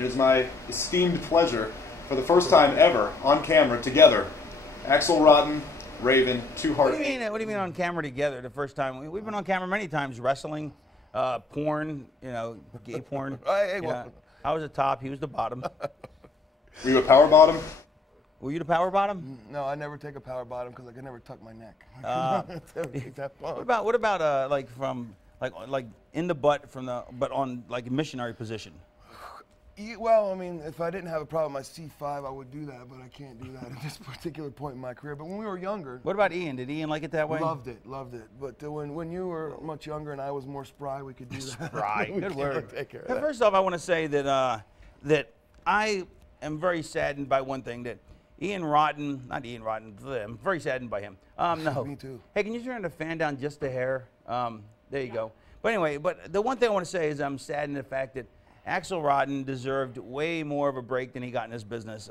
and it is my esteemed pleasure, for the first time ever, on camera, together, Axl Rotten, Raven, Two Heart. What do you mean on camera together the first time? We've been on camera many times, wrestling, porn, gay porn. Hey, I was the top, he was the bottom. Were you a power bottom? Were you the power bottom? No, I never take a power bottom because I can never tuck my neck. What about like from like in the butt but on like a missionary position? Well, I mean, if I didn't have a problem with my C5, I would do that, but I can't do that at this particular point in my career. But when we were younger... What about Ian? Did Ian like it that way? Loved it. But when you were much younger and I was more spry, we could do that. Spry, good word. Take care of that. First off, I want to say that, that I am very saddened by one thing, that Ian Rotten, not Ian Rotten, I'm very saddened by him. No. Me too. Hey, can you turn the fan down just a hair? There you go. But anyway, the one thing I want to say is I'm saddened the fact that Axl Rotten deserved way more of a break than he got in this business.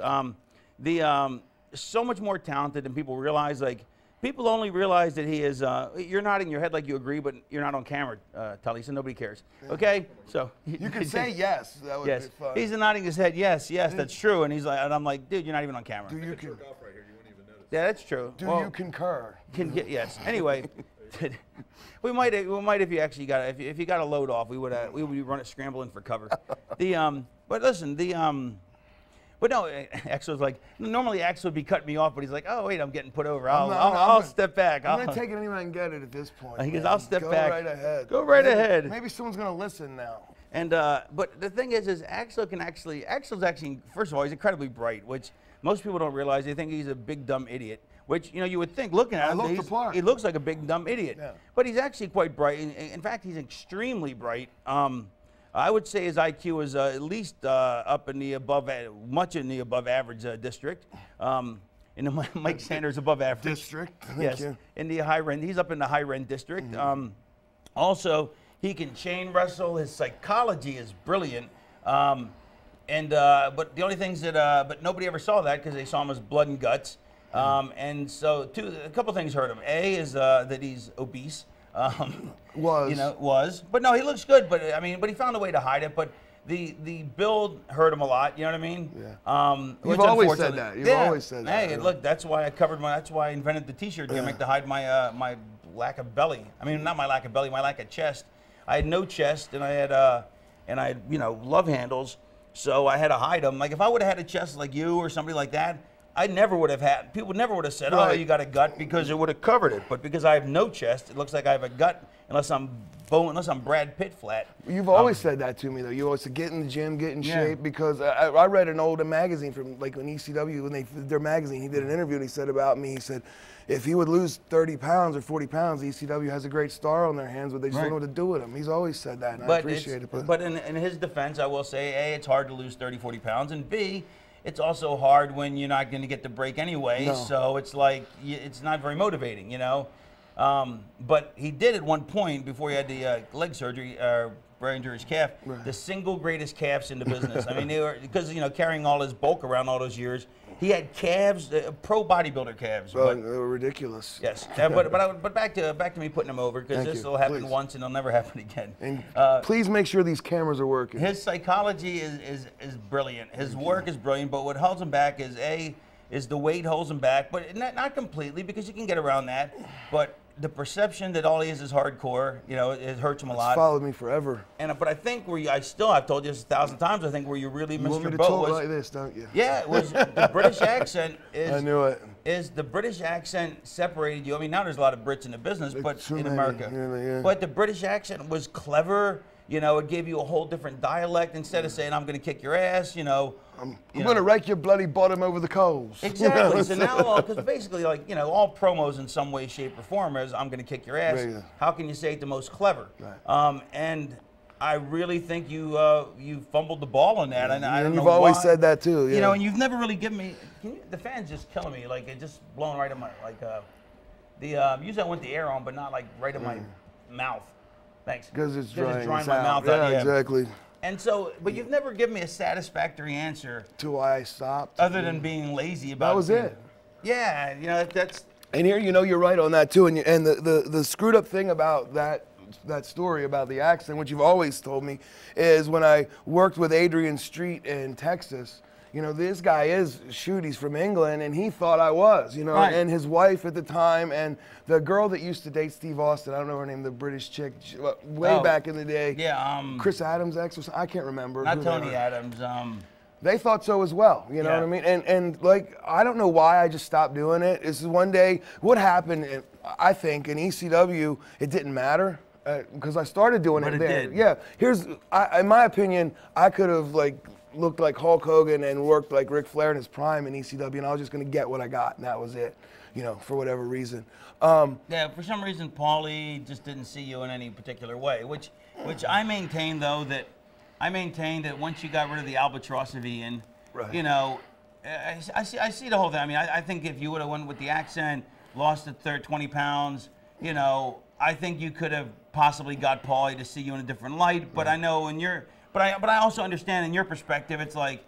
So much more talented than people realize. Like, people only realize that he is, you're nodding your head like you agree, but you're not on camera, Tully, so nobody cares. Okay? So you can say yes. That would be fun. He's nodding his head, yes, that's true. And he's like, and I'm like, dude, you're not even on camera. Do you jerk off right here, you wouldn't even notice. Yeah, that's true. Do you concur? Yes. Anyway, we might if you actually got if you got a load off, we would be running scrambling for cover. But listen, but no, Axl was like, normally Axl would be cutting me off, but he's like, oh wait, I'm getting put over. I'll step back. I'm gonna take it anywhere I can get it at this point. He goes, I'll step back. Go right ahead. Go right ahead. Maybe someone's gonna listen now. And but the thing is Axl's actually, first of all, he's incredibly bright, which most people don't realize. They think he's a big dumb idiot. Which, you would think, looking at him, he looks like a big dumb idiot. Yeah. But he's actually quite bright. In fact, he's extremely bright. I would say his IQ is at least up in the much in the above average district. In the Mike Sanders above average district. Yes, in the high end. He's up in the high end district. Also, he can chain wrestle. His psychology is brilliant. But the only things that but nobody ever saw that because they saw him as blood and guts. And so a couple things hurt him. A is that he's obese. Was. But no, he looks good. But I mean, he found a way to hide it. But the build hurt him a lot. You know what I mean? Yeah. You've always said that. You've always said that. Hey, look, that's why I covered that's why I invented the T-shirt gimmick to hide my my lack of belly. I mean, not my lack of belly, my lack of chest. I had no chest, and I had love handles, so I had to hide them. Like if I would have had a chest like you or somebody like that, people never would have said, oh, you got a gut, because it would have covered it. But because I have no chest, it looks like I have a gut unless I'm Brad Pitt flat. You've always said that to me, though. You always said, get in the gym, get in shape, because I read an old magazine from, like, when ECW, when they did their magazine, he did an interview, and he said about me, he said, if he would lose 30 pounds or 40 pounds, ECW has a great star on their hands, but they just don't know what to do with him. He's always said that, and I appreciate it. But in his defense, I will say, A, it's hard to lose 30, 40 pounds, and B, it's also hard when you're not going to get the break anyway, so it's like, it's not very motivating, But he did at one point, before he had the leg surgery, brain injury, his calf, the single greatest calves in the business. I mean, they were, because, carrying all his bulk around all those years, he had calves, pro bodybuilder calves. But they were ridiculous. Yes, but back to me putting him over, because this will happen once and it'll never happen again. And please make sure these cameras are working. His psychology is brilliant. His work is brilliant, but what holds him back is the weight holds him back, but not completely, because you can get around that. But the perception that all he is hardcore, it hurts him a lot. It's followed me forever. But I think I've told you this 1,000 times, I think where you really missed your boat was... You want me to talk like this, don't you? Yeah, it was the British accent is... I knew it. Is the British accent separated you? I mean, now there's a lot of Brits in the business, but in America. Yeah. But the British accent was clever. It gave you a whole different dialect. Instead of saying, I'm going to kick your ass, I'm going to rake your bloody bottom over the coals. Exactly. So now, because basically, like, all promos in some way, shape, or form is, I'm going to kick your ass. Right. How can you say it the most clever? Right. And I really think you fumbled the ball on that. And I don't know you've always why. said that, too. Yeah. And you've never really given me, the fans just killing me. Like, it just blowing right in my, usually I want the air on, but not, like, right in my mouth. Thanks. Because it's drying my mouth out. Yeah, exactly. And so, but you've never given me a satisfactory answer. To why I stopped. Other than being lazy about it. That was it. Yeah, that's... And here, you're right on that, too. And the screwed up thing about that that story about the accent, which you've always told me, is when I worked with Adrian Street in Texas. You know, this guy is shoot, he's from England, and he thought I was, you know, and his wife at the time, and the girl that used to date Steve Austin, I don't know her name, the British chick, way back in the day. Yeah, Chris Adams' ex or something, I can't remember. Not Tony Adams. They thought so as well, you know what I mean? And like, I don't know why I just stopped doing it. This is one day, what happened, I think, in ECW, it didn't matter. Because I started doing it there. Did. Yeah, in my opinion, I could have looked like Hulk Hogan and worked like Ric Flair in his prime in ECW, and I was just going to get what I got, and that was it, you know, for whatever reason. Yeah, for some reason, Paulie just didn't see you in any particular way, which I maintain, though, that once you got rid of the albatross of Ian, you know, I see the whole thing. I mean, I think if you would have went with the accent, lost the 20 pounds, you know, I think you could have possibly got Paulie to see you in a different light, but I know in your... But I also understand in your perspective, it's like,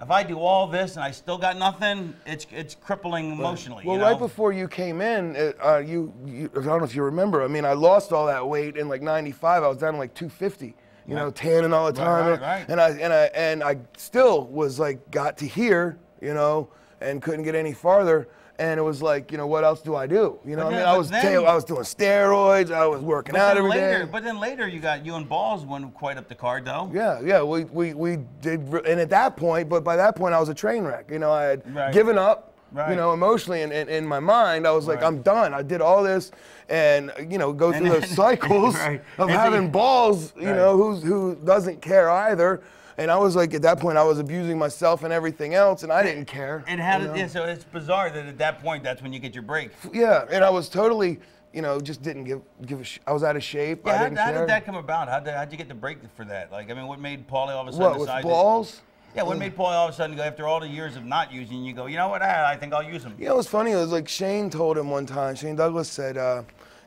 if I do all this and I still got nothing, it's crippling emotionally. Well, you know? right before you came in, I don't know if you remember, I mean, I lost all that weight in like 95. I was down to like 250, you know, tanning all the time. Right. And I still was like, got to here, you know, and couldn't get any farther. And it was like, you know, what else do I do? You know, I was doing steroids, I was working out every day. But then later, you and Balls went quite up the card, though. Yeah, we did, and at that point, but by that point, I was a train wreck. You know, I had given up, you know, emotionally, and in my mind, I was like, I'm done. I did all this, and you know, go through those cycles of having Balls, you know, who doesn't care either. And I was like, at that point, I was abusing myself and everything else, and I didn't care. And how did, so it's bizarre that at that point, that's when you get your break. Yeah, and I was totally, you know, just didn't give a I was out of shape. Yeah, I didn't care. How did that come about? How'd you get the break for that? Like, I mean, what made Paulie all of a sudden decide? With Balls? Yeah, what made Paulie all of a sudden go, after all the years of not using, you go, you know what, I think I'll use him. You know, it was funny. It was like Shane told him one time. Shane Douglas said,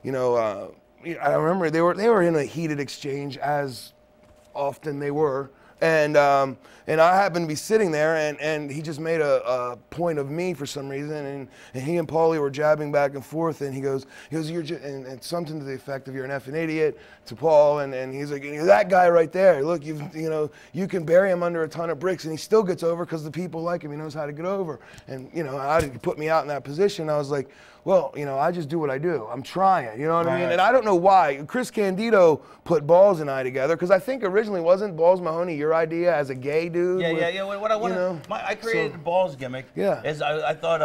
you know, I remember they were in a heated exchange, as often they were. And I happened to be sitting there, and he just made a point of me for some reason, and he and Paulie were jabbing back and forth, and he goes, you're just, and something to the effect of, you're an effing idiot to Paul, and he's like, that guy right there, look, you know, you can bury him under a ton of bricks, and he still gets over because the people like him. He knows how to get over, and you know, how did he put me out in that position? I was like, well, you know, I just do what I do. I'm trying, you know what I mean? And I don't know why. Chris Candido put Balls and I together, because I think originally wasn't Balls Mahoney your idea as a gay dude? Yeah. What I wanted, I created the Balls gimmick. Yeah. Is I thought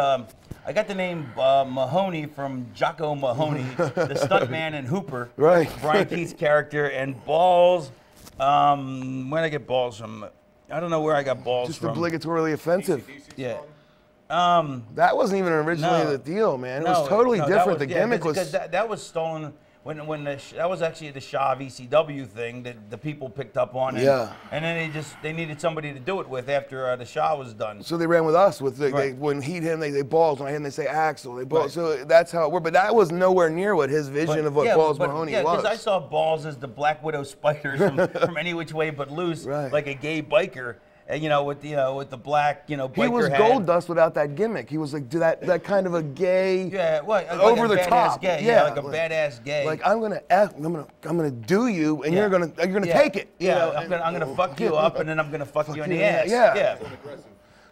I got the name Mahoney from Jocko Mahoney, the stuntman and Hooper. Right. Brian Keith's character, and Balls. Where'd I get Balls from? I don't know where I got Balls from. Just obligatorily offensive. Yeah. That wasn't even originally the deal, man. It was totally different. The gimmick was because that was stolen when that was actually the Shaw ECW thing that the people picked up on. And, and then they needed somebody to do it with after the Shaw was done. So they ran with us with when he'd him they Balls, when I hit him they say Axl. They Balls. So that's how it worked. But that was nowhere near what his vision of what Balls Mahoney was. Yeah, because I saw Balls as the Black Widow spiders from Any Which Way But Loose, like a gay biker. You know, with the black, you know, biker he was hat. Gold Dust without that gimmick. He was like that kind of a gay, like over the top, gay. Like a badass gay. Like I'm gonna do you, and you're gonna take it. Yeah, I'm gonna fuck you up, and then I'm gonna fuck you in the ass.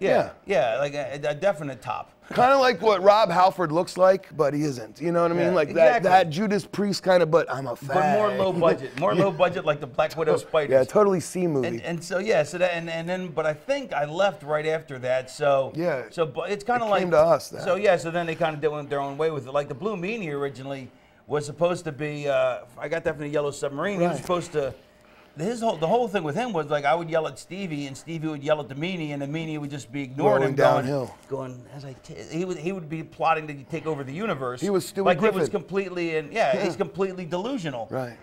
Yeah, like a definite top. Kind of like what Rob Halford looks like, but he isn't. You know what I mean? Like that Judas Priest kind of, but I'm a fag. But more low budget. More low budget like the Black Widow spiders. Yeah, totally C movie. And so, but I think I left right after that, so. Yeah. So it's kind of like. Came to us, that. So then they kind of went their own way with it. Like the Blue Meanie originally was supposed to be, I got that from the Yellow Submarine. He was supposed to. The whole thing with him was like I would yell at Stevie, and Stevie would yell at the Meanie, and the Meanie would just be ignoring him, downhill. Going as he would be plotting to take over the universe. He was Stewie like Griffin. He was completely he's completely delusional. Right.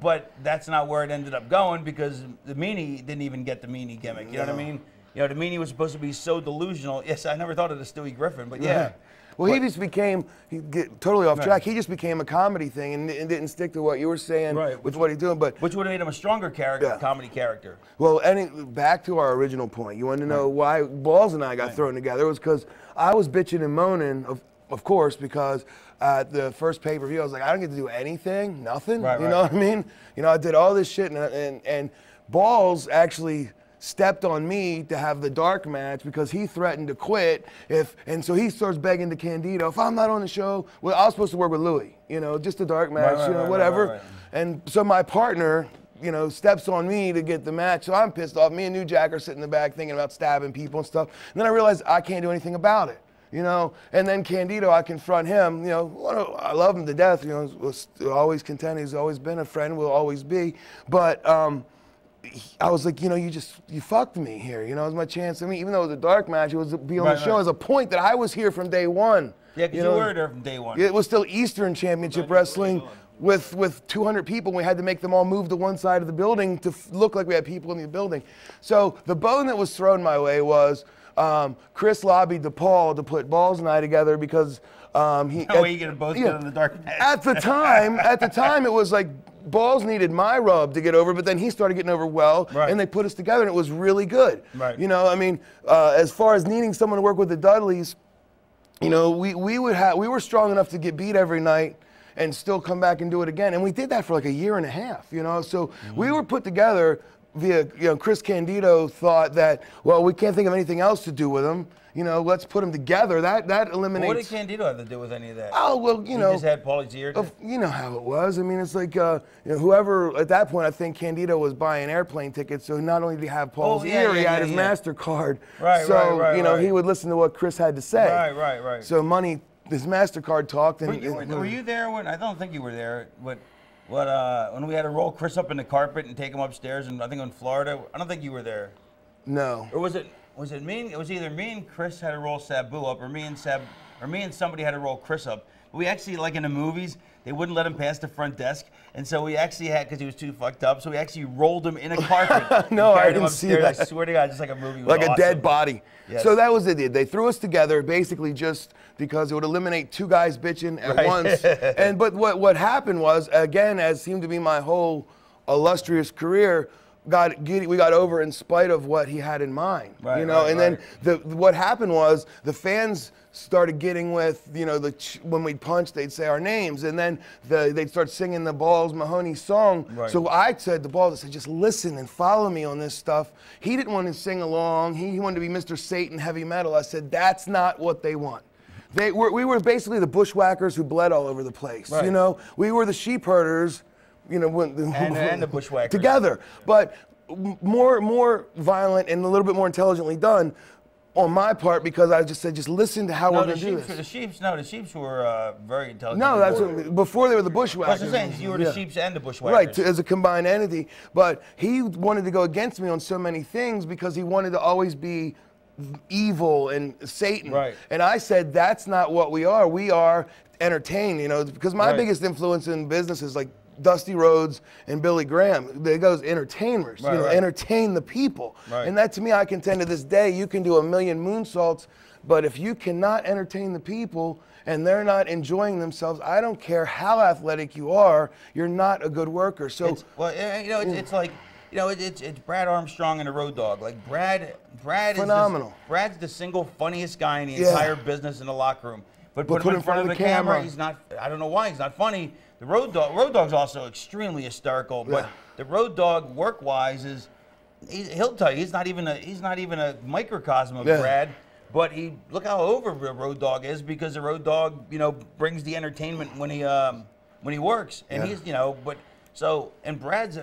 But that's not where it ended up going, because the Meanie didn't even get the Meanie gimmick. You know what I mean? You know, the Meanie was supposed to be so delusional. Yes, I never thought of the Stewie Griffin, but yeah. Well, he just became, totally off track, he just became a comedy thing and didn't stick to what you were saying with what he's doing. But which would have made him a stronger character, comedy character. Well, back to our original point. You want to know why Balls and I got thrown together? It was because I was bitching and moaning, of course, because at the first pay-per-view, I was like, I don't get to do anything, nothing. Right, you know what I mean? You know, I did all this shit, and Balls actually stepped on me to have the dark match because he threatened to quit and so he starts begging to Candido, if I'm not on the show, well, I was supposed to work with Louis, you know, just a dark match, whatever. And so my partner, you know, steps on me to get the match, so I'm pissed off. Me and New Jack are sitting in the back thinking about stabbing people and stuff. And then I realized I can't do anything about it, you know. And then Candido, I confront him, you know, I love him to death, you know, was always content, he's always been a friend, will always be. But I was like, you know, you fucked me here, you know, it was my chance. I mean, even though it was a dark match, it was to be on the show as a point that I was here from day one. Yeah, because you were there from day one. It was still Eastern Championship Wrestling with 200 people. We had to make them all move to one side of the building to look like we had people in the building. So the bone that was thrown my way was Chris lobbied DePaul to put Balls and I together because he. No way you get both in the dark match. At the time, it was like Balls needed my rub to get over, but then he started getting over well, and they put us together, and it was really good. Right. You know, I mean, as far as needing someone to work with the Dudleys, you know, we were strong enough to get beat every night and still come back and do it again. And we did that for like a year and a half, you know? So we were put together via, you know, Chris Candido thought that, well, we can't think of anything else to do with him. You know, let's put them together. That eliminates. What did Candido have to do with any of that? Oh, well, you know. He just had Paulie's ear? You know how it was. I mean, it's like, you know, whoever, at that point, I think Candido was buying airplane tickets, so not only did he have Paul's ear, he had his MasterCard. So, you know, he would listen to what Chris had to say. Right. So money, his MasterCard talked. And were you there when, I don't think you were there, when we had to roll Chris up in the carpet and take him upstairs, and I think in Florida? I don't think you were there. No. Or was it me? It was either me and Chris had to roll Sabu up, or me and somebody had to roll Chris up. But we actually, like in the movies, they wouldn't let him past the front desk, and so we actually had, because he was too fucked up, so we actually rolled him in a carpet. No, I didn't see that. I swear to God, just like a movie. Like awesome. A dead body. Yes. So that was it. They threw us together basically just because it would eliminate two guys bitching at once. But what happened was, again, as seemed to be my whole illustrious career, we got over in spite of what he had in mind, you know. Then what happened was the fans started getting with, you know, when we'd punch, they'd say our names, and then they'd start singing the Balls Mahoney song. So I said to Balls, I said, just listen and follow me on this stuff. He didn't want to sing along. He wanted to be Mr. Satan heavy metal. I said, that's not what they want. We were basically the bushwhackers who bled all over the place. You know, we were the sheep herders. You know, and the bushwhackers together, but more violent and a little bit more intelligently done on my part, because I just said, just listen to how we're going to do this. The sheeps were very intelligent. No, that's before they were the bushwhackers. That's what I'm saying. You were the sheeps and the bushwhackers. Right, as a combined entity. But he wanted to go against me on so many things because he wanted to always be evil and Satan. And I said, that's not what we are. We are entertained, you know, because my biggest influence in business is like Dusty Rhodes and Billy Graham. They go as entertainers, you know, entertain the people. And that, to me, I contend to this day, you can do a million moonsaults, but if you cannot entertain the people and they're not enjoying themselves, I don't care how athletic you are, you're not a good worker. So, you know, it's like, you know, it's Brad Armstrong and the Road Dogg. Like Brad phenomenal. Brad's the single funniest guy in the entire business in the locker room. But put him in front of the camera, he's not. I don't know why he's not funny. The Road Dogg's also extremely hysterical, but the Road Dogg, work-wise, he'll tell you he's not even a microcosm of Brad. But look how over the Road Dogg is, because the Road Dogg, you know, brings the entertainment when he works, and he's, you know, and Brad's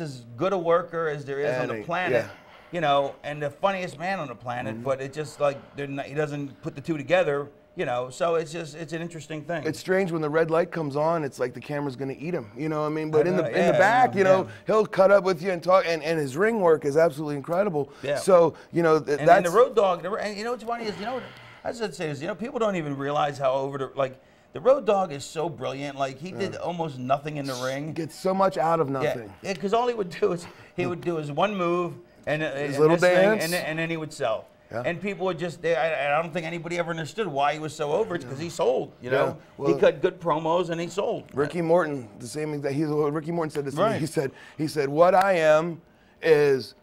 as good a worker as there is on the planet. You know, and the funniest man on the planet, but it's just like he doesn't put the two together. You know, so it's an interesting thing. It's strange when the red light comes on, it's like the camera's going to eat him, you know what I mean? But in the back, you know, he'll cut up with you and talk, and his ring work is absolutely incredible. So, you know, that's... And the Road Dogg, and you know what's funny is, you know, I was going to say is, you know, people don't even realize how the Road Dogg is so brilliant. Like, he did almost nothing in the ring. Gets so much out of nothing. Yeah, because all he would do is one move, and his little dance, and then he would sell. And people would just, I don't think anybody ever understood why he was so over. It's because he sold, you know. Well, he cut good promos and he sold. Ricky Morton, the same exact, Ricky Morton said this to me. He said, what I am is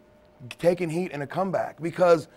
taking heat and a comeback, because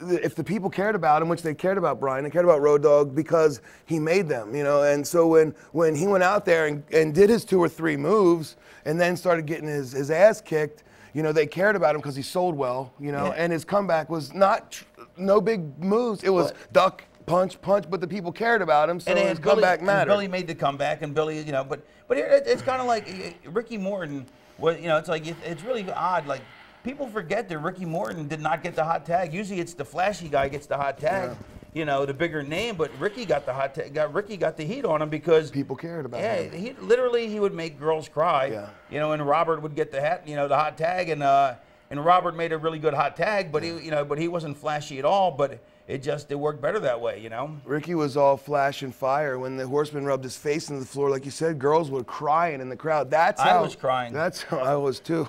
if the people cared about him, which they cared about Brian, they cared about Road Dogg because he made them, you know. And so when he went out there and did his 2 or 3 moves and then started getting his ass kicked, you know, they cared about him because he sold well, you know. And his comeback was no big moves. It was duck, punch, but the people cared about him, so his comeback mattered. Billy made the comeback, and Billy, you know, but it's kind of like Ricky Morton. You know, it's like it's really odd. Like, people forget that Ricky Morton did not get the hot tag. Usually, it's the flashy guy gets the hot tag. Yeah. You know, the bigger name, but Ricky got the hot tag. Ricky got the heat on him because people cared about him. Yeah, he would make girls cry. Yeah. You know, and Robert would get the hot tag, and Robert made a really good hot tag, but he wasn't flashy at all. But it worked better that way, you know. Ricky was all flash and fire. When the Horseman rubbed his face into the floor, like you said, girls were crying in the crowd. I was crying. That's how I was too.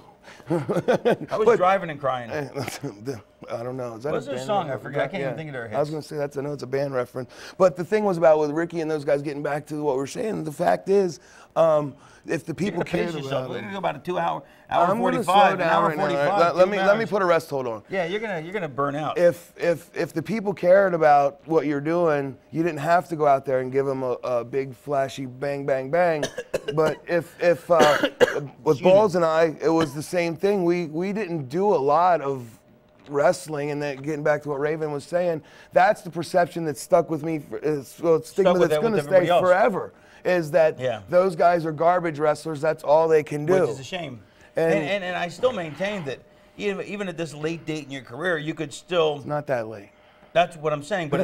I was driving and crying. I don't know. Is that What's their song? I forget. I can't even think of their hits. I was going to say I know it's a band reference. But the thing was about with Ricky and those guys, getting back to what we're saying, the fact is, if the people cared about it. We're going to go about a 2 hour, hour 45, an hour 45. Let me put a rest hold on. Yeah, you're gonna burn out. If the people cared about what you're doing, you didn't have to go out there and give them a big flashy bang bang bang. But if with Balls and I, it was the same thing. We didn't do a lot of wrestling, and then getting back to what Raven was saying, that's the perception that stuck with me. Stigma that's going to stay forever. Is that those guys are garbage wrestlers? That's all they can do. Which is a shame. And I still maintain that even at this late date in your career, you could still. It's not that late. That's what I'm saying. But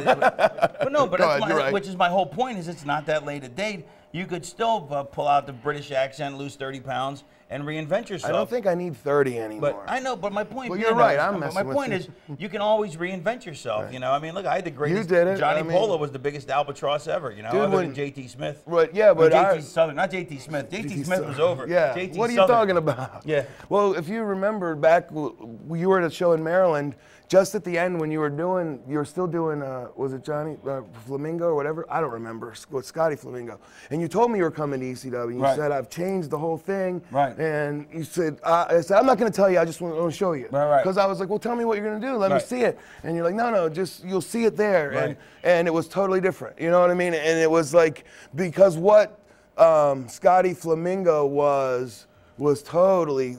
which is my whole point. Is it's not that late a date. You could still pull out the British accent, lose 30 pounds, and reinvent yourself. I don't think I need 30 anymore. But I know. But my point. Well, you're right. My point is, you can always reinvent yourself. Right. You know, I mean, look, I had the greatest. You did it. Johnny Polo was the biggest albatross ever. You know, other than JT Smith. Right. Yeah, but JT Southern, not JT Smith. JT Smith was over. Yeah. JT what are you talking about? Yeah. Well, if you remember back, you were at a show in Maryland. Just at the end, when you were still doing, was it Johnny Flamingo or whatever? I don't remember. With Scotty Flamingo. And you told me you were coming to ECW. And you said, I've changed the whole thing. Right. And you said, I said, I'm not going to tell you. I just want to show you. Right. Because I was like, well, tell me what you're going to do. Let me see it. And you're like, no, just you'll see it there. Right. And it was totally different. You know what I mean? And it was like, because what Scotty Flamingo was totally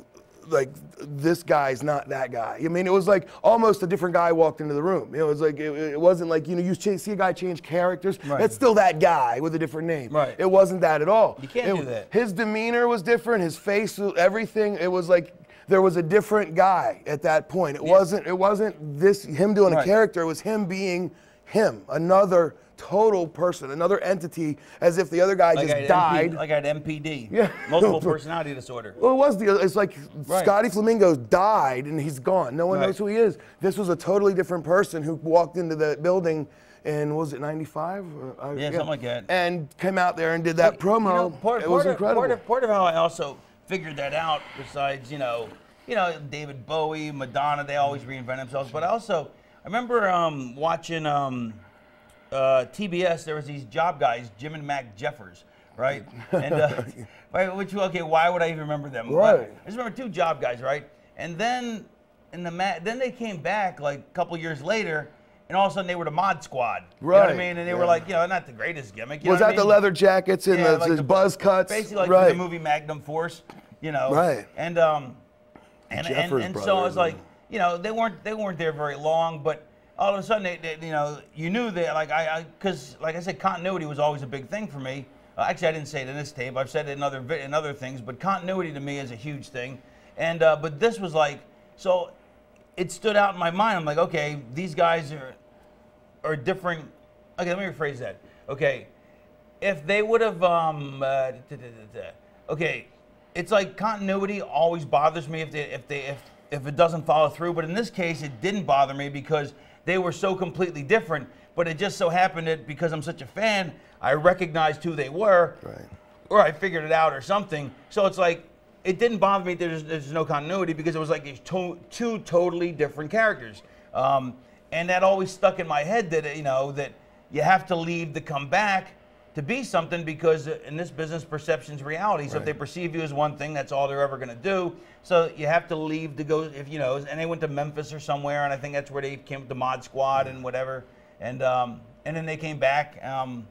like, this guy's not that guy. I mean, it was like almost a different guy walked into the room. You know, it was like, it wasn't like, you know, you see a guy change characters. Right. It's still that guy with a different name. Right. It wasn't that at all. You can't do that. His demeanor was different, his face, everything. It was like, there was a different guy at that point. It wasn't him doing a character, it was him being him, another total person, another entity, as if the other guy just died. Like I had MPD, multiple personality disorder. Well, it's like Scotty Flamingo died and he's gone. No one knows who he is. This was a totally different person who walked into the building in, was it 95? Something like that. And came out there and did that promo. You know, it was incredible. Part of how I also figured that out, besides, you know, David Bowie, Madonna, they always reinvent themselves. But I remember watching TBS, there was these job guys, Jim and Mac Jeffers, right? And why would I even remember them? Right. I just remember 2 job guys, right? And then then they came back like a couple years later, and all of a sudden they were the Mod Squad. You know what I mean? And they were like, not the greatest gimmick. Was that the leather jackets and the buzz cuts? Basically like the movie Magnum Force, you know. Right. And so I was like, they weren't there very long, but all of a sudden, you knew that, because like I said, continuity was always a big thing for me. Actually, I didn't say it in this tape. I've said it in other things, but continuity to me is a huge thing. And but this was like, so it stood out in my mind. I'm like, okay, these guys are different. Okay, let me rephrase that. Okay, if they would have, okay, it's like continuity always bothers me if it doesn't follow through. But in this case, it didn't bother me because they were so completely different, but it just so happened that because I'm such a fan, I recognized who they were, or I figured it out or something. So it's like, it didn't bother me that there's no continuity because it was like these 2 totally different characters. And that always stuck in my head that, that you have to leave to come back to be something, because in this business, perception's reality. So if they perceive you as one thing, that's all they're ever going to do. So you have to leave to go, if you know, and they went to Memphis or somewhere, and I think that's where they came with the Mod Squad and whatever. And then they came back, you know,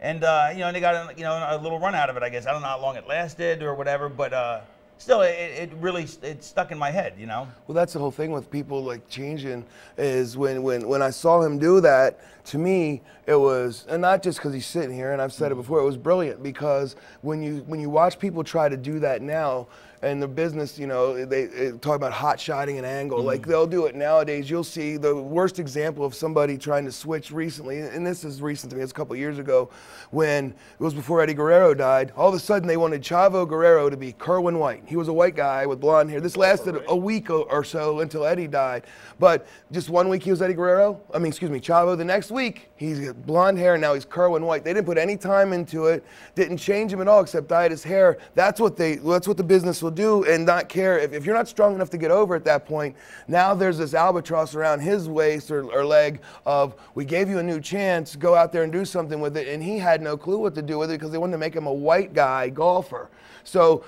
and they got a little run out of it, I guess. I don't know how long it lasted or whatever, but still, it really stuck in my head, you know. Well, that's the whole thing with people like changing, is when I saw him do that, to me it was, and not just because he's sitting here, and I've said it before, it was brilliant, because when you watch people try to do that now. And the business, you know, they talk about hot shotting an angle. Like, they'll do it nowadays. You'll see the worst example of somebody trying to switch recently, and this is recent to me, it's a couple years ago, when it was before Eddie Guerrero died. All of a sudden, they wanted Chavo Guerrero to be Kerwin White. He was a white guy with blonde hair. This lasted a week or so until Eddie died. But just 1 week he was Eddie Guerrero. I mean, excuse me, Chavo. The next week, he's got blonde hair, and now he's Kerwin White. They didn't put any time into it, didn't change him at all, except dyed his hair. That's what the business will do, and not care if you're not strong enough to get over at that point. Now there's this albatross around his waist or leg of, we gave you a new chance, go out there and do something with it, and he had no clue what to do with it because they wanted to make him a white guy golfer. So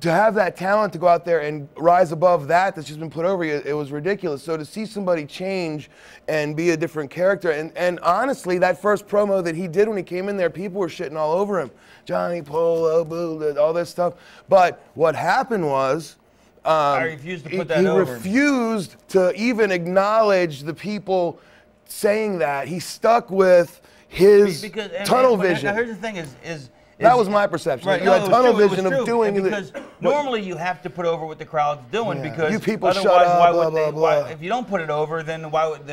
to have that talent to go out there and rise above that's just been put over you, it was ridiculous. So to see somebody change and be a different character, and honestly, that first promo that he did when he came in there, people were shitting all over him. Johnny Polo, boo, all this stuff. But what happened was, I refused to put that over. He refused to even acknowledge the people saying that. He stuck with his tunnel vision. Now here's the thing is that was my perception. Right, you had tunnel vision of doing because normally you have to put over what the crowd's doing, because you people otherwise, shut up, why blah, would blah, they? blah. If you don't put it over, then why would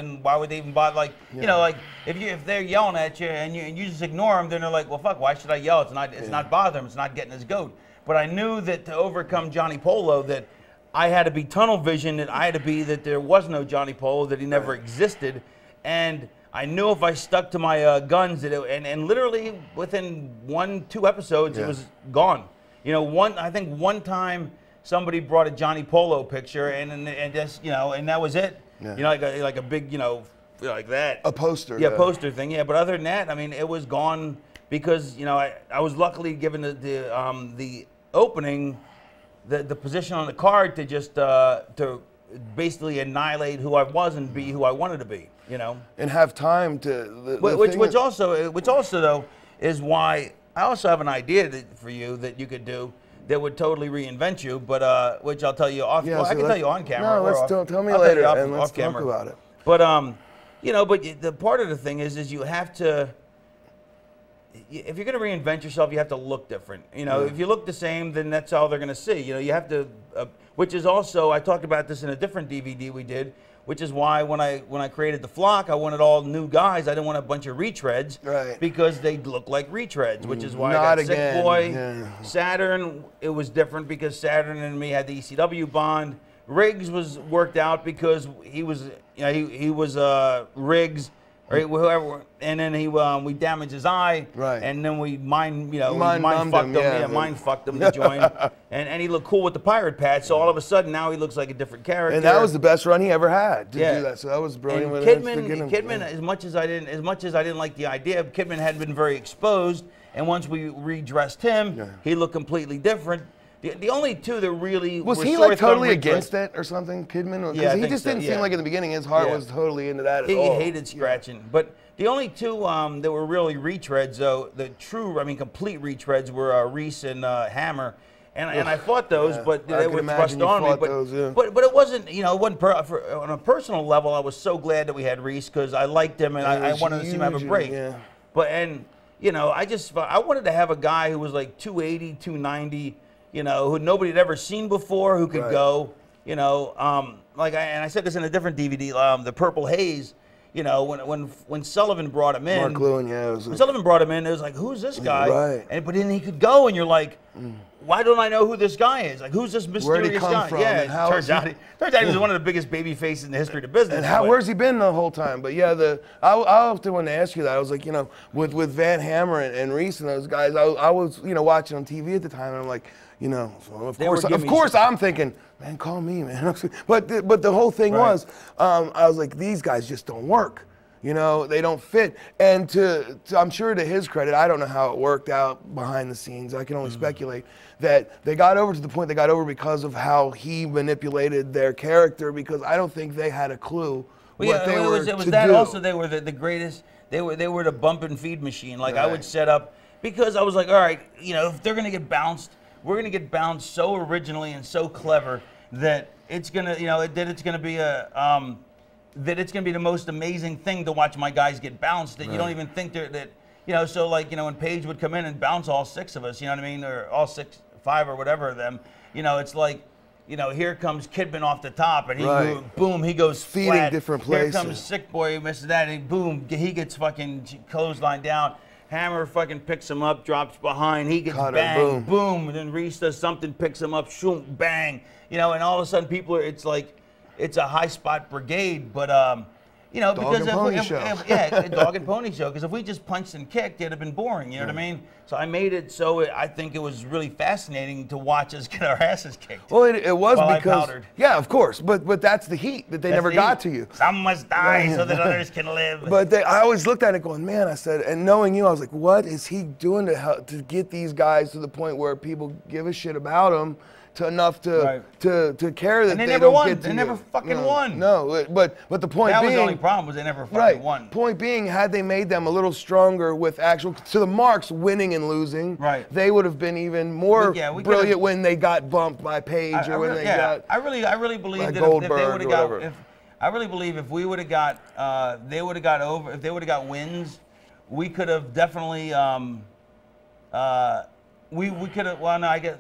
they even bother? Like you know, like if they're yelling at you and you just ignore them, then they're like, well, fuck, why should I yell? It's not bothering him. It's not getting his goat. But I knew that to overcome Johnny Polo, that I had to be tunnel vision, that I had to be that there was no Johnny Polo, that he never existed, and I knew if I stuck to my guns, that and literally within 1-2 episodes, it was gone. You know, I think one time somebody brought a Johnny Polo picture, and just, you know, and that was it. Yeah. You know, like a big, you know, like that. A poster. Yeah, poster thing. Yeah, but other than that, I mean, it was gone because, you know, I was luckily given the opening, the position on the card to just to basically annihilate who I was and be who I wanted to be. You know, and have time to. Which also though is why I also have an idea for you that you could do that would totally reinvent you, but which I'll tell you off. Yeah, well, I can tell you on camera. No, tell me later, and let's talk about it. But you know, but the part of the thing is you have to. If you're going to reinvent yourself, you have to look different. You know, if you look the same, then that's all they're going to see. You know, you have to. Which is also, I talked about this in a different DVD we did. Which is why when I created the flock, I wanted all new guys. I didn't want a bunch of retreads, because they look like retreads. Which is why I got Sick Boy, Saturn. It was different because Saturn and me had the ECW bond. Riggs was worked out because he was, you know, he was Riggs, or whoever, and then we damaged his eye, and then we mind fucked him to join, and he looked cool with the pirate patch. So all of a sudden now he looks like a different character. And that was the best run he ever had to do that. So that was brilliant. And Kidman, as much as I didn't like the idea, Kidman had been very exposed, and once we redressed him, he looked completely different. The only two that really was he like totally against it or something, Kidman? Because he just didn't seem like in the beginning his heart was totally into that at all. He hated scratching. But the only two that were really retreads, though, the true, I mean, complete retreads were Reese and Hammer. And I fought those, but they were thrust on me. But it wasn't, you know, it wasn't on a personal level. I was so glad that we had Reese because I liked him and I wanted to see him have a break. But you know, I wanted to have a guy who was like 280, 290. You know, who nobody had ever seen before, who could go, you know, and I said this in a different DVD, the Purple Haze, you know, when Sullivan brought him in. Mark Lewin, when Sullivan brought him in, it was like, who's this guy? But then he could go, and you're like, why don't I know who this guy is? Like, who's this mysterious guy? From? Yeah, turns out he was one of the biggest baby faces in the history of the business. And where's he been the whole time? But yeah, I often wanted to ask you that. I was like, you know, with Van Hammer and Reese and those guys, I was, you know, watching on TV at the time, and I'm like, you know, so of course I'm thinking, man, call me, man. But the whole thing was, I was like, these guys just don't work. You know, they don't fit. And I'm sure to his credit, I don't know how it worked out behind the scenes. I can only speculate that they got over to the point they got over because of how he manipulated their character, because I don't think they had a clue what they were to do. It was that also they were the greatest. They were the bump and feed machine. Like I would set up, because I was like, all right, you know, if they're going to get bounced, we're going to get bounced so originally and so clever that it's going to, you know, that it's going to be that it's going to be the most amazing thing to watch my guys get bounced, that you don't even think that, you know, so like, you know, when Paige would come in and bounce all 6 of us, you know what I mean, or all 5 or whatever of them, you know, it's like, you know, here comes Kidman off the top, and he boom, he goes feeding flat. Different places. Here comes Sick Boy, misses that, and boom, he gets fucking clothesline down. Hammer fucking picks him up, drops behind, he gets bang, boom, and then Reese does something, picks him up, shoom, bang, you know, and all of a sudden people are, it's like, it's a high spot brigade, but you know, because dog and pony show. Because if we just punched and kicked, it'd have been boring. You know what I mean? So I made it so I think it was really fascinating to watch us get our asses kicked. Well, it was because yeah, of course, but that's the heat that they never got to you. Some must die so that others can live. But I always looked at it going, man, I said, and knowing you, I was like, what is he doing to get these guys to the point where people give a shit about him? To enough to care that and they don't never won. Get to they never fucking won. No, but the point being, that was the only problem, was they never fucking won. Point being, had they made them a little stronger with actual to the marks, winning and losing, they would have been even more brilliant when they got bumped by Paige or when they got. I really believe that if they would have got. I really believe if we would have got, they would have got over. If they would have got wins, we could have definitely. We could have, well, no, I guess,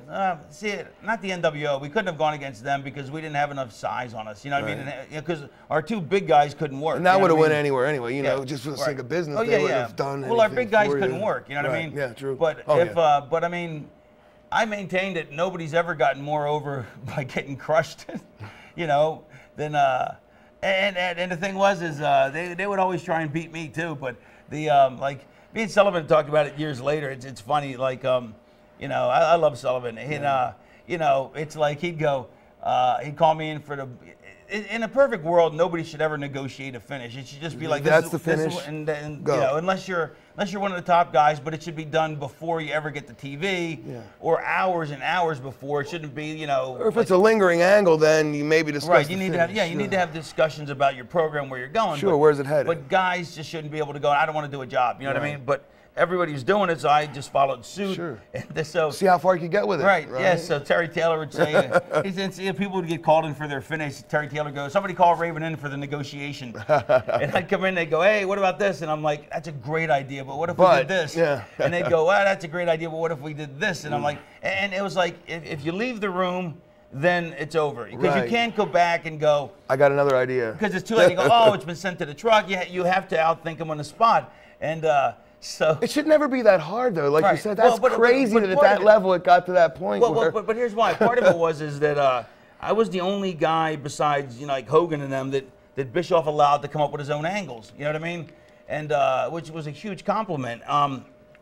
see, not the NWO. We couldn't have gone against them because we didn't have enough size on us. You know what I mean? Because our 2 big guys couldn't work. And that would have went anywhere anyway, you know, just for the sake of business. They would have done well, our big guys couldn't work, you know what I mean? Yeah, true. But but I mean, I maintain that nobody's ever gotten more over by getting crushed, you know, than, and the thing was, they would always try and beat me too, but like, me and Sullivan talked about it years later. It's funny, like, you know, I love Sullivan. And, you know, it's like he'd go, he'd call me in for the, in a perfect world, nobody should ever negotiate a finish. It should just be like, that's the finish. And you know, unless you're one of the top guys, but it should be done before you ever get to TV, or hours and hours before. It shouldn't be, you know. Or if it's a lingering angle, then you maybe discuss. Right. You need to have, you need to have discussions about your program, where you're going. Sure. Where's it headed? But guys just shouldn't be able to go, I don't want to do a job. You know what I mean? But everybody was doing it, so I just followed suit. Sure. And so see how far you could get with it. Right. Yes. So Terry Taylor would say, people would get called in for their finish. Terry Taylor goes, somebody call Raven in for the negotiation. And I'd come in, they'd go, hey, what about this? And I'm like, that's a great idea, but what if we did this? Yeah. And they'd go, well, that's a great idea, but what if we did this? And I'm like, and it was like, if you leave the room, then it's over. Because you can't go back and go, I got another idea. Because it's too late. You go, oh, it's been sent to the truck. You have to outthink them on the spot. And so it should never be that hard, though. Like you said, that's crazy that at that level it got to that point. But here's why. Part of it is that I was the only guy besides, you know, like Hogan and them that Bischoff allowed to come up with his own angles. You know what I mean? And which was a huge compliment.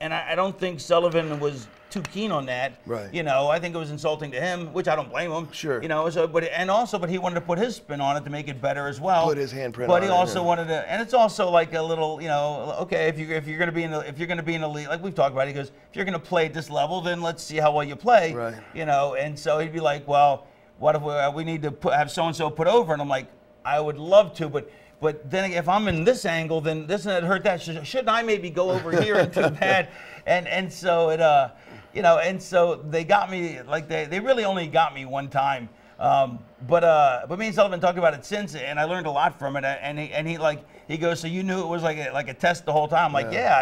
And I don't think Sullivan was too keen on that. Right. You know, I think it was insulting to him, which I don't blame him. Sure. You know, so but he wanted to put his spin on it to make it better as well. Put his handprint on it. But he also wanted to, and it's also like a little, you know, okay, if you're going to be in the league, like we've talked about, he goes, if you're going to play at this level, then let's see how well you play. Right. You know, and so he'd be like, well, what if we need to have so and so put over? And I'm like, I would love to, but then if I'm in this angle, then this and that hurt that. Shouldn't I maybe go over here and do that? And so it, you know, and so they got me, like they really only got me one time. But me and Sullivan talked about it since, and I learned a lot from it. And he goes, so you knew it was like a test the whole time? I'm like, yeah.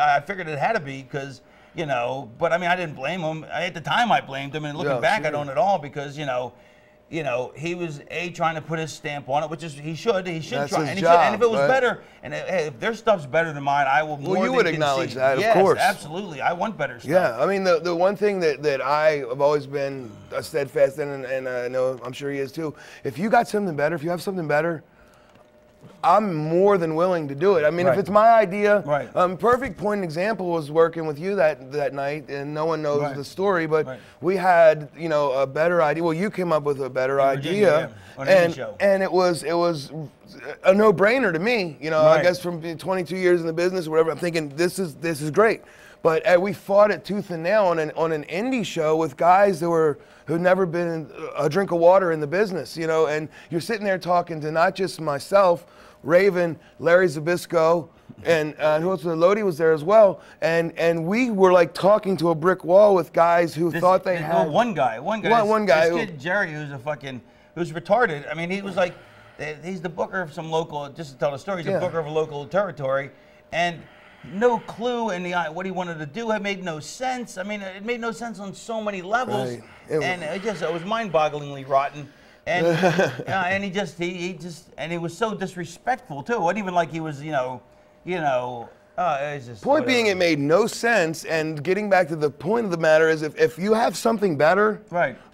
I figured it had to be because, you know, but I mean, I didn't blame him. At the time I blamed him, and looking back, I don't at all, because, you know, he was trying to put his stamp on it, which is he should That's try, his and job, and if it was better, and if their stuff's better than mine, I will. Well, you would acknowledge that, yes, of course. Absolutely, I want better stuff. Yeah, I mean the one thing that I have always been steadfast in, and I know I'm sure he is too. If you got something better, if you have something better, I'm more than willing to do it. I mean, if it's my idea, right. Perfect point example was working with you that night, and no one knows the story, but we had, you know, a better idea. Well, you came up with a better idea, and it was a no-brainer to me. You know, I guess from 22 years in the business or whatever, I'm thinking this is great. But we fought it tooth and nail on an indie show with guys who'd never been a drink of water in the business, you know, and you're sitting there talking to not just myself, Raven, Larry Zbyszko, and who else? Lodi was there as well, and we were like talking to a brick wall with guys who thought they had one guy. This kid Jerry, who's retarded. I mean, he was like, he's the booker of some local. Just to tell the story, he's the booker of a local territory, and no clue in what he wanted to do. It made no sense. I mean, it made no sense on so many levels, and it was mind-bogglingly rotten. And and he was so disrespectful too. It wasn't even like he was, it's just point being, it made no sense. And getting back to the point of the matter is, if you have something better,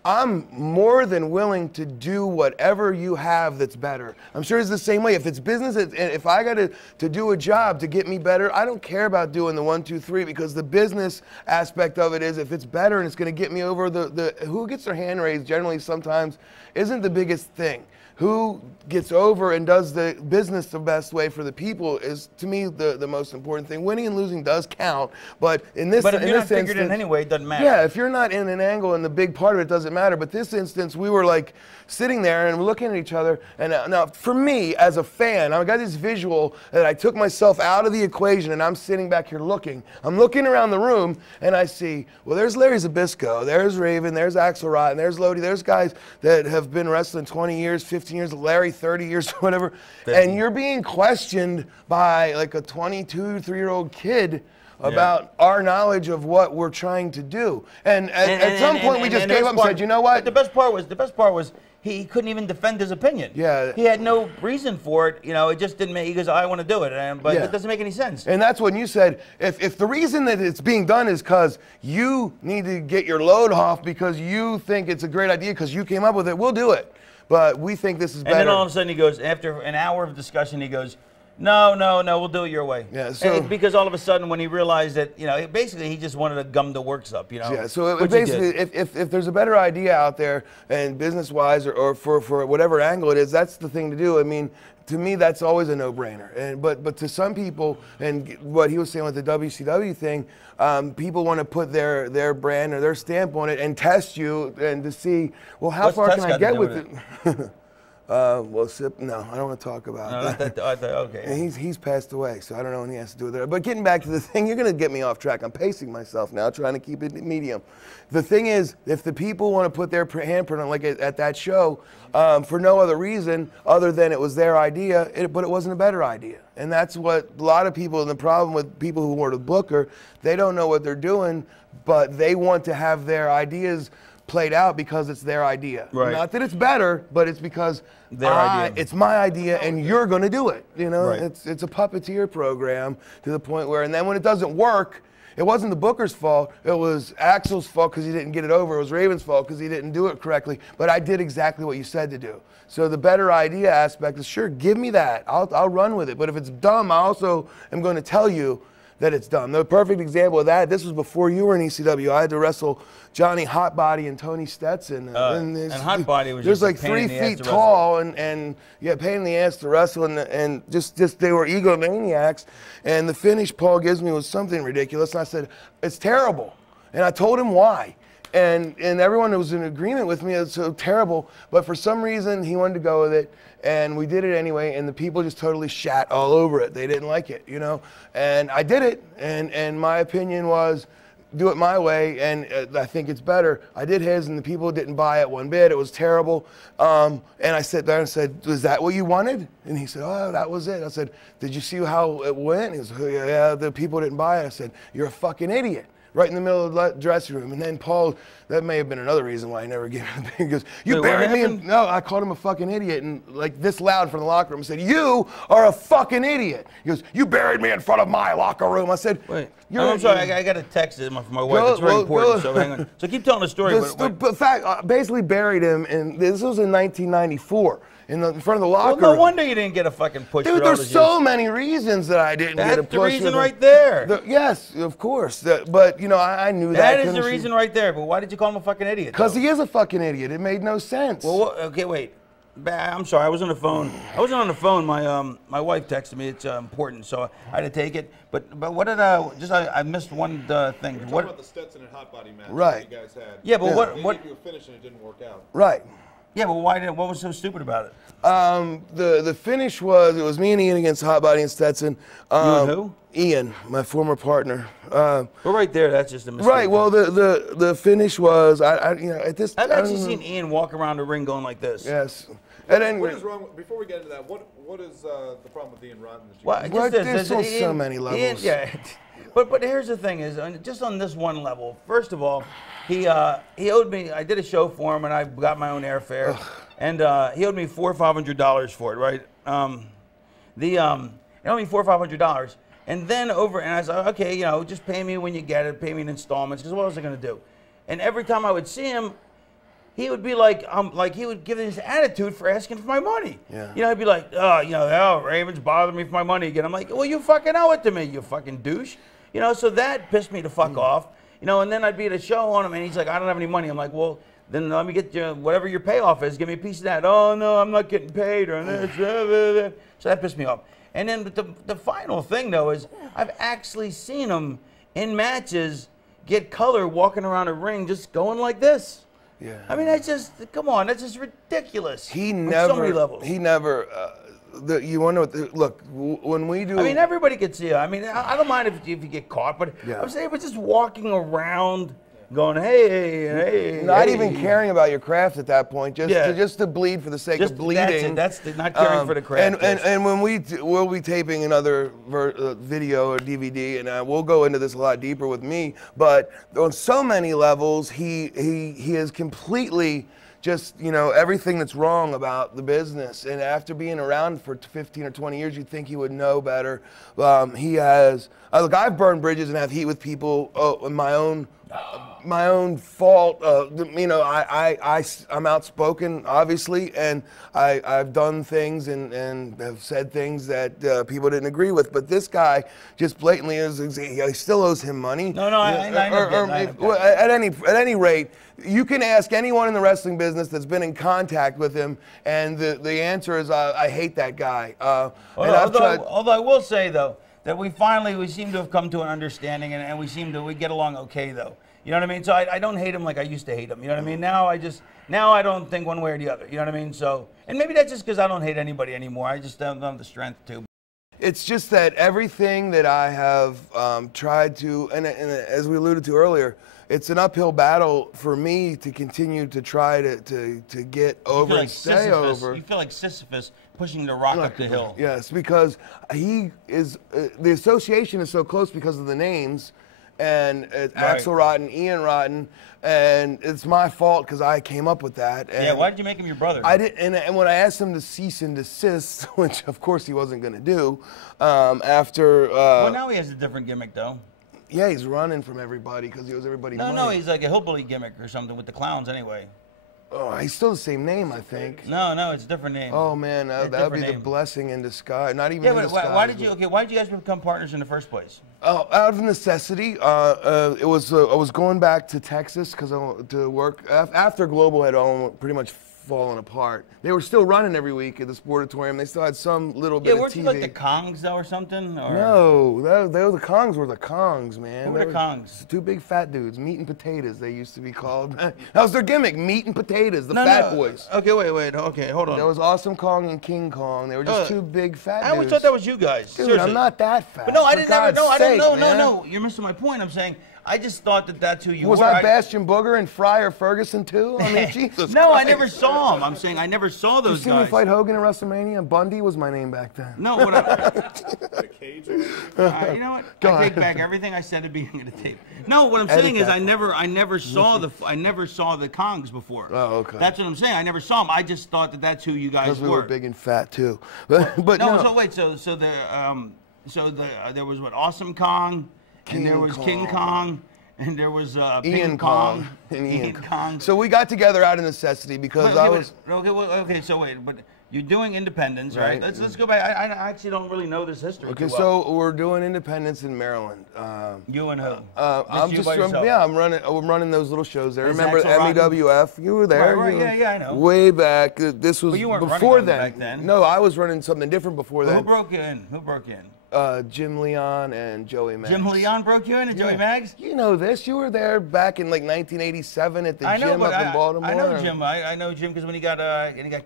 I'm more than willing to do whatever you have that's better. I'm sure it's the same way. If it's business, if I got to do a job to get me better, I don't care about doing the 1, 2, 3, because the business aspect of it is, if it's better and it's going to get me over the who gets their hand raised generally sometimes isn't the biggest thing. Who gets over and does the business the best way for the people is, to me, the most important thing. Winning and losing does count, but in this if you're not figured in anyway, it doesn't matter. Yeah, if you're not in an angle and the big part of it doesn't matter. But this instance, we were like sitting there and looking at each other. And now, for me as a fan, I got this visual that I took myself out of the equation, and I'm sitting back here looking. I'm looking around the room, and I see, well, there's Larry Zbyszko, there's Raven, there's Axl Rotten, there's Lodi, there's guys that have been wrestling 20 years, 15 years, Larry 30 years, whatever, and you're being questioned by like a 22, 3-year-old kid about our knowledge of what we're trying to do. And at some point we just gave up and said, you know what? The best part was he couldn't even defend his opinion. Yeah. He had no reason for it. You know, it just didn't make, he goes, I want to do it. But it doesn't make any sense. And that's when you said, if the reason that it's being done is because you need to get your load off because you think it's a great idea because you came up with it, we'll do it. But we think this is better. And then all of a sudden he goes, after an hour of discussion, he goes, no, we'll do it your way. Yeah, so because all of a sudden when he realized that, basically he just wanted to gum the works up, Yeah, so basically if there's a better idea out there, and business-wise or for whatever angle it is, that's the thing to do. I mean, to me, that's always a no-brainer. But to some people, and what he was saying with the WCW thing, people want to put their brand or their stamp on it and test you and to see, well, how far can I get with it? No, I don't want to talk about that. Okay. And he's passed away, so I don't know what he has to do with it. But getting back to the thing, you're going to get me off track. I'm pacing myself now, trying to keep it medium. The thing is, if the people want to put their handprint on, like at that show, for no other reason other than it was their idea, but it wasn't a better idea. And that's what a lot of people, and the problem with people who were the booker, they don't know what they're doing, but they want to have their ideas played out because it's their idea. Right. Not that it's better, but it's because it's my idea and you're going to do it. It's a puppeteer program to the point where, and then when it doesn't work, it wasn't the booker's fault. It was Axl's fault because he didn't get it over. It was Raven's fault because he didn't do it correctly. But I did exactly what you said to do. So the better idea aspect is, sure, give me that. I'll run with it. But if it's dumb, I also am going to tell you that it's dumb. The perfect example of that, this was before you were in ECW. I had to wrestle Johnny Hotbody and Tony Stetson. And Hotbody was just just like 3 feet tall and pain in the ass to wrestle, and just they were egomaniacs. And the finish Paul gives me was something ridiculous. And I said, it's terrible. And I told him why. And everyone was in agreement with me. It's so terrible. But for some reason, he wanted to go with it. And we did it anyway, and the people just totally shat all over it. They didn't like it, And I did it, and my opinion was, do it my way, and I think it's better. I did his, and the people didn't buy it one bit. It was terrible. And I sat there and said, was that what you wanted? And he said, oh, that was it. I said, did you see how it went? He goes, yeah, the people didn't buy it. I said, you're a fucking idiot. Right in the middle of the dressing room. And then Paul, that may have been another reason why he never gave it. He goes, you buried me. No, I called him a fucking idiot, and like this loud from the locker room. I said, you are a fucking idiot. He goes, you buried me in front of my locker room. I said, wait. I'm sorry, I got a text from my wife. It's very important, so hang on. So keep telling the story. Basically buried him, and this was in 1994. in front of the locker room. Well, no wonder you didn't get a fucking push. Dude, there's so many reasons that I didn't get a push. That's the reason right there. Yes, of course. But, you know, I knew that. That is the reason right there. But why did you call him a fucking idiot? Because he is a fucking idiot. It made no sense. Well, okay, wait. I'm sorry, I was on the phone. I wasn't on the phone. My wife texted me. It's important, so I had to take it. But what did I missed one thing. You're talking about the Stetson and Hot Body match that you guys had. Yeah, but They gave you a finish and it didn't work out. Right. Yeah, but why didn't? What was so stupid about it? The finish was me and Ian against Hot Body and Stetson. You and who? Ian, my former partner. Well, right there, that's just a mistake. Right. Well, the finish was you know, at this. I've actually seen Ian walk around the ring going like this. Yes. And then, what is wrong? Before we get into that, what is the problem with Ian Rotten? Well, there's so many levels. Ian, yeah. But here's the thing: is just on this one level. First of all, he owed me. I did a show for him, and I got my own airfare, and he owed me $400 or $500 for it. Right? He owed me $400 or $500, and then and I said, okay, you know, just pay me when you get it, pay me in installments, because what was I going to do? And every time I would see him, he would be like he would give this attitude for asking for my money. Yeah. You know, he'd be like, oh, you know, Raven's bothering me for my money again. I'm like, well, you fucking owe it to me, you fucking douche. You know, so that pissed me the fuck off. You know, and then I'd be at a show on him, and he's like, I don't have any money. I'm like, well, then let me get you whatever your payoff is. Give me a piece of that. Oh no, I'm not getting paid or this. So that pissed me off. And then the final thing though is I've actually seen him in matches get color walking around a ring just going like this. Yeah. I mean, that's just, come on, that's just ridiculous. He never, on so many levels. He never, you wonder what, look, when we do. I mean, everybody can see it. I mean, I don't mind if you get caught, but I'm saying, but just walking around going, hey. Not even caring about your craft at that point, just to bleed for the sake of bleeding. That's not caring for the craft. And when we'll be taping another video or DVD, and we'll go into this a lot deeper with me, but on so many levels, he is completely just, you know, everything that's wrong about the business. And after being around for 15 or 20 years, you'd think he would know better. He has, look, I've burned bridges and have heat with people in my own fault. You know, I'm outspoken, obviously, and I've done things and have said things that people didn't agree with. But this guy just blatantly he still owes him money. No, at any rate, you can ask anyone in the wrestling business that's been in contact with him, and the answer is I hate that guy. Although I will say though that we seem to have come to an understanding, and we get along okay though. You know what I mean? So I don't hate him like I used to hate him. You know what I mean? Now I don't think one way or the other. You know what I mean? So, and maybe that's just because I don't hate anybody anymore. I just don't have the strength to. It's just that everything that I have tried to, and as we alluded to earlier, it's an uphill battle for me to continue to try to get over and stay over. You feel like Sisyphus pushing the rock up the hill. Yes, because he is, the association is so close because of the names. And it's Axl Rotten, Ian Rotten, and it's my fault because I came up with that. And yeah, why did you make him your brother? I didn't, and when I asked him to cease and desist, which of course he wasn't going to do, after. Well, now he has a different gimmick though. Yeah, he's running from everybody because he owes everybody money. No, he's like a hillbilly gimmick or something with the clowns anyway. Oh, he's still the same name, I think. No, it's a different name. Oh man, that would be the blessing in disguise. Not even in disguise. Why did you guys become partners in the first place? Oh, out of necessity. It was I was going back to Texas to work after Global had pretty much fallen apart. They were still running every week at the Sportatorium. They still had some little bit of TV. Yeah, weren't you like the Kongs though or something? Or? No, the Kongs were the Kongs, man. Who were the Kongs? Two big fat dudes, meat and potatoes they used to be called. That was their gimmick, meat and potatoes, the fat boys. Okay, wait, okay, hold on. There was Awesome Kong and King Kong. They were just two big fat dudes. I always thought that was you guys. Dude, seriously. I'm not that fat. But no, I didn't know. You're missing my point. I'm saying I just thought that that's who you were. Was I Bastion Booger and Fryer Ferguson too? I mean, Jesus No, Christ. I never saw him. I'm saying I never saw those guys. You see me fight Hogan at WrestleMania, and Bundy was my name back then. No, what the cage. You know what? I take back everything I said at the beginning of the tape. No, what I'm saying is I never saw the Kongs before. Oh, okay. That's what I'm saying. I never saw them. I just thought that that's who you guys were. Because we were big and fat too. But no. So wait. So there was what, Awesome Kong, and there was King Kong. And there was Ian Kong and Ian Kong. So we got together out of necessity because I was. Okay, so wait, but You're doing independents, right? Let's go back. I actually don't really know this history. Okay, so we're doing independents in Maryland. You and who? I'm just I'm running those little shows there. Remember Axl MEWF? You were there. Right. Yeah, I know. Way back. This was you weren't before running then. Back then. No, I was running something different before then. Who broke in? Who broke in? Jim Leon and Joey Mags. Jim Leon broke you in and Joey Mags? You know this. You were there back in like 1987 at the gym up in Baltimore. I know Jim. I know Jim because when he got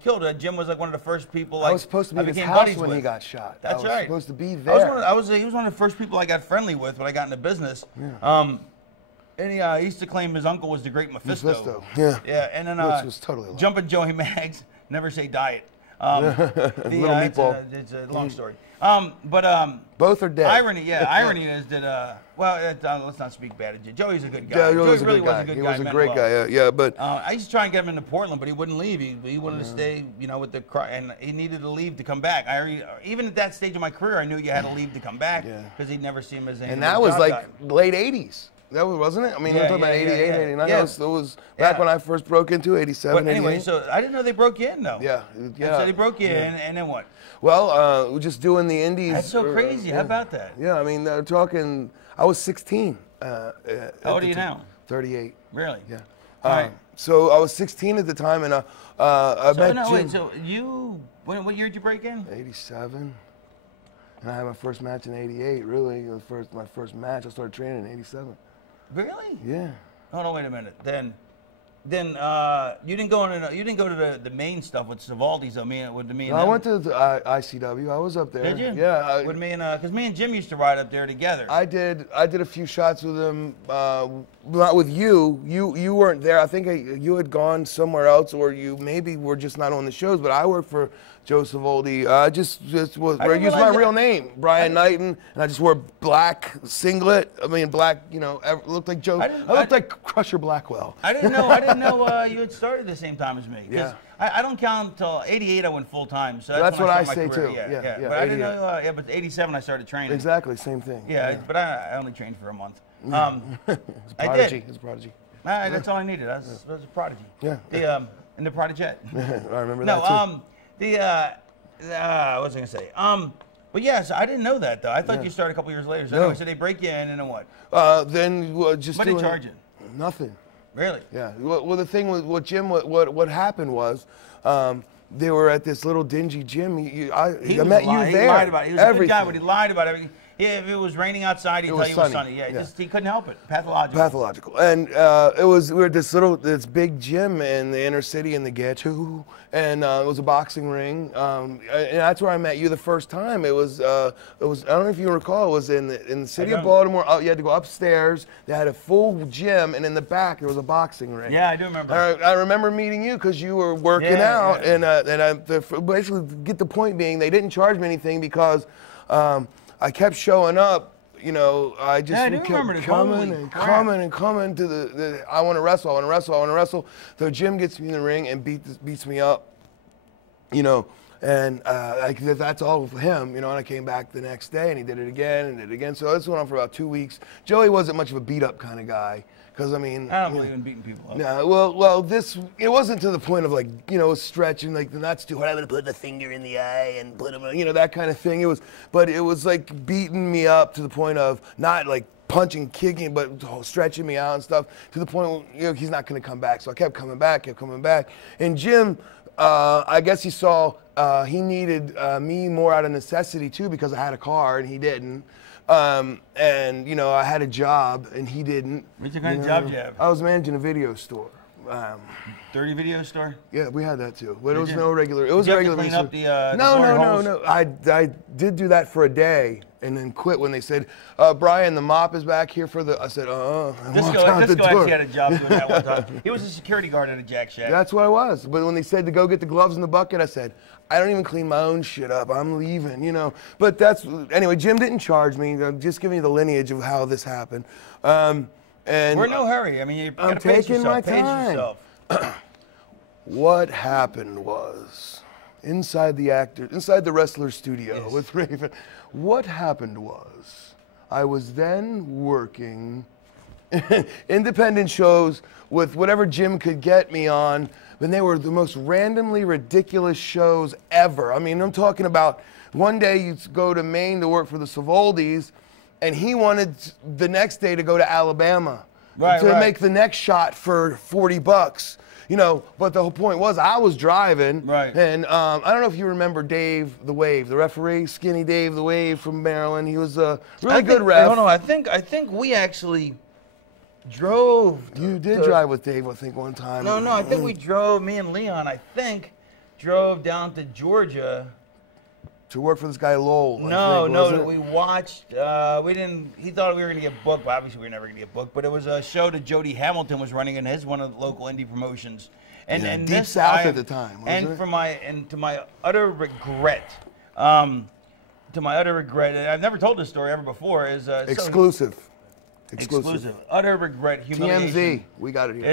killed, Jim was like one of the first people. I was supposed to be at his house when he got shot. That's right. I was supposed to be there. He was one of the first people I got friendly with when I got into business. Yeah. And he used to claim his uncle was the great Mephisto. Yeah. Yeah, and then which was totally jumping Joey Mags, never say diet. Little meatball. It's a long story. Both are dead. Irony is that let's not speak bad of Joey. Joey's a good guy. Yeah, Joey really was a good guy. He was a great guy. Yeah, but I used to try and get him into Portland, but he wouldn't leave. He wanted to stay, with the and he needed to leave to come back. Even at that stage of my career, I knew you had to leave to come back because he'd never see him as anything. And that was like late '80s. That wasn't it? I mean, we're talking about 88, 89. Yeah. It was back when I first broke into 87. But anyway, so I didn't know they broke you in, though. Yeah. And so they broke you in, and then what? Well, we're just doing the indies. That's so crazy. How about that? Yeah, I mean, they're talking. I was 16. How old are you now? 38. Really? Yeah. All right. So I was 16 at the time, and I met Jim. Wait, so what year did you break in? 87. And I had my first match in 88. Really, my first match. I started training in 87. Really? Yeah. Hold on, wait a minute. Then you didn't go to the main stuff with Savaldi's. I went to the ICW. I was up there. Did you? Yeah. With me and because me and Jim used to ride up there together. I did a few shots with him. Not with you. You weren't there. I think you had gone somewhere else, or you maybe were just not on the shows. But I worked for Joe Savoldi. I used my real name, Brian Knighton, and I just wore black singlet. I mean, black. Looked like Joe. I looked like Crusher Blackwell. I didn't know you had started the same time as me. Yeah. I don't count until '88. I went full time. So that's what I say too. Yeah. But I didn't know. But '87 I started training. Exactly, same thing. Yeah. But I only trained for a month. It's a prodigy. I did. It's a prodigy. That's all I needed. I was a prodigy. Yeah. In the Prodigette. I remember that too. What was I gonna say? But yeah, so I didn't know that though. I thought you started a couple years later. So anyway, so they break you in, and then what? Then just. What did they charge you? Nothing. Really? Yeah. Well, the thing with what happened was, they were at this little dingy gym. I met you there. He lied about it. He was a good guy, but he lied about everything. Yeah, if it was raining outside, he'd tell you it was sunny. Yeah, he couldn't help it. Pathological. And we were at this big gym in the inner city in the ghetto, and it was a boxing ring. And that's where I met you the first time. It was I don't know if you recall. It was in the city of Baltimore. You had to go upstairs. They had a full gym, and in the back there was a boxing ring. Yeah, I do remember. I remember meeting you because you were working out, and basically get the point being they didn't charge me anything because. I kept showing up, I just kept coming to the I want to wrestle. So Jim gets me in the ring and beats me up, and that's all for him, and I came back the next day and he did it again. So this went on for about 2 weeks. Joey wasn't much of a beat up kind of guy. Because I don't believe in beating people up. No, well, it wasn't to the point of stretching the nuts too hard. I'm gonna put the finger in the eye and put him, that kind of thing. It was like beating me up to the point of not like punching, kicking, but stretching me out and stuff to the point where he's not gonna come back. So I kept coming back, and Jim, I guess he saw he needed me more out of necessity too because I had a car and he didn't. And I had a job and he didn't. What kind of job did you have? I was managing a video store. Dirty video store? Yeah, we had that too. But it was no regular. It was did you regular. Have to clean up the No. I did do that for a day and then quit when they said, Brian, the mop is back here for the. I said, Disco actually had a job doing that one time. He was a security guard at a Jack Shack. That's what I was. But when they said to go get the gloves in the bucket, I said, I don't even clean my own shit up. I'm leaving, But anyway, Jim didn't charge me. I'm just giving you the lineage of how this happened. And we're in no hurry. I mean, you gotta pace yourself. I'm taking my time. What happened was inside the wrestler studio with Raven. What happened was I was then working independent shows with whatever Jim could get me on, and they were the most randomly ridiculous shows ever. I mean, I'm talking about one day you'd go to Maine to work for the Savoldis, and he wanted the next day to go to Alabama to make the next shot for $40. You know, but the whole point was I was driving, and I don't know if you remember Dave the Wave, the referee, Skinny Dave the Wave from Maryland. He was a really good ref. Hold on, I think we actually drove. You did drive with Dave, I think, one time. No, I think we drove. Me and Leon, I think, drove down to Georgia. To work for this guy Lowell. No, we watched. We didn't. He thought we were gonna get booked, but obviously we were never gonna get booked. But it was a show that Jody Hamilton was running in one of the local indie promotions, and Deep South at the time. To my utter regret, and I've never told this story ever before. Is exclusive. Utter regret. Humiliation. TMZ. We got it here.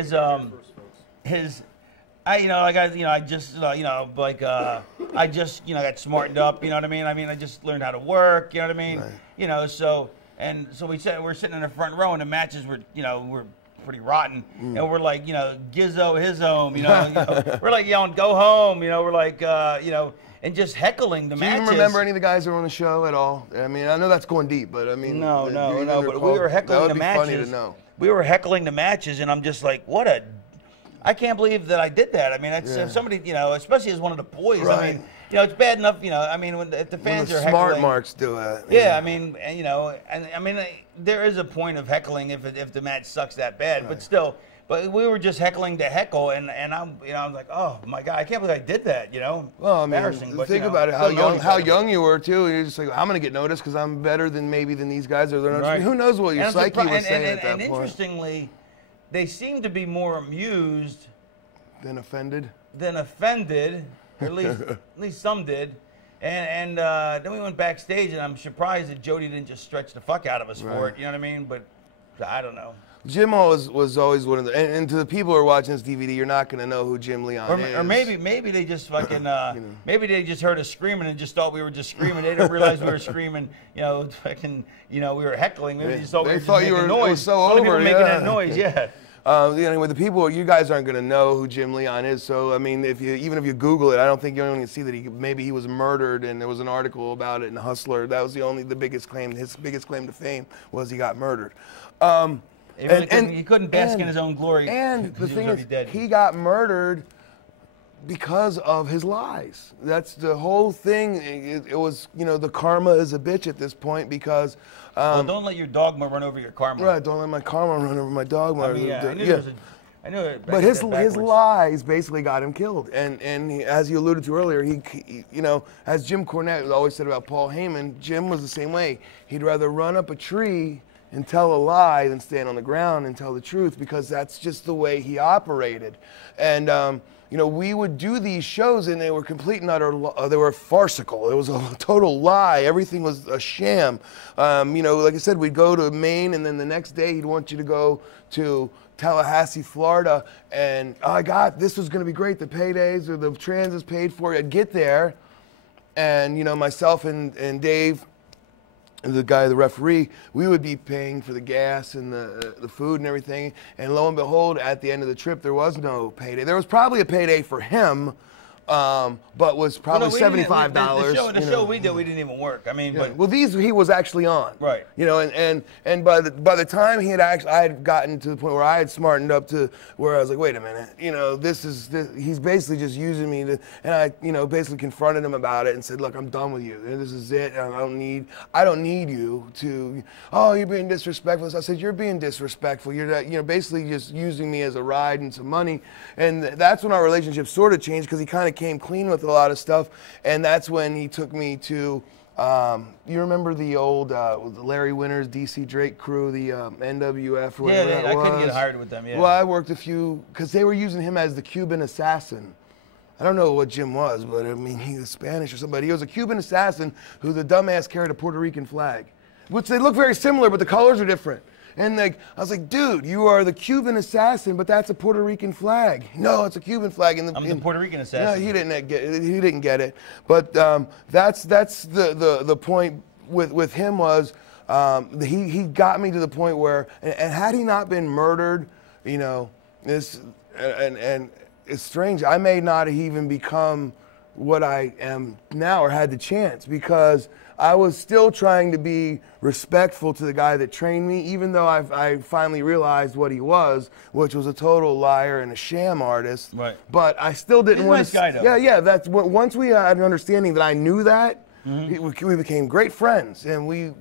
I just got smartened up, you know what I mean? I just learned how to work, you know what I mean? Right. You know, so we're sitting in the front row and the matches were pretty rotten. And we're like, Gizzo, his home, we're like yelling, go home, we're like, and just heckling the matches. Do you remember any of the guys that were on the show at all? I mean, I know that's going deep, but I mean. No, but we were heckling the matches. That would be funny to know. We were heckling the matches, and I'm just like, I can't believe that I did that. I mean, if somebody, especially as one of the boys. Right. I mean, it's bad enough. I mean, if the fans are smart heckling, marks do it. Yeah, I mean, there is a point of heckling if the match sucks that bad. But still, we were just heckling to heckle, and I'm like, oh my God, I can't believe I did that. Well, I mean, embarrassing. But, think about it, how young you were too. And you're just like, I'm gonna get noticed because I'm better than these guys, or they're not. Who knows what your psyche was saying at that point? And interestingly, they seem to be more amused than offended. Or at least some did. And then we went backstage, and I'm surprised that Jody didn't just stretch the fuck out of us for it. You know what I mean? But I don't know. Jim was always one of the, and to the people who are watching this DVD, you're not going to know who Jim Leon is. Or maybe they just fucking, maybe they just heard us screaming and just thought we were just screaming. They didn't realize we were screaming, fucking, we were heckling. Maybe they just thought we were just making noise. It was so over, making that noise, Anyway, the people, you guys aren't going to know who Jim Leon is. So, I mean, even if you Google it, I don't think you're going to see that maybe he was murdered, and there was an article about it in Hustler. That was the biggest claim. His biggest claim to fame was he got murdered. He couldn't bask in his own glory. And the thing is, he got murdered because of his lies. That's the whole thing. It was, the karma is a bitch at this point because. Well, don't let your dogma run over your karma. Right, don't let my karma run over my dogma. I mean, I knew it. But his lies basically got him killed. And as you alluded to earlier, he as Jim Cornette always said about Paul Heyman, Jim was the same way. He'd rather run up a tree and tell a lie than stand on the ground and tell the truth, because that's just the way he operated. And we would do these shows, and they were complete and utter. They were farcical. It was a total lie. Everything was a sham. Like I said, we'd go to Maine, and then the next day he'd want you to go to Tallahassee, Florida, and this was going to be great. The paydays or the transits paid for. I'd get there, and myself and Dave, the guy, the referee, we would be paying for the gas and the food and everything. And lo and behold, at the end of the trip, there was no payday. There was probably a payday for him, but was probably $75. The show we did, we didn't even work. I mean, but these he was actually on. Right. And by the time I had gotten to the point where I had smartened up to where I was like, wait a minute, he's basically just using me to, and I basically confronted him about it and said, look, I'm done with you. This is it. I don't need you to. Oh, you're being disrespectful. So I said, you're being disrespectful. You're basically just using me as a ride and some money. And that's when our relationship sort of changed, because he kind of came clean with a lot of stuff, and that's when he took me to, you remember the old Larry Winters, DC Drake crew, the NWF, or whatever that was? I couldn't get hired with them, Well, I worked a few, because they were using him as the Cuban assassin. I don't know what Jim was, but I mean, he was Spanish or somebody. He was a Cuban assassin who the dumbass carried a Puerto Rican flag, which they look very similar, but the colors are different. And I was like, dude, you are the Cuban assassin, but that's a Puerto Rican flag. No, it's a Cuban flag. I'm the Puerto Rican assassin. No, he didn't get it. But that's the point with him was, he got me to the point where, and had he not been murdered, you know, and it's strange, I may not have even become what I am now or had the chance, because I was still trying to be respectful to the guy that trained me, even though I finally realized what he was, which was a total liar and a sham artist. Right. But I still didn't want to. Nice guy, though. Yeah. That's once we had an understanding that I knew that. We became great friends, and we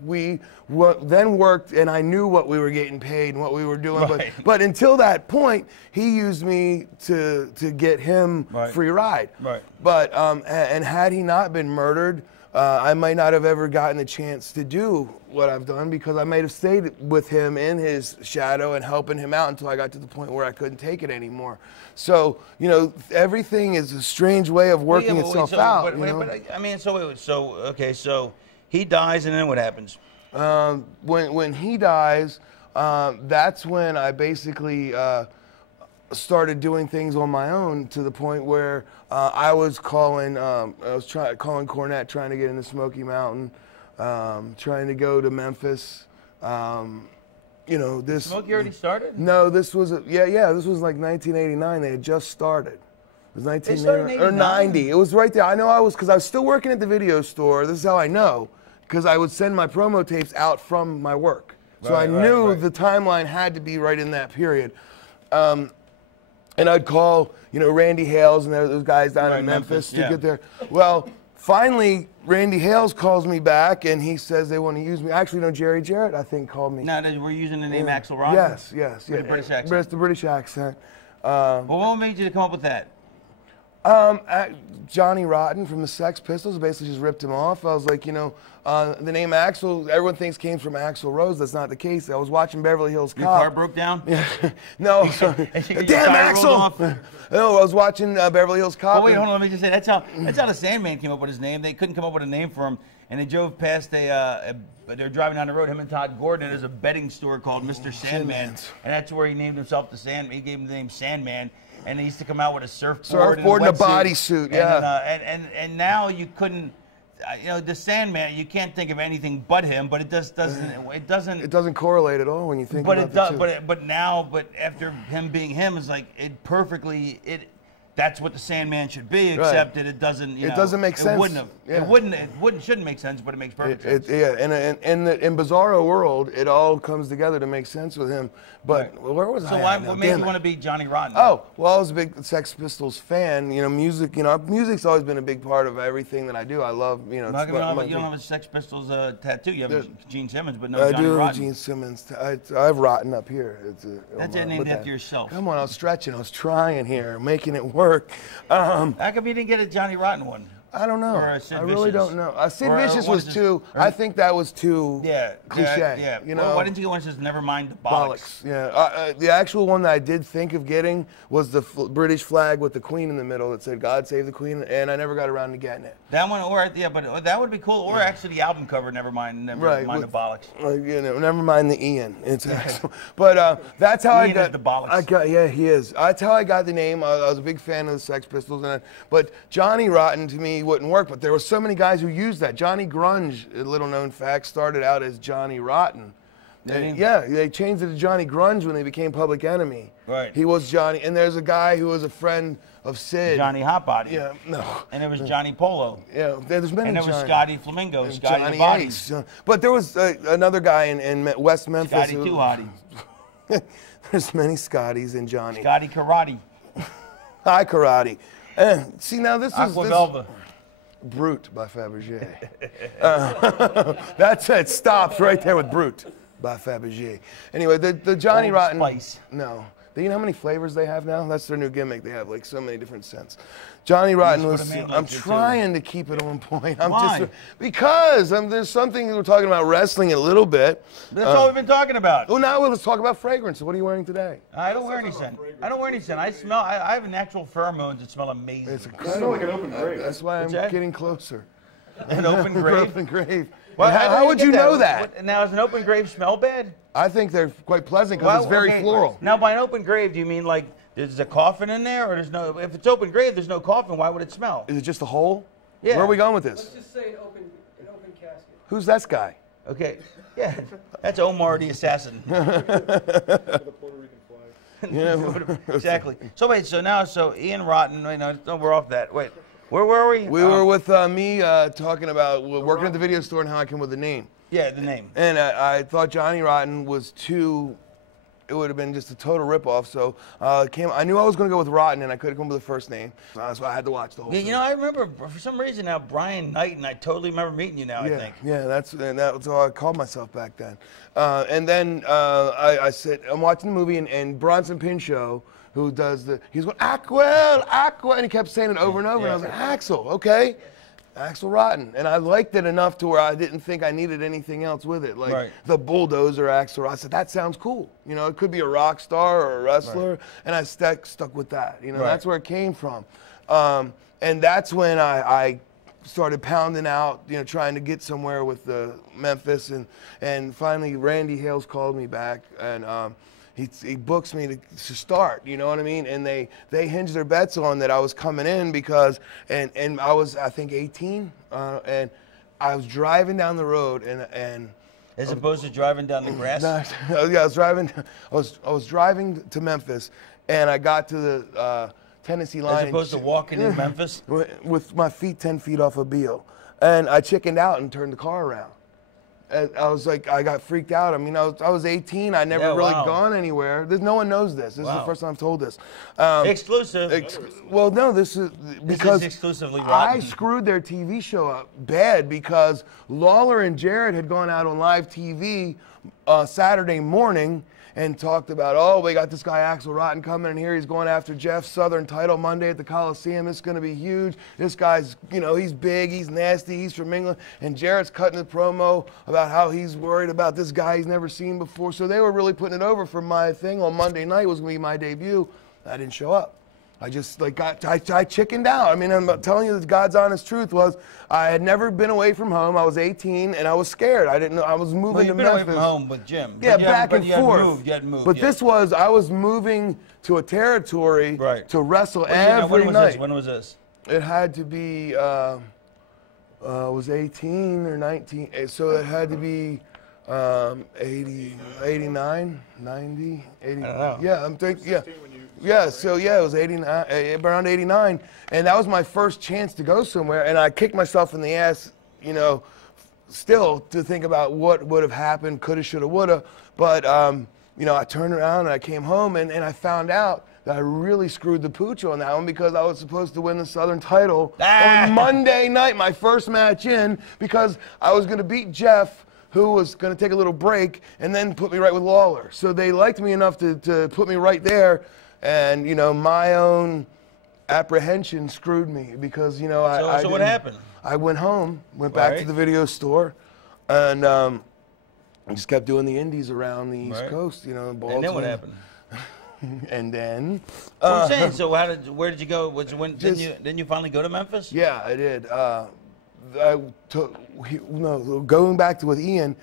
then worked, and I knew what we were getting paid and what we were doing. Right. But until that point, he used me to get him free ride. Right. But and had he not been murdered, I might not have ever gotten the chance to do what I've done, because I might have stayed with him in his shadow and helping him out until I got to the point where I couldn't take it anymore. So, you know, everything is a strange way of working itself out. But I mean, okay, so he dies, and then what happens? When he dies, that's when I basically started doing things on my own, to the point where I was calling Cornette, trying to get into Smoky Mountain, trying to go to Memphis. You know, this. Smokey already started? No, this was this was like 1989. They had just started. It was 1989 or 90. It was right there. I know because I was still working at the video store. This is how I know, because I would send my promo tapes out from my work, so I knew the timeline had to be right in that period. And I'd call, you know, Randy Hales and those guys down in Memphis to get there. Well, finally, Randy Hales calls me back, and he says they want to use me. Actually, no, Jerry Jarrett, I think, called me. Now, we're using the name Axl Rotten? Yes. The British accent? It's the British accent. Well, what made you to come up with that? Johnny Rotten from the Sex Pistols basically just ripped him off. I was like, you know, the name Axl, everyone thinks came from Axl Rose. That's not the case. I was watching Beverly Hills Cop. Your car broke down? Yeah. No. Damn, Axl! No, I was watching Beverly Hills Cop. Oh, wait, hold on. Let me just say, that's how the Sandman came up with his name. They couldn't come up with a name for him, and they drove past they were driving down the road, him and Todd Gordon, and there's a bedding store called Mr. Sandman, and that's where he named himself the Sandman. He gave him the name Sandman. And he used to come out with a surfboard and a bodysuit, and now you couldn't, you know, the Sandman. You can't think of anything but him. But it doesn't. It doesn't correlate at all when you think about it. But after him being him, is like it perfectly. That's what the Sandman should be, except that it doesn't. It doesn't make sense. It shouldn't make sense, but it makes perfect sense. In Bizarro World, it all comes together to make sense with him. But where was I? So what made you want to be Johnny Rotten? Oh, well, I was a big Sex Pistols fan. You know, music. You know, music's always been a big part of everything that I do. I love. You know, you don't have a Sex Pistols tattoo. You have Gene Simmons, but no Johnny Rotten. I do Gene Simmons. I have Rotten up here. That's named after yourself. Come on, I was stretching. I was trying here, making it work. How come you didn't get a Johnny Rotten one? I don't know. Or Sid I really Vicious. don't know. Sid Vicious was too. I think that was too cliche. Yeah. You know. Well, why didn't you get one that says "Never mind the bollocks"? Yeah. The actual one that I did think of getting was the British flag with the Queen in the middle that said "God Save the Queen," and I never got around to getting it. That one, but that would be cool. Or actually, the album cover "Never mind the bollocks." You know, never mind the Ian. It's actual. But that's how Ian is the bollocks. Yeah, he is. That's how I got the name. I was a big fan of the Sex Pistols, but Johnny Rotten to me wouldn't work. But there were so many guys who used that. Johnny Grunge, a little known fact, started out as Johnny Rotten. They changed it to Johnny Grunge when they became Public Enemy. Right. He was Johnny, and there's a guy who was a friend of Sid. Johnny Hotbody. Yeah, no. And there was Johnny Polo. Yeah, there's many. And there was Scotty Flamingo, Scotty Johnny Ace. But there was another guy in West Memphis. Scotty Too Hottie. There's many Scotties in Johnny. Scotty Karate. Hi, Karate. See, now this is... Aquavelva. Brute by Fabergé. That's it. Stops right there with Brute by Fabergé. Anyway, the Johnny Rotten. Spice. No. Do you know how many flavors they have now? That's their new gimmick. They have like so many different scents. Johnny Rotten was. I'm trying to keep it on point. Why? Because there's something we're talking about wrestling a little bit. That's all we've been talking about. Well, now let's talk about fragrance. What are you wearing today? I don't wear any scent. I don't wear any scent. I smell. I have natural pheromones that smell amazing. It's You smell like an open grave. That's why I'm getting closer. An open grave. Open grave. Well, how would you know that? Now, does an open grave smell bad? I think they're quite pleasant because it's very floral. Now, by an open grave, do you mean like there's a coffin in there, or there's no? If it's open grave, there's no coffin. Why would it smell? Is it just a hole? Yeah. Where are we going with this? Let's just say an open casket. Who's that guy? Okay. Yeah. That's Omar the assassin. Yeah. Exactly. So wait. So now, Ian Rotten. Wait, no, we're off that. Wait. Where were we? We were with me talking about working at the video store and how I came with the name. Yeah, the name. And I thought Johnny Rotten was too. It would have been just a total ripoff. So I knew I was going to go with Rotten, and I couldn't come up with the first name. So I had to watch the whole thing. You know, I remember for some reason now Brian Knight, and I totally remember meeting you now. Yeah, I think. Yeah, that was how I called myself back then. And then I said, I'm watching the movie, and Bronson Pinchot, who does he's going, Aquel, and he kept saying it over and over, and I was like, Axl, okay. Axl Rotten, and I liked it enough to where I didn't think I needed anything else with it, like the bulldozer Axl Rotten. I said that sounds cool. You know, it could be a rock star or a wrestler, and I stuck with that. You know, that's where it came from, and that's when I started pounding out, you know, trying to get somewhere with the Memphis, and finally Randy Hales called me back, and he books me to start, you know what I mean? And they hinged their bets on that I was coming in because, and I was, I think, 18, and I was driving down the road, and as opposed to driving down the grass? No, yeah, I was driving to Memphis, and I got to the Tennessee line. As opposed to walking in Memphis? With my feet 10 feet off of Beale. And I chickened out and turned the car around. I was like, I got freaked out. I mean, I was 18. I never really gone anywhere. No one knows this. This is the first time I've told this. Exclusive. Well, no, this is because exclusively Rotten. I screwed their TV show up bad because Lawler and Jarrett had gone out on live TV Saturday morning and talked about, oh, we got this guy Axl Rotten coming in here. He's going after Jeff's Southern title Monday at the Coliseum. It's going to be huge. This guy's, you know, he's big, he's nasty, he's from England. And Jarrett's cutting a promo about how he's worried about this guy he's never seen before. So they were really putting it over for my thing on Monday night. It was going to be my debut. I didn't show up. I just I chickened out. I mean, I'm telling you the God's honest truth was I had never been away from home. I was 18 and I was scared. I didn't know I was moving to Memphis. Away from home with Jim. Yeah, back and forth. You hadn't moved. But this was I was moving to a territory to wrestle every night. When was this? It had to be I was 18 or 19, so it had to be 80, 89, 90, 80. Yeah, I'm thinking. Yeah. Yeah, so yeah, it was 89, around 89, and that was my first chance to go somewhere, and I kicked myself in the ass, you know, still to think about what would have happened, coulda, shoulda, woulda, but, you know, I turned around and I came home, and I found out that I really screwed the pooch on that one because I was supposed to win the Southern title on Monday night, my first match in, because I was going to beat Jeff, who was going to take a little break, and then put me right with Lawler. So they liked me enough to put me right there. And, you know, my own apprehension screwed me because, you know, So what happened? I went home, went back to the video store, and I just kept doing the indies around the East Coast, you know, Baltimore. And then what happened? And then... I'm saying, so where did you go? Didn't you finally go to Memphis? Yeah, I did. Going back to with Ian,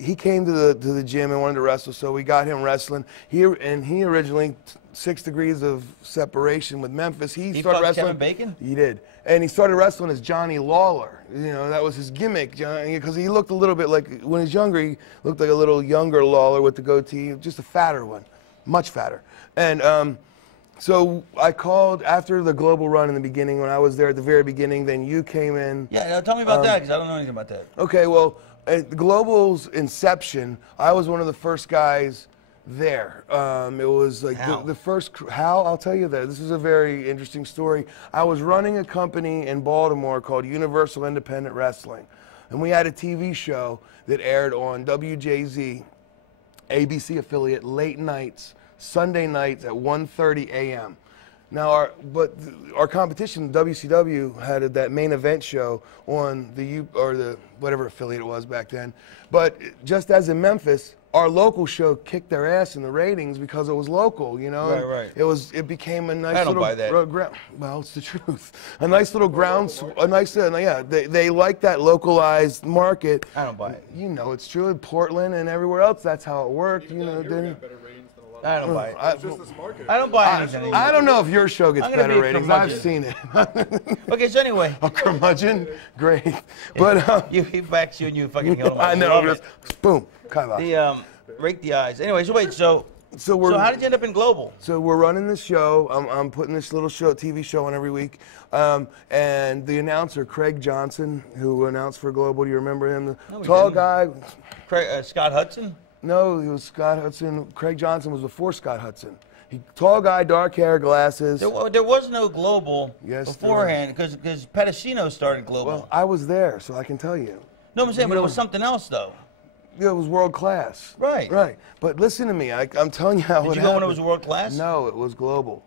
he came to the gym and wanted to wrestle, so we got him wrestling. He originally 6 degrees of separation with Memphis. He started wrestling. Kevin Bacon? He did, and he started wrestling as Johnny Lawler. You know, that was his gimmick, because he looked a little bit like when he was younger. He looked like a little younger Lawler with the goatee, just a fatter one, much fatter, and. So I called after the global run in the beginning, when I was there at the very beginning, then you came in. Yeah, tell me about that, because I don't know anything about that. Okay, well, at global's inception, I was one of the first guys there. It was like the first, I'll tell you that. This is a very interesting story. I was running a company in Baltimore called Universal Independent Wrestling, and we had a TV show that aired on WJZ, ABC affiliate, late nights, Sunday nights at 1:30 a.m. Now, our competition, WCW, had that main event show on the whatever affiliate it was back then. But just as in Memphis, our local show kicked their ass in the ratings because it was local, you know. Right. It became a nice little. I don't buy that. Well, it's the truth. A nice little they like that localized market. I don't buy it. You know, it's true in Portland and everywhere else. That's how it worked. You know, I don't buy it. It's just this marketing. I don't buy anything. I don't know if your show gets better ratings. I've seen it. Okay, so anyway. A curmudgeon? Great. But he backs you and you fucking kill him. I know. Just, boom. The rake the eyes. Anyway, so wait, so how did you end up in Global? So we're running this show. I'm putting this little TV show on every week. And the announcer, Craig Johnson, who announced for Global, do you remember him? The tall guy. Scott Hudson? No, he was Scott Hudson. Craig Johnson was before Scott Hudson. Tall guy, dark hair, glasses. There was no Global beforehand because Pedicino started Global. Well, I was there, so I can tell you. No, I'm saying, but it was something else, though. Yeah, it was world class. Right. Right. But listen to me. I'm telling you how it happened. Did you go when it was world class? No, it was Global.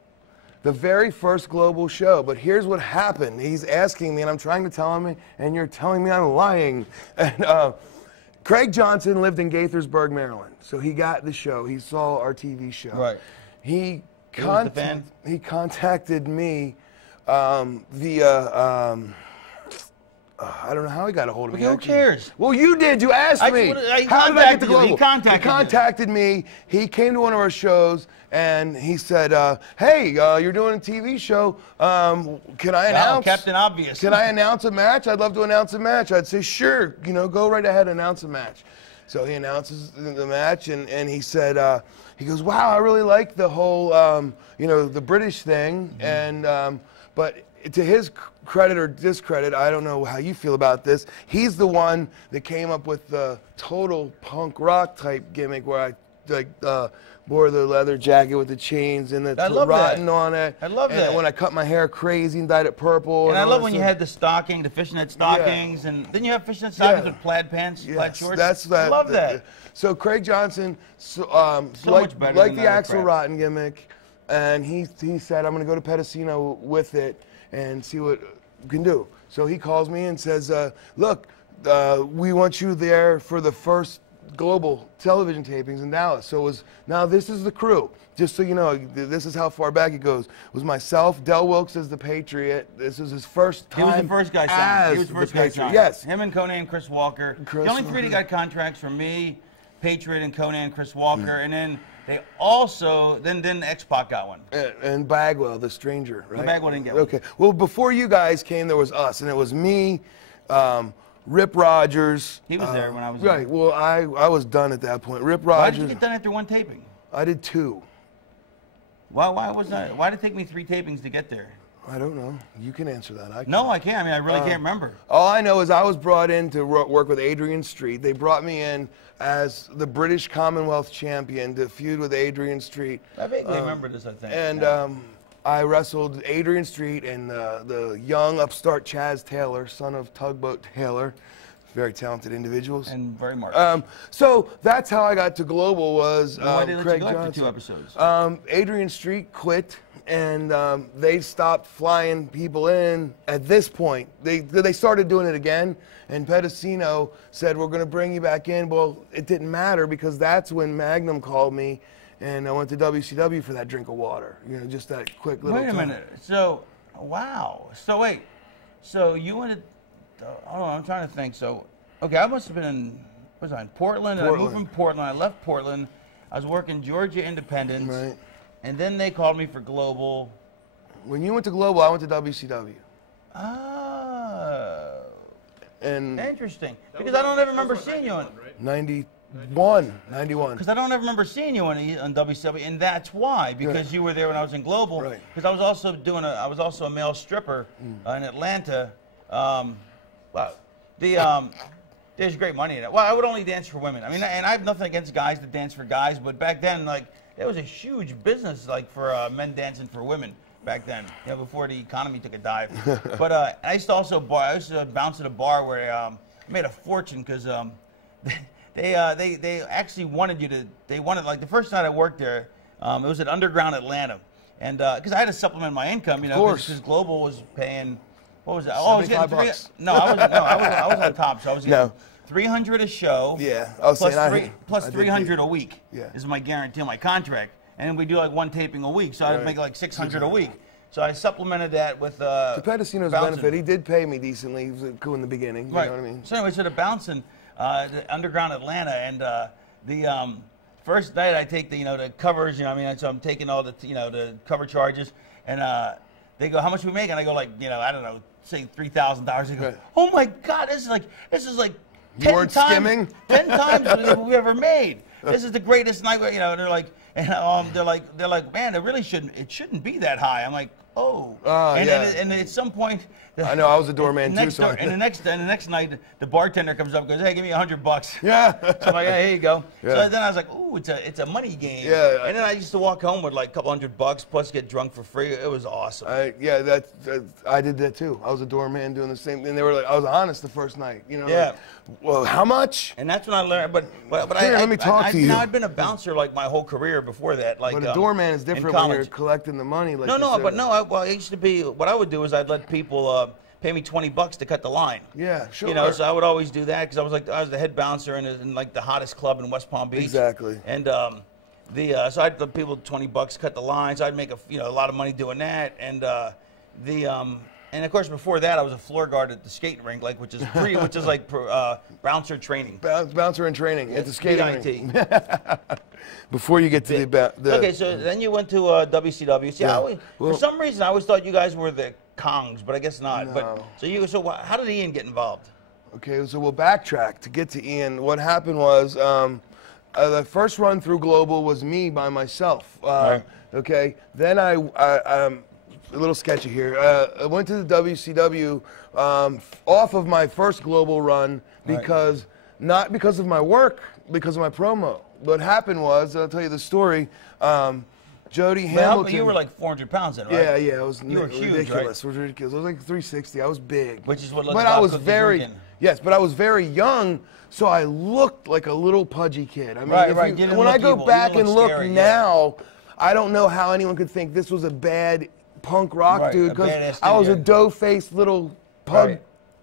The very first Global show. But here's what happened. He's asking me, and I'm trying to tell him, and you're telling me I'm lying. And Craig Johnson lived in Gaithersburg, Maryland. So he got the show. He saw our TV show. Right. He contacted me via... I don't know how he got a hold of me. Who cares? Well, you did. You asked me. How did I get to Global? He contacted me. He came to one of our shows, and he said, hey, you're doing a TV show. Can I announce? Captain Obvious. Can I announce a match? I'd love to announce a match. I'd say, sure. Go right ahead and announce a match. So he announces the match, and he said, he goes, wow, I really like the whole, the British thing. And but to his credit or discredit, I don't know how you feel about this. He's the one that came up with the total punk rock type gimmick where I wore the leather jacket with the chains and the rotten on it. I love that. And when I cut my hair crazy and dyed it purple. And I love when you had the fishnet stockings, and didn't you have fishnet stockings with plaid pants, plaid shorts? I love that. So Craig Johnson, like the Axl Rotten gimmick, and he said, I'm going to go to Pedicino with it and see what we can do. So he calls me and says, look, we want you there for the first Global television tapings in Dallas. So now this is the crew. Just so you know, this is how far back it goes. It was myself, Del Wilkes as the Patriot. This was his first time. He was the first guy signed. He was the first guy signed. Yes. Him and Conan and Chris Walker. The only three that got contracts were me, Patriot, and Conan and Chris Walker. And then they also, then X-Pac got one. And Bagwell, the stranger, right? Bagwell didn't get one. Okay. Well, before you guys came, there was us. And it was me, Rip Rogers. He was there when I was there. Right. Well, I was done at that point. Rip Rogers. Why did you get done after one taping? I did 2. Why did it take me 3 tapings to get there? I don't know. You can answer that. I can't. I mean, I really can't remember. All I know is I was brought in to work with Adrian Street. They brought me in as the British Commonwealth champion to feud with Adrian Street. I vaguely remember this, I think. And I wrestled Adrian Street and the young upstart Chaz Taylor, son of Tugboat Taylor. Very talented individuals. And very marked. So that's how I got to Global was why did Craig you go Johnson. after 2 episodes? Adrian Street quit, and they stopped flying people in at this point. They started doing it again, and Pedicino said, we're going to bring you back in. Well, it didn't matter because that's when Magnum called me, and I went to WCW for that drink of water. Just that quick little Wait a minute. So, wow. So, wait. So, you went to... Oh, I'm trying to think. So, okay, I must have been in Portland. And I moved from Portland. I left Portland. I was working Georgia Independence. Right. And then they called me for Global. When you went to Global, I went to WCW. Oh. And interesting. Because I don't ever remember seeing you on... 91. Because I don't ever remember seeing you on WCW, and that's why. Because you were there when I was in Global. Right. Because I was also a male stripper in Atlanta. There's great money in it. Well, I would only dance for women. I mean, and I have nothing against guys that dance for guys, but back then, there was a huge business, for men dancing for women back then, before the economy took a dive. But I used to bounce at a bar where I made a fortune because they actually wanted the first night I worked there, it was at Underground Atlanta, and because I had to supplement my income, because Global was paying. What was that? Oh, I was getting $300. No, I was on top, so I was getting $300 a show. Yeah, I was plus $300 a week. Yeah, is my guarantee, my contract, and we do 1 taping a week, so I'd make $600 a week. So I supplemented that with to Pedicino's benefit, he did pay me decently. He was cool in the beginning. You know what I mean? So anyway, the bouncing, the Underground Atlanta, and the first night I take the the covers. You know, what I mean, so I'm taking all the the cover charges, and they go, how much we make? And I go like, I don't know, say $3,000. They go, oh my God, this is like 10 times 10 times what we've ever made. This is the greatest night. And they're like, they're like, man, it shouldn't be that high. I'm like, oh, and at some point, I know I was a doorman too. So and the next night, the bartender comes up and goes, hey, give me $100. Yeah. So I'm like, hey, here you go. Yeah. So then I was like, ooh, it's a money game. Yeah. And then I used to walk home with like a couple $100 plus get drunk for free. It was awesome. I did that too. I was a doorman doing the same thing. They were like, I was honest the first night. Yeah. Like, well, how much? And that's when I learned. But let me talk to you. Now I've been a bouncer like my whole career before that. Like, but a doorman is different when you're collecting the money. Like I used to be. What I would do is I'd let people pay me $20 to cut the line. Yeah, sure. So I would always do that because I was the head bouncer in like the hottest club in West Palm Beach. Exactly. And so I'd let people $20 cut the line. So I'd make a lot of money doing that. And and of course before that I was a floor guard at the skating rink, which is like bouncer training. Bouncer in training at the skating rink. Before you get to the okay, so then you went to WCW. See, for some reason I always thought you guys were the Kongs, but I guess not. No. But so how did Ian get involved? Okay, so we'll backtrack to get to Ian. What happened was the first run through Global was me by myself. Right. Okay, then a little sketchy here. I went to the WCW off of my first Global run because not because of my work, because of my promo. What happened was, I'll tell you the story. Jody Hamilton. You were like 400 pounds then, right? Yeah. It was ridiculous. It was ridiculous. I was like 360. I was big. Which is what. But I was very but I was very young, so I looked like a little pudgy kid. I mean, when I go back and look now, I don't know how anyone could think this was a bad punk rock dude because I was a dough-faced little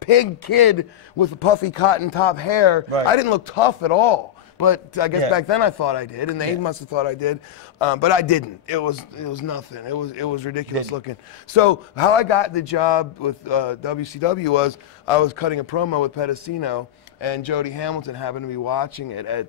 pig kid with puffy cotton top hair. Right. I didn't look tough at all. But I guess back then I thought I did, and they must have thought I did, but I didn't. It was nothing. It was ridiculous looking. So how I got the job with WCW was I was cutting a promo with Pedicino, and Jody Hamilton happened to be watching it at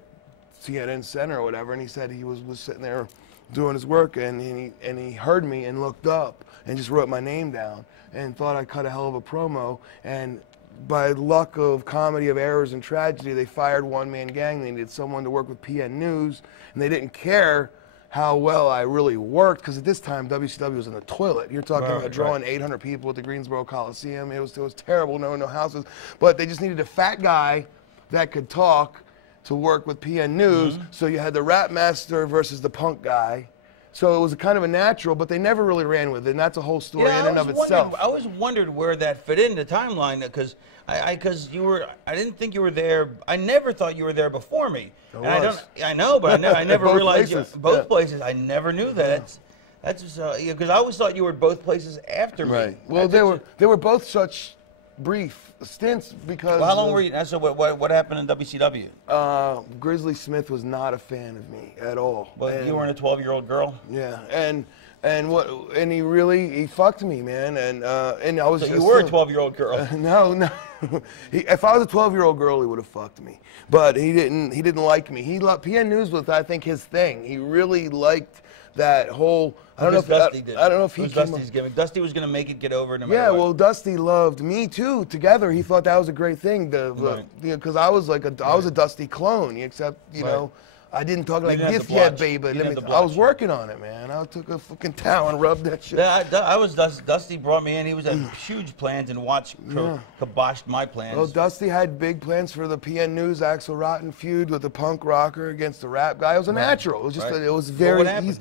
CNN Center or whatever, and he said he was sitting there doing his work, and he heard me and looked up and just wrote my name down and thought I cut a hell of a promo. And by luck of comedy of errors and tragedy, they fired one-man gang. They needed someone to work with PN News, and they didn't care how well I really worked, because at this time WCW was in the toilet. You're talking about drawing 800 people at the Greensboro Coliseum. It was terrible, no houses. But they just needed a fat guy that could talk to work with PN News. So you had the rap master versus the punk guy. So it was kind of a natural, but they never really ran with it, and that's a whole story in and of itself. I always wondered where that fit in the timeline, because I didn't think you were there. I never thought you were there before me. I know, but I never realized both places. I never knew that. That's because I always thought you were both places after me. Right. Well, they were both such brief stints because. Well, how long were you? So what happened in WCW? Grizzly Smith was not a fan of me at all. Well, you weren't a 12-year-old girl. Yeah, and he fucked me, man, and I was. So you were a 12-year-old girl. No. If I was a 12-year-old girl, he would have fucked me, but he didn't. He didn't like me. He loved PN News was, I think, his thing. He really liked that whole. I don't know if Dusty did. I don't know if he. It was Dusty's gimmick. Dusty was going to make it get over no matter what. Well, Dusty loved me too. Together, he thought that was a great thing. Because I was like I was a Dusty clone, except you know. I didn't talk like this yet, baby. I was working on it, man. I took a fucking towel and rubbed that shit. Yeah, Dusty brought me in. He was had huge plans and kiboshed my plans. Well, Dusty had big plans for the PN News Axl Rotten feud with the punk rocker against the rap guy. It was a natural. It was just it was very easy.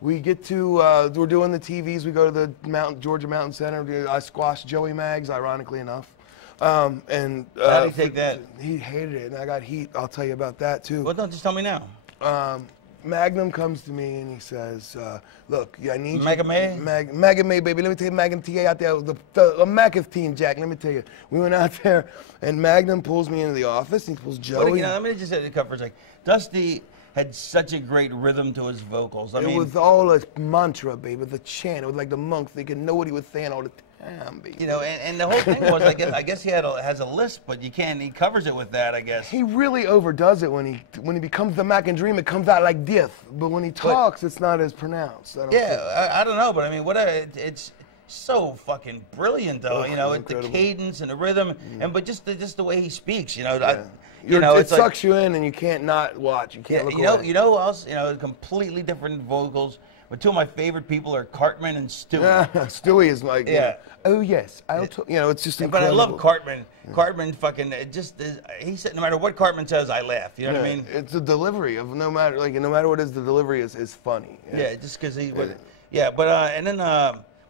We get to we're doing the TVs. We go to the Georgia Mountain Center. I squashed Joey Maggs, ironically enough. How did he take that? He hated it, and I got heat. I'll tell you about that too. Well, don't just tell me now. Magnum comes to me and he says, "Look, I need Mega May? Mega May, baby. Let me tell you, Magnum TA out there, the Maccas team, Jack. Let me tell you, we went out there, and Magnum pulls me into the office. And he pulls Joey. Let me just say the cover. Like Dusty had such a great rhythm to his vocals. I mean, it was all a mantra, baby, the chant. It was like the monks. They could know what he was saying all the time. Baby. You know, and the whole thing was, I guess he has a lisp, but you can't. He covers it with that, I guess. He really overdoes it when he becomes the Mac and Dream. It comes out like this, but when he talks, it's not as pronounced. I don't know, but I mean, it's so fucking brilliant, though. You know, the cadence and the rhythm, but just the way he speaks. You know, it sucks you in, and you can't not watch. You can't look away. You know who else? You know, completely different vocals. But two of my favorite people are Cartman and Stewie. Yeah, Stewie is like, oh yes, you know, it's just incredible. But I love Cartman. Cartman fucking, he said no matter what Cartman says, I laugh. You know what I mean? It's the delivery of no matter what it is, the delivery is funny. Yeah, just because he, but and then,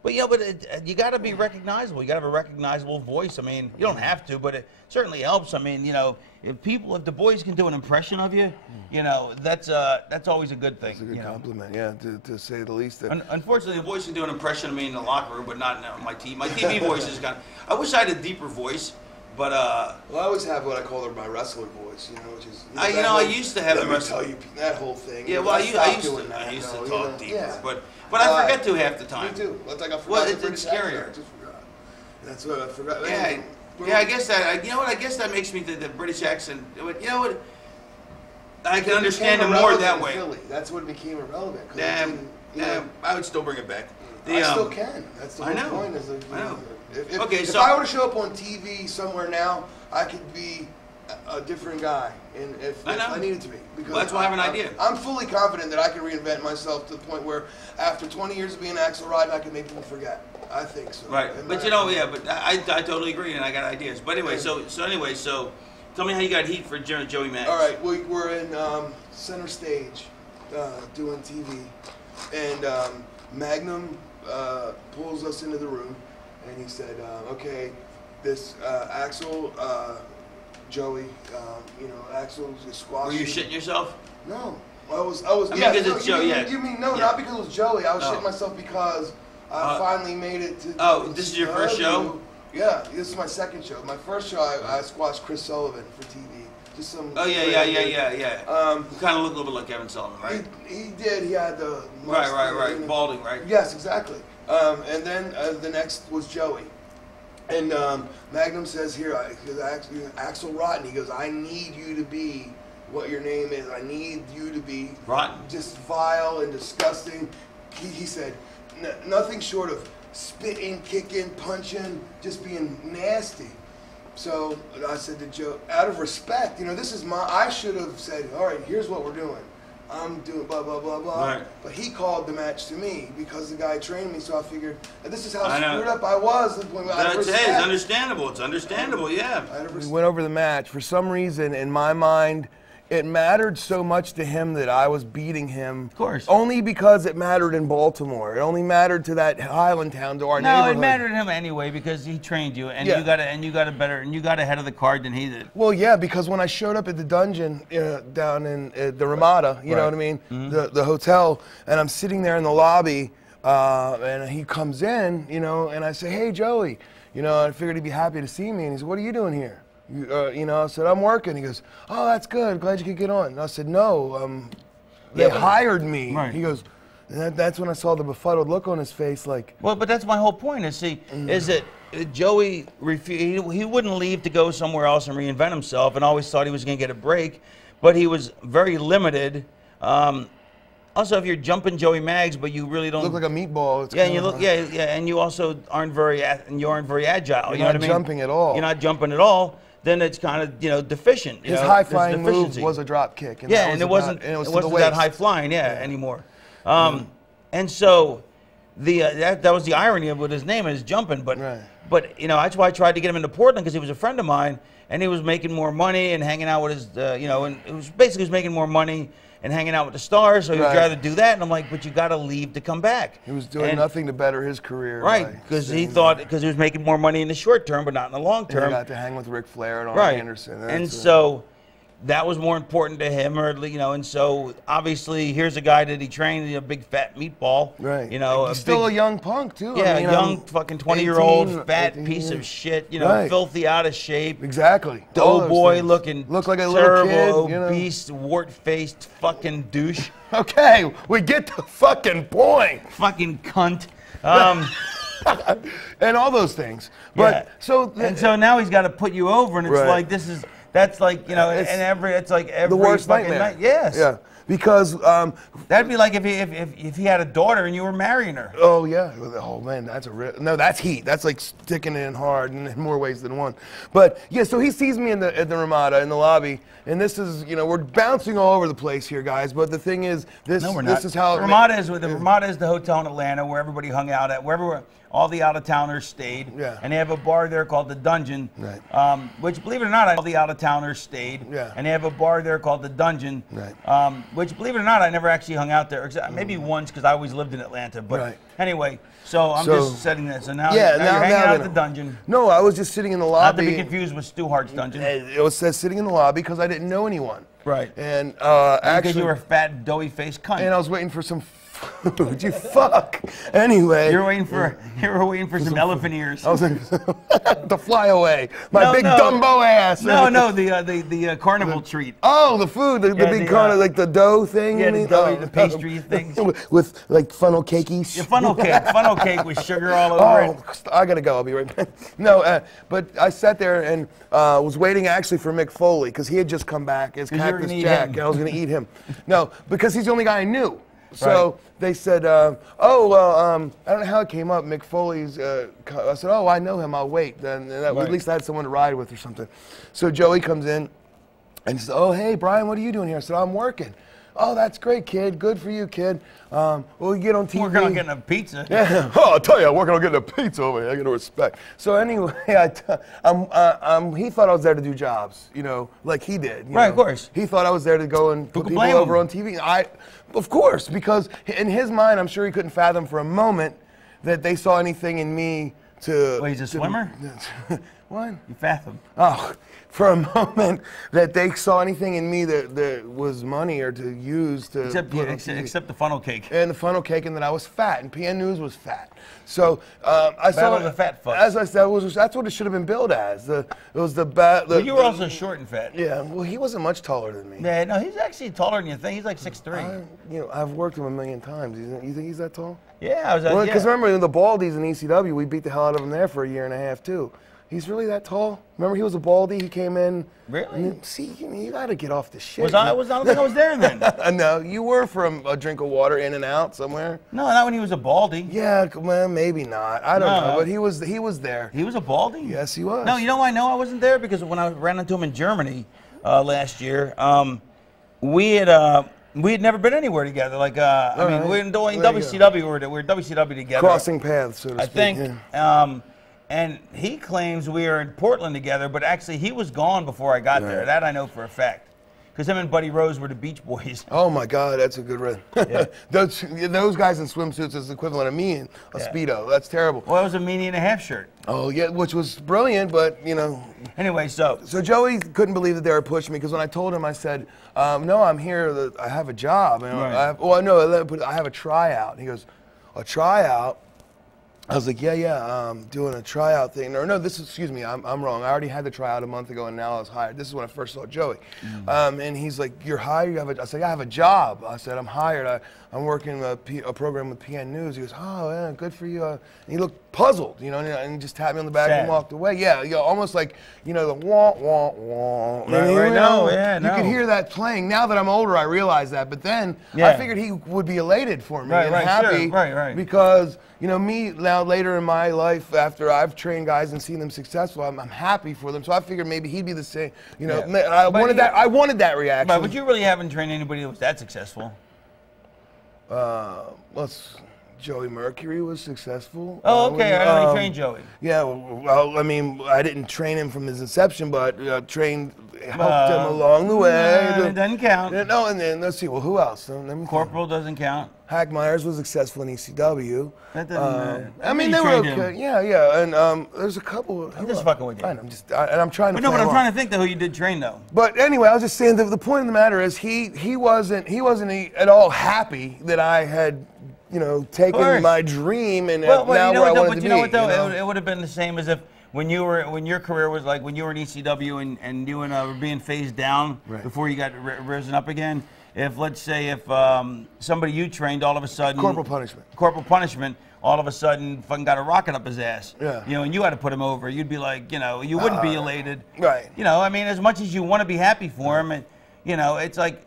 but you got to be recognizable. You got to have a recognizable voice. I mean, you don't have to, but it certainly helps. I mean, you know, if the boys can do an impression of you, you know, that's always a good thing. It's a good compliment, to say the least. Unfortunately, the boys can do an impression of me in the locker room, but not in my TV. My TV voice is kind of. I wish I had a deeper voice, but well, I always have what I call my wrestler voice, you know, which is. I used to have the wrestler. Tell you that whole thing. Yeah, well, I used to talk deeper, but I forget to half the time. Me too. It's like I forgot. Well, it's scarier. I just forgot. That's what I forgot. Yeah, I guess that. You know what? I guess that makes me the British accent. You know what? I can understand it more that way. Philly. That's what became irrelevant. I would still bring it back. I still can. That's the whole point. I know. If I were to show up on TV somewhere now, I could be a different guy, and if I needed to be. Because that's why I have an idea. I'm fully confident that I can reinvent myself to the point where, after 20 years of being Axl Rotten, I can make people forget. I think so. Right, but you know, but I totally agree, and I got ideas. But anyway, so tell me how you got heat for Joey Mags. All right, we're in center stage doing TV, and Magnum pulls us into the room, and he said, "Okay, this Axl, Joey, you know, Axl's squashing." Were you shitting yourself? No, I was. Because it's Joey. You mean not because it was Joey? I was shitting myself because I finally made it to. Oh, this is your first show? Yeah, this is my second show. My first show, I squashed Chris Sullivan for TV. Just some. Oh yeah. You kind of look a little bit like Kevin Sullivan, right? He did. He had the. Right. Balding, right? Yes, exactly. And then the next was Joey. And Magnum says here, Axl Rotten, he goes, I need you to be what your name is. I need you to be rotten, just vile and disgusting. He said, nothing short of spitting, kicking, punching, just being nasty. So I said to Joe, out of respect, you know, I should have said, all right, here's what we're doing. I'm doing blah, blah, blah, blah. Right. But he called the match to me because the guy trained me, so I figured this is how screwed up I was. It's understandable. It's understandable, yeah. We went over the match. For some reason, in my mind, it mattered so much to him that I was beating him. Of course. Only because it mattered in Baltimore. It only mattered to that Highland town, to our neighborhood. No, it mattered to him anyway because he trained you, and you got ahead of the card than he did. Well, yeah, because when I showed up at the dungeon down in the Ramada, you know what I mean, the hotel, and I'm sitting there in the lobby, and he comes in, you know, and I say, hey, Joey, you know, I figured he'd be happy to see me, and he said, what are you doing here? You know, I said, I'm working. He goes, oh, that's good. Glad you could get on. And I said, no, they hired me. Right. He goes, and that's when I saw the befuddled look on his face, like. Well, but that's my whole point. Is that Joey he wouldn't leave to go somewhere else and reinvent himself, and always thought he was going to get a break, but he was very limited. Also, if you're jumping Joey Mags, but you really don't look like a meatball. And you look, and you also aren't very agile. You know what I mean? You're not jumping at all. You're not jumping at all. Then it's kind of deficient. His high flying move was a drop kick. And it wasn't that high flying anymore. And so that was the irony of what his name is, jumping. But you know, that's why I tried to get him into Portland, because he was a friend of mine, and he was making more money and hanging out with his and it was basically he was making more money and hanging out with the stars, so he'd rather do that. And I'm like, but you got to leave to come back. He was doing nothing to better his career. Right, because he thought, because he was making more money in the short term, but not in the long term. And he got to hang with Ric Flair and Arn Anderson. And so that was more important to him, or you know, and so obviously here's a guy that he trained, a big fat meatball, right? You know, he's still a young punk too. Yeah, I mean, a young fucking 20-year-old fat piece of shit, you know, filthy, out of shape. Exactly. Doughboy looking, look like a terrible, little kid, obese, wart-faced fucking douche. Okay, we get the fucking point. Fucking cunt. And all those things. But so now he's got to put you over, and it's like that's like, you know, it's like every the worst fucking nightmare. night. Yes. Yeah. Because that'd be like if he had a daughter and you were marrying her. Oh yeah. Oh man, that's a no. That's heat. That's like sticking it in hard in more ways than one. But yeah, so he sees me at the Ramada in the lobby, and this is, you know, we're bouncing all over the place here, guys. But the thing is, this is how Ramada is. The Ramada is the hotel in Atlanta where everybody hung out at, wherever all the out-of-towners stayed. Yeah. And they have a bar there called the Dungeon. Right. Which, believe it or not, all the out-of-towners stayed. Yeah. And they have a bar there called the Dungeon. Right. Which, believe it or not, I never actually hung out there. Except maybe once, because I always lived in Atlanta. But anyway, so I'm just setting that. So now you're hanging out at the Dungeon. No, I was just sitting in the lobby. Not to be confused with Stu Hart's Dungeon. It was sitting in the lobby because I didn't know anyone. Right. And actually, because you were a fat, doughy-faced cunt. And I was waiting for some food. You fuck. Anyway. You were waiting for some elephant ears. I was like, to fly away. My big Dumbo ass. No, the carnival treat. Oh, the food, the big carnival, like the dough thing. Yeah, the pastry thing. With like funnel cakeys. Yeah, funnel cake with sugar all over it. I gotta go. I'll be right back. No, but I sat there and was waiting actually for Mick Foley because he had just come back as Cactus Jack. And I was gonna eat him. No, because he's the only guy I knew. So they said, I don't know how it came up. Mick Foley's, I said, oh, I know him. I'll wait. Then at least I had someone to ride with or something. So Joey comes in and says, oh, hey, Brian, what are you doing here? I said, I'm working. Oh, that's great, kid. Good for you, kid. We'll get on TV. Working on getting a pizza. Yeah. Oh, I'll tell you, I'm working on getting a pizza over here. I get no respect. So anyway, he thought I was there to do jobs, you know, like he did. Right, of course. He thought I was there to go and put people over on TV. Of course, because in his mind, I'm sure he couldn't fathom for a moment that they saw anything in me to... Well, he's a swimmer? What? You fathom. Oh, for a moment that they saw anything in me that was money or to use to... Except the funnel cake. And the funnel cake, and that I was fat, and PN News was fat. So I saw the fat fucks. As I said, that's what it should have been billed as. It was the bad. But you were also short and fat. Yeah, well, he wasn't much taller than me. Yeah, no, he's actually taller than you think. He's like 6'3". You know, I've worked him a million times. You think he's that tall? Yeah, because remember in the Baldies in ECW, we beat the hell out of him there for a year and a half too. He's really that tall? Remember, he was a baldy. He came in. Really? See, you got to get off the shit. I don't think I was there then. No, you were from a drink of water in and out somewhere. No, not when he was a baldy. Yeah, well, maybe not. I don't know, but he was there. He was a baldy? Yes, he was. No, you know why I know I wasn't there? Because when I ran into him in Germany last year, we had never been anywhere together. Like, I mean, we were doing WCW. We were WCW together. Crossing paths, so to speak. I think. Yeah. And he claims we were in Portland together, but actually he was gone before I got there. That I know for a fact. Because him and Buddy Rose were the Beach Boys. Oh my God, that's a good run. Yeah. those guys in swimsuits is the equivalent of me in a Speedo. That's terrible. Well, it was a meanie and a half shirt. Oh yeah, which was brilliant, but you know. Anyway, so Joey couldn't believe that they were pushing me because when I told him, I said, "No, I'm here. I have a job. And I have a tryout." And he goes, "A tryout?" I was like, I'm doing a tryout thing. Or no, excuse me, I'm wrong. I already had the tryout a month ago and now I was hired. This is when I first saw Joey. And he's like, you're hired? I said, I have a job. I said, I'm hired. I'm working a program with PN News. He goes, oh, yeah, good for you. And he looked puzzled, you know, and he just tapped me on the back and walked away. Yeah, almost like, you know, the wah, wah, wah. You could hear that playing. Now that I'm older, I realize that. But then I figured he would be elated for me and happy. Right. Because, you know, me now later in my life, after I've trained guys and seen them successful, I'm happy for them. So I figured maybe he'd be the same. You know, I wanted that reaction. But you really haven't trained anybody that was that successful. Joey Mercury was successful. Oh, okay. I only trained Joey. Yeah, well, I mean, I didn't train him from his inception, but helped him along the way. It doesn't count. No, and then let's see. Well, who else? Corporal doesn't count. Hack Myers was successful in ECW. That doesn't. I mean, they were okay. Yeah, and there's a couple. I'm just fucking with you. Fine, I'm trying to. But I'm trying to think though who you did train though. But anyway, I was just saying the point of the matter is he wasn't at all happy that I had, taken my dream and now where I wanted to be. But you know what though? It would have been the same as if when your career was like when you were in ECW and you were being phased down before you got risen up again. If let's say if somebody you trained all of a sudden corporal punishment all of a sudden fucking got a rocket up his ass. Yeah. And you had to put him over. You'd be like, you wouldn't be elated. Right. I mean, as much as you want to be happy for him, and it's like,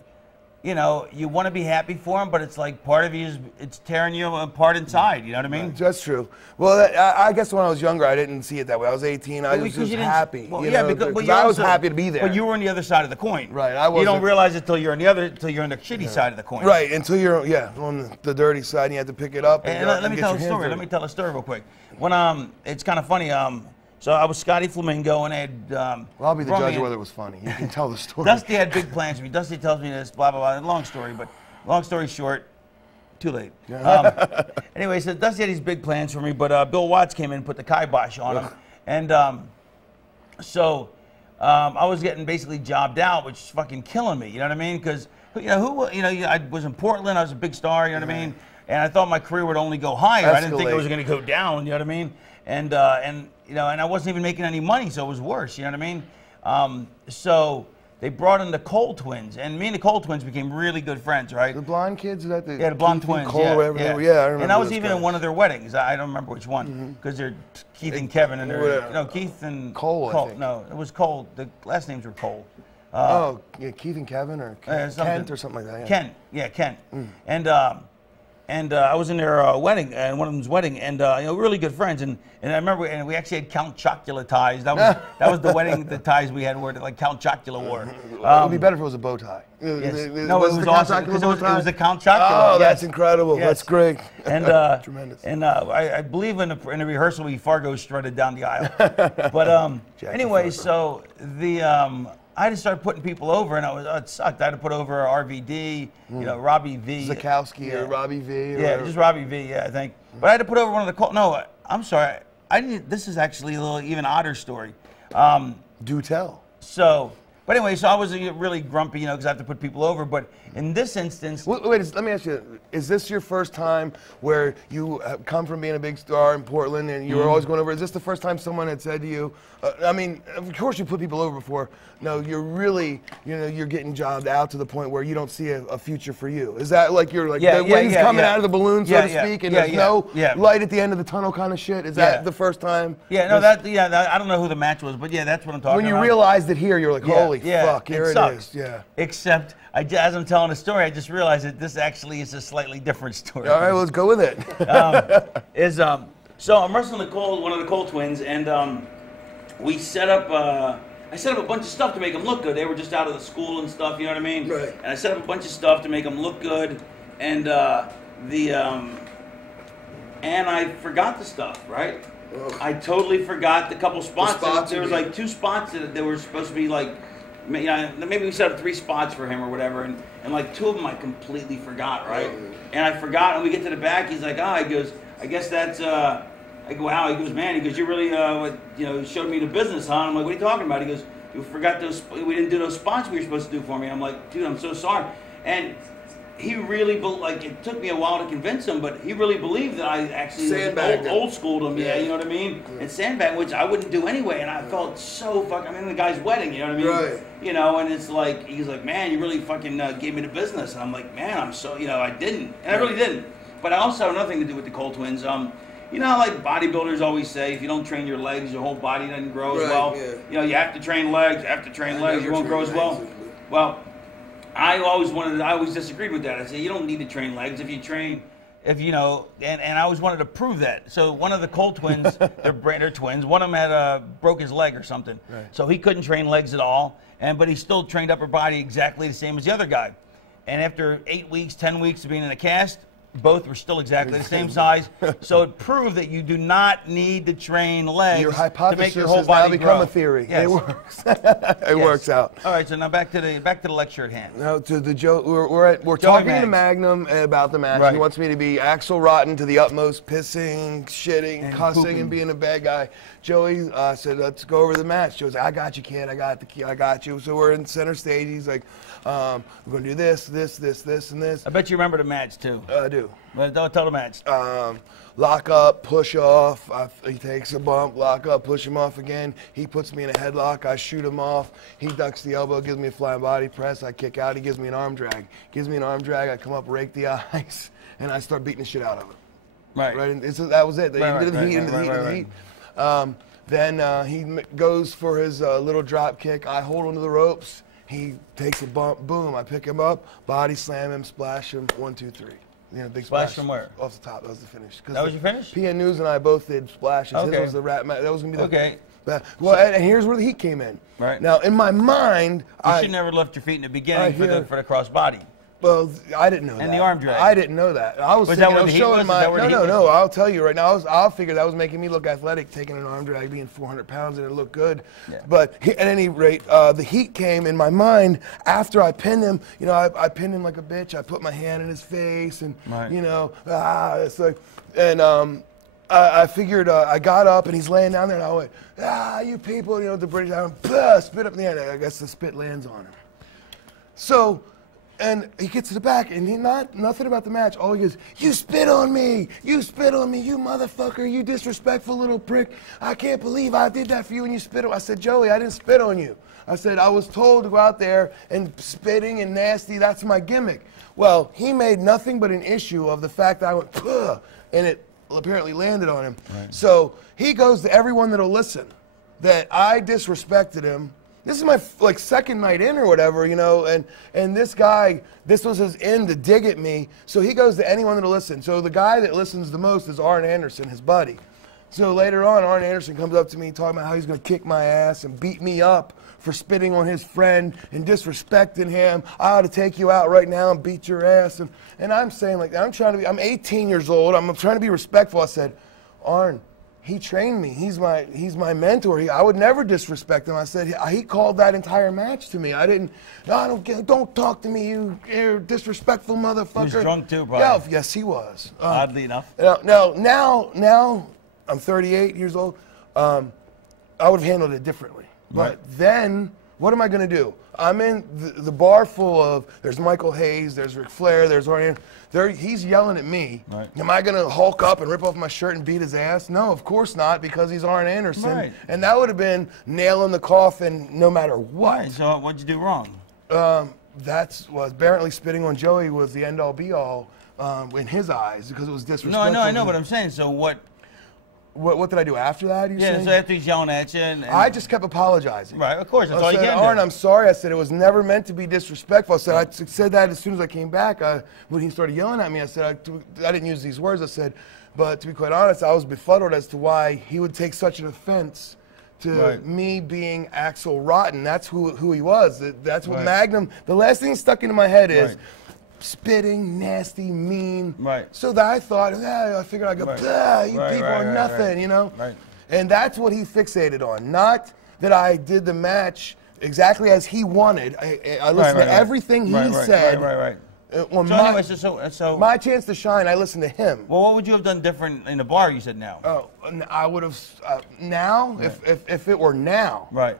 you want to be happy for him, but it's like part of you it's tearing you apart inside. You know what I mean? That's true. Well, I guess when I was younger, I didn't see it that way. I was 18. I was just happy. Well, because I was happy to be there. But you were on the other side of the coin. Right. I wasn't. You don't realize it till you're on the shitty side of the coin. Right. Until you're on the dirty side, and you have to pick it up. And let me tell a story. Let me tell a story real quick. When it's kind of funny. So I was Scotty Flamingo, and I had. I'll be the judge of whether it was funny. You can tell the story. Dusty had big plans for me. Dusty tells me this, blah, blah, blah. Long story, but long story short, too late. Anyway, so Dusty had these big plans for me, but Bill Watts came in and put the kibosh on him. And so I was getting basically jobbed out, which is fucking killing me. You know what I mean? Because, I was in Portland. I was a big star, you know what I mean? And I thought my career would only go higher. I didn't think it was going to go down, you know what I mean? And I wasn't even making any money, so it was worse, you know what I mean? So they brought in the Cole twins, and me and the Cole twins became really good friends, right? The blonde kids? Is that the blonde twins, Cole, yeah, I remember. And I was even in one of their weddings. I don't remember which one, because they're Keith and Kevin, and they're, Keith and Cole, I think. No, it was Cole. The last names were Cole. Keith and Kevin, or Kent, or something like that. Yeah. Kent. And I was in their wedding, and one of them's wedding, and really good friends. And I remember, and we actually had Count Chocula ties. That was the wedding, the ties we had wore, like Count Chocula wore. It would be better if it was a bow tie. Yes. No, it was awesome because it was the Count Chocula. Oh, that's incredible. Yes. That's great. And tremendous. And I believe in the rehearsal we Fargo strutted down the aisle. But anyway, so I had to start putting people over, and it sucked. I had to put over RVD, Robbie V. Zakowski or Robbie V. Or just Robbie V, I think. But I had to put over one of the No, I'm sorry. I didn't. This is actually a little even odder story. Do tell. But anyway, so I was really grumpy, because I have to put people over. But in this instance, wait, let me ask you: is this your first time where you come from being a big star in Portland and you were always going over? Is this the first time someone had said to you? I mean, of course you put people over before. No, you're really, you're getting jobbed out to the point where you don't see a future for you. Is that like the wind's coming out of the balloon, so to speak, and there's no light at the end of the tunnel kind of shit? Is that the first time? Yeah, no, I don't know who the match was, but that's what I'm talking about. When you realized it here, you're like, holy fuck, here it is. Yeah. Except, as I'm telling the story, I just realized that this actually is a slightly different story. All right, let's go with it. So I'm wrestling one of the Cole twins, and we set up. I set up a bunch of stuff to make them look good. They were just out of the school and stuff, you know what I mean? Right. And I set up a bunch of stuff to make them look good, and and I forgot the stuff, right? Ugh. I totally forgot the couple spots. There was like 2 spots that were supposed to be like, maybe we set up 3 spots for him or whatever, and like 2 of them I completely forgot, right? And I forgot, and we get to the back, he's like, he goes, I guess that's, I go, wow, he goes, man, he goes, you really, showed me the business, huh? And I'm like, what are you talking about? He goes, you forgot we didn't do those spots we were supposed to do for me. And I'm like, dude, I'm so sorry. And he really, it took me a while to convince him, but he really believed that I actually old schooled him, you know what I mean? Yeah. And sandbag, which I wouldn't do anyway, and I felt so I'm in the guy's wedding, you know what I mean? Right. And it's like, he's like, man, you really fucking gave me the business. And I'm like, man, I'm so, I didn't. And I really didn't. But I also have nothing to do with the Cole twins. Like bodybuilders always say, if you don't train your legs, your whole body doesn't grow as well. Yeah. You have to train legs, you won't grow as well. Well, I always disagreed with that. I say, you don't need to train legs. If you train, and I always wanted to prove that. So one of the Cole twins, they're twins, one of them had broke his leg or something. Right. So he couldn't train legs at all, but he still trained upper body exactly the same as the other guy. And after 8 weeks, 10 weeks of being in a cast, both were still exactly the same size. So it proved that you do not need to train legs to make your whole body has now become grow. a theory. Yes. It works. It works out. All right, so now back to the lecture at hand. No, to the Joe. We're talking to Magnum about the match. Right. He wants me to be Axl Rotten to the utmost, pissing, shitting, and cussing, pooping, and being a bad guy. Joey said, "Let's go over the match." Joe's like, "I got you, kid. I got you." So we're in center stage. He's like, "We're gonna do this, and this." I bet you remember the match too. I do. Well, don't tell the match. Lock up, push off. He takes a bump, lock up, push him off again. He puts me in a headlock. I shoot him off. He ducks the elbow, gives me a flying body press. I kick out. He gives me an arm drag. I come up, rake the ice, and I start beating the shit out of him. Right. And so that was it. Into the heat. Then he goes for his little drop kick. I hold onto the ropes. He takes a bump. Boom. I pick him up, body slam him, splash him. 1, 2, 3. You know, big splash from where? Off the top. That was the finish. That was your finish? PN News and I both did splashes. Okay. His was the rat match. That was gonna be the okay. Well, and here's where the heat came in. Right. Now, in my mind, you should never lift your feet in the beginning for the cross body. Well, I didn't know that. And the arm drag. I didn't know that. I was thinking, I was showing my. No. I'll tell you right now. I'll figure that was making me look athletic, taking an arm drag, being 400 pounds, and it looked good. Yeah. But at any rate, the heat came in my mind after I pinned him. You know, I pinned him like a bitch. I put my hand in his face, and you know, it's like, and I figured I got up, and he's laying down there, and I went, you people, you know, the British, spit up in the air. I guess the spit lands on him. So. And he gets to the back, and nothing about the match. All he goes, "You spit on me! You spit on me! You motherfucker! You disrespectful little prick! I can't believe I did that for you, and you spit on." I said, "Joey, I didn't spit on you. I said I was told to go out there and spitting and nasty. That's my gimmick." Well, he made nothing but an issue of the fact that I went, "Puh," and it apparently landed on him. Right. So he goes to everyone that'll listen that I disrespected him. This is my second night in or whatever, you know, and this guy, this was his end to dig at me. So he goes to anyone that'll listen. So the guy that listens the most is Arn Anderson, his buddy. So later on, Arn Anderson comes up to me talking about how he's going to kick my ass and beat me up for spitting on his friend and disrespecting him. I ought to take you out right now and beat your ass. And I'm saying, like, I'm 18 years old. I'm trying to be respectful. I said, Arn, he trained me. He's my mentor. I would never disrespect him. I said he called that entire match to me. I didn't. No, don't talk to me, you disrespectful motherfucker. He was drunk too, probably. Yeah, yes, he was. Oddly enough. Now I'm 38 years old. I would have handled it differently. Right. But then, what am I going to do? I'm in the bar full of. There's Michael Hayes. There's Ric Flair. There's Arn. He's yelling at me. Right. Am I going to hulk up and rip off my shirt and beat his ass? No, of course not, because he's Arn Anderson. Right. And that would have been nail in the coffin no matter what. Right. So what'd you do wrong? Apparently spitting on Joey was the end-all, be-all in his eyes because it was disrespectful. No, I know, but I'm saying, so what? What did I do after that? So after he's yelling at you, and I just kept apologizing. Right, of course, that's all you can do. Arn, I'm sorry. I said it was never meant to be disrespectful. I said that as soon as I came back. When he started yelling at me, I said I didn't use these words. I said, but to be quite honest, I was befuddled as to why he would take such an offense to me being Axl Rotten. That's who he was. That's what Magnum. The last thing stuck into my head is. Spitting, nasty, mean. Right. So that I thought, I figured I'd go, you people are nothing, you know? Right. And that's what he fixated on. Not that I did the match exactly as he wanted. I listened to everything he said. Right. So my chance to shine, I listened to him. Well, what would you have done different in the bar, you said now? Oh, I would have, now, if it were now. Right.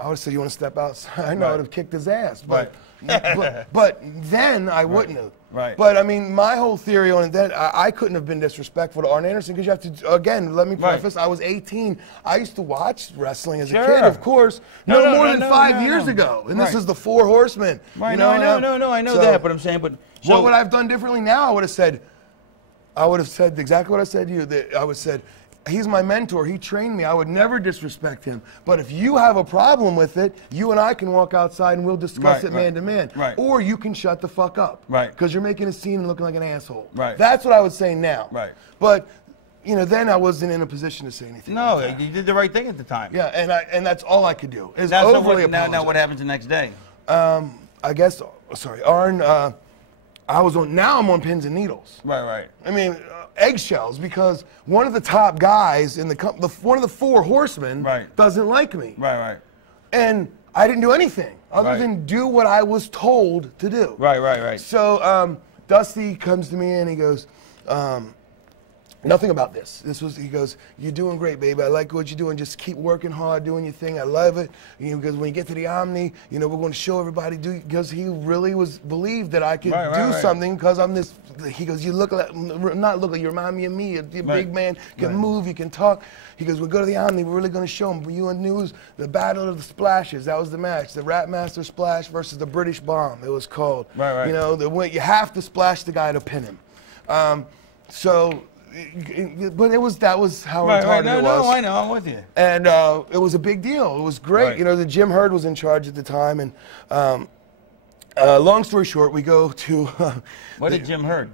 I would have said, you want to step outside? I would have kicked his ass. But then I wouldn't have. Right. But, I mean, my whole theory on it, then I couldn't have been disrespectful to Arn Anderson because you have to, again, let me preface, I was 18. I used to watch wrestling as a kid, of course, no more than 5 years ago. And this is the Four Horsemen. Right, you know, I know that, but I'm saying, but... So, what would I have done differently now? I would have said exactly what I said to you. I would have said, he's my mentor. He trained me. I would never disrespect him. But if you have a problem with it, you and I can walk outside and we'll discuss it man to man. Right. Or you can shut the fuck up. Right. Because you're making a scene and looking like an asshole. Right. That's what I would say now. Right. But, you know, then I wasn't in a position to say anything. No, you did the right thing at the time. Yeah, and that's all I could do. Is now, overly now what happens the next day? I guess, Arn, now I'm on pins and needles. Right. I mean, eggshells, because one of the top guys in one of the 4 horsemen doesn't like me. Right. And I didn't do anything other than do what I was told to do. Right. So Dusty comes to me and he goes, nothing about this. He goes, you're doing great, baby. I like what you're doing. Just keep working hard, doing your thing. I love it. Because when you get to the Omni, we're going to show everybody. Because he really believed that I could do something because I'm this. He goes, you remind me of me. You're a big man. You can move. You can talk. He goes, we'll go to the Omni. We're really going to show them. You and News, the Battle of the Splashes. That was the match. The Rat Master Splash versus the British Bomb. It was called. Right. You have to splash the guy to pin him. But that was how retarded it was. No, I know. I'm with you. And it was a big deal. It was great. The Jim Herd was in charge at the time. And long story short, we go to. What did Jim Herd?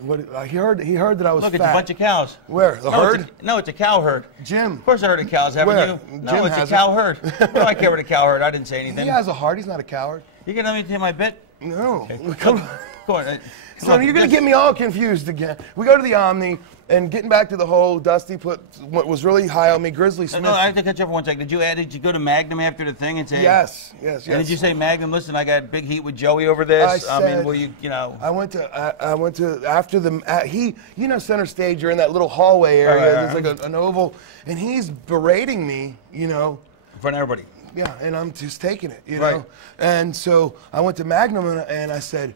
He heard that I was fat. Look, it's a bunch of cows. Where? The herd? It's a cow herd. Jim. Of course I heard of cows, haven't you? No, Jim it's a cow herd. What do I care about a cow herd? I didn't say anything. He has a heart. He's not a coward. You gonna let me tell my bit? No. Okay. Come on. So you're going to get me all confused again. We go to the Omni, and getting back to the whole, Dusty put what was really high on me, Grizzly Smith. No, I have to catch up for 1 second. Did you go to Magnum after the thing and say? Yes. And did you say, Magnum, listen, I got big heat with Joey over this? I mean, will you know? I went to after the, center stage, you're in that little hallway area. There's like an oval, and he's berating me, in front of everybody. Yeah, and I'm just taking it, know? And so I went to Magnum, and I said,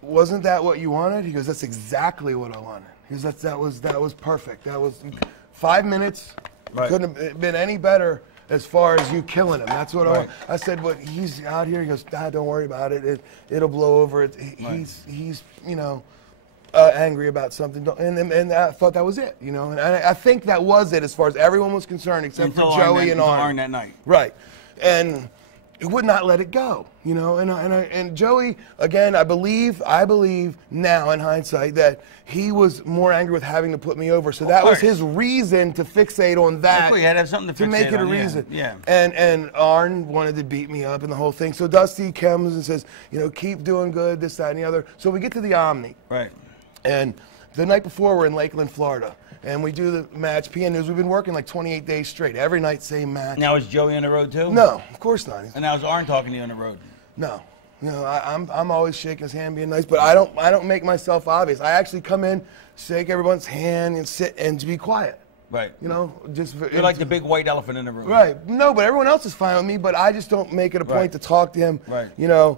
wasn't that what you wanted? He goes, that's exactly what I wanted. He goes, that was perfect. That was 5 minutes. Couldn't have been any better as far as you killing him. That's what I want. I said, but he's out here. He goes, don't worry about it. It'll blow over. He's angry about something. And I thought that was it, And I think that was it as far as everyone was concerned, except for Joey and Arn that night. Right. And he would not let it go, and Joey, again, I believe now in hindsight that he was more angry with having to put me over. So that was his reason to fixate on that. He had to have something to make it a reason. Yeah. And Arn wanted to beat me up and the whole thing. So Dusty comes and says, keep doing good, this, that, and the other. So we get to the Omni. Right. And the night before, we're in Lakeland, Florida. And we do the match, PN News. We've been working like 28 days straight. Every night, same match. Now, is Joey on the road, too? No, of course not. And now is Arn talking to you on the road? No. I'm always shaking his hand, being nice, but I don't make myself obvious. I actually come in, shake everyone's hand, and sit and be quiet. Right. You're like the big white elephant in the room. Right. No, but everyone else is fine with me, but I just don't make it a point to talk to him. Right.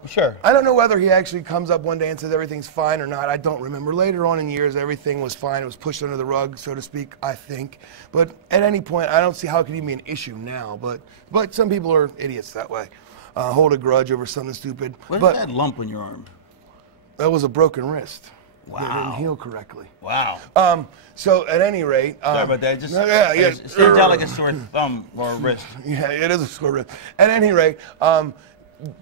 Sure. I don't know whether he actually comes up one day and says everything's fine or not. I don't remember. Later on in years, everything was fine. It was pushed under the rug, so to speak, I think. But at any point, I don't see how it could even be an issue now. But some people are idiots that way. Hold a grudge over something stupid. What's that lump on your arm? That was a broken wrist. Wow. It didn't heal correctly. Wow. So at any rate, sorry about that. It stands out like a sore thumb or a wrist. Yeah, it is a sore wrist. At any rate,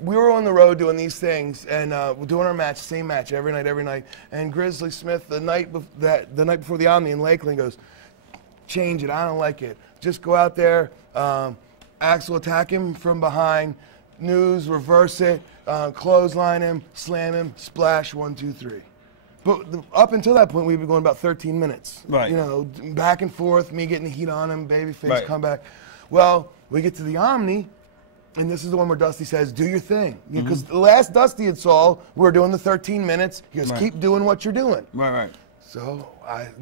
we were on the road doing these things, and we're doing our match, same match every night. And Grizzly Smith, the night before the Omni in Lakeland, goes, change it. I don't like it. Just go out there. Axl attack him from behind. News, reverse it. Clothesline him, slam him, splash, 1, 2, 3. But up until that point, we've been going about 13 minutes. Right. Back and forth, me getting the heat on him, babyface comeback. Well, we get to the Omni, and this is the one where Dusty says, do your thing. Because the last Dusty had saw, we were doing the 13 minutes. He goes, keep doing what you're doing. Right. So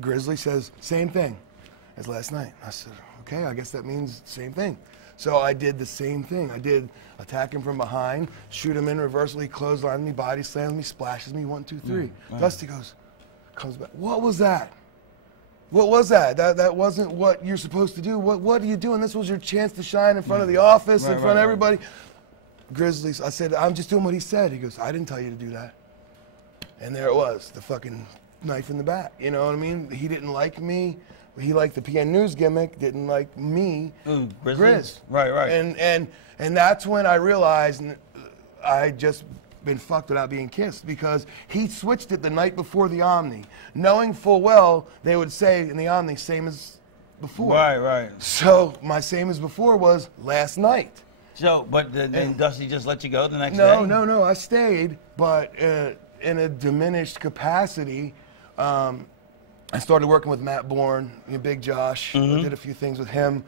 Grizzly says, same thing as last night. I said, okay, I guess that means same thing. So I did the same thing. I did attack him from behind, shoot him in reversely, clothesline me, body slams me, splashes me, 1, 2, 3. Dusty comes back. What was that? What was that? That wasn't what you're supposed to do. What are you doing? This was your chance to shine in front of the office, in front of everybody. Grizzlies, I said, I'm just doing what he said. He goes, I didn't tell you to do that. And there it was, the fucking knife in the back. You know what I mean? He didn't like me. He liked the PN News gimmick, didn't like me. Grizz. Right. And that's when I realized I just been fucked without being kissed, because he switched it the night before the Omni, knowing full well they would say in the Omni, same as before. Right. So my same as before was last night. So, but then Dusty just let you go the next day? No, I stayed, but in a diminished capacity. I started working with Matt Bourne, Big Josh. I did a few things with him.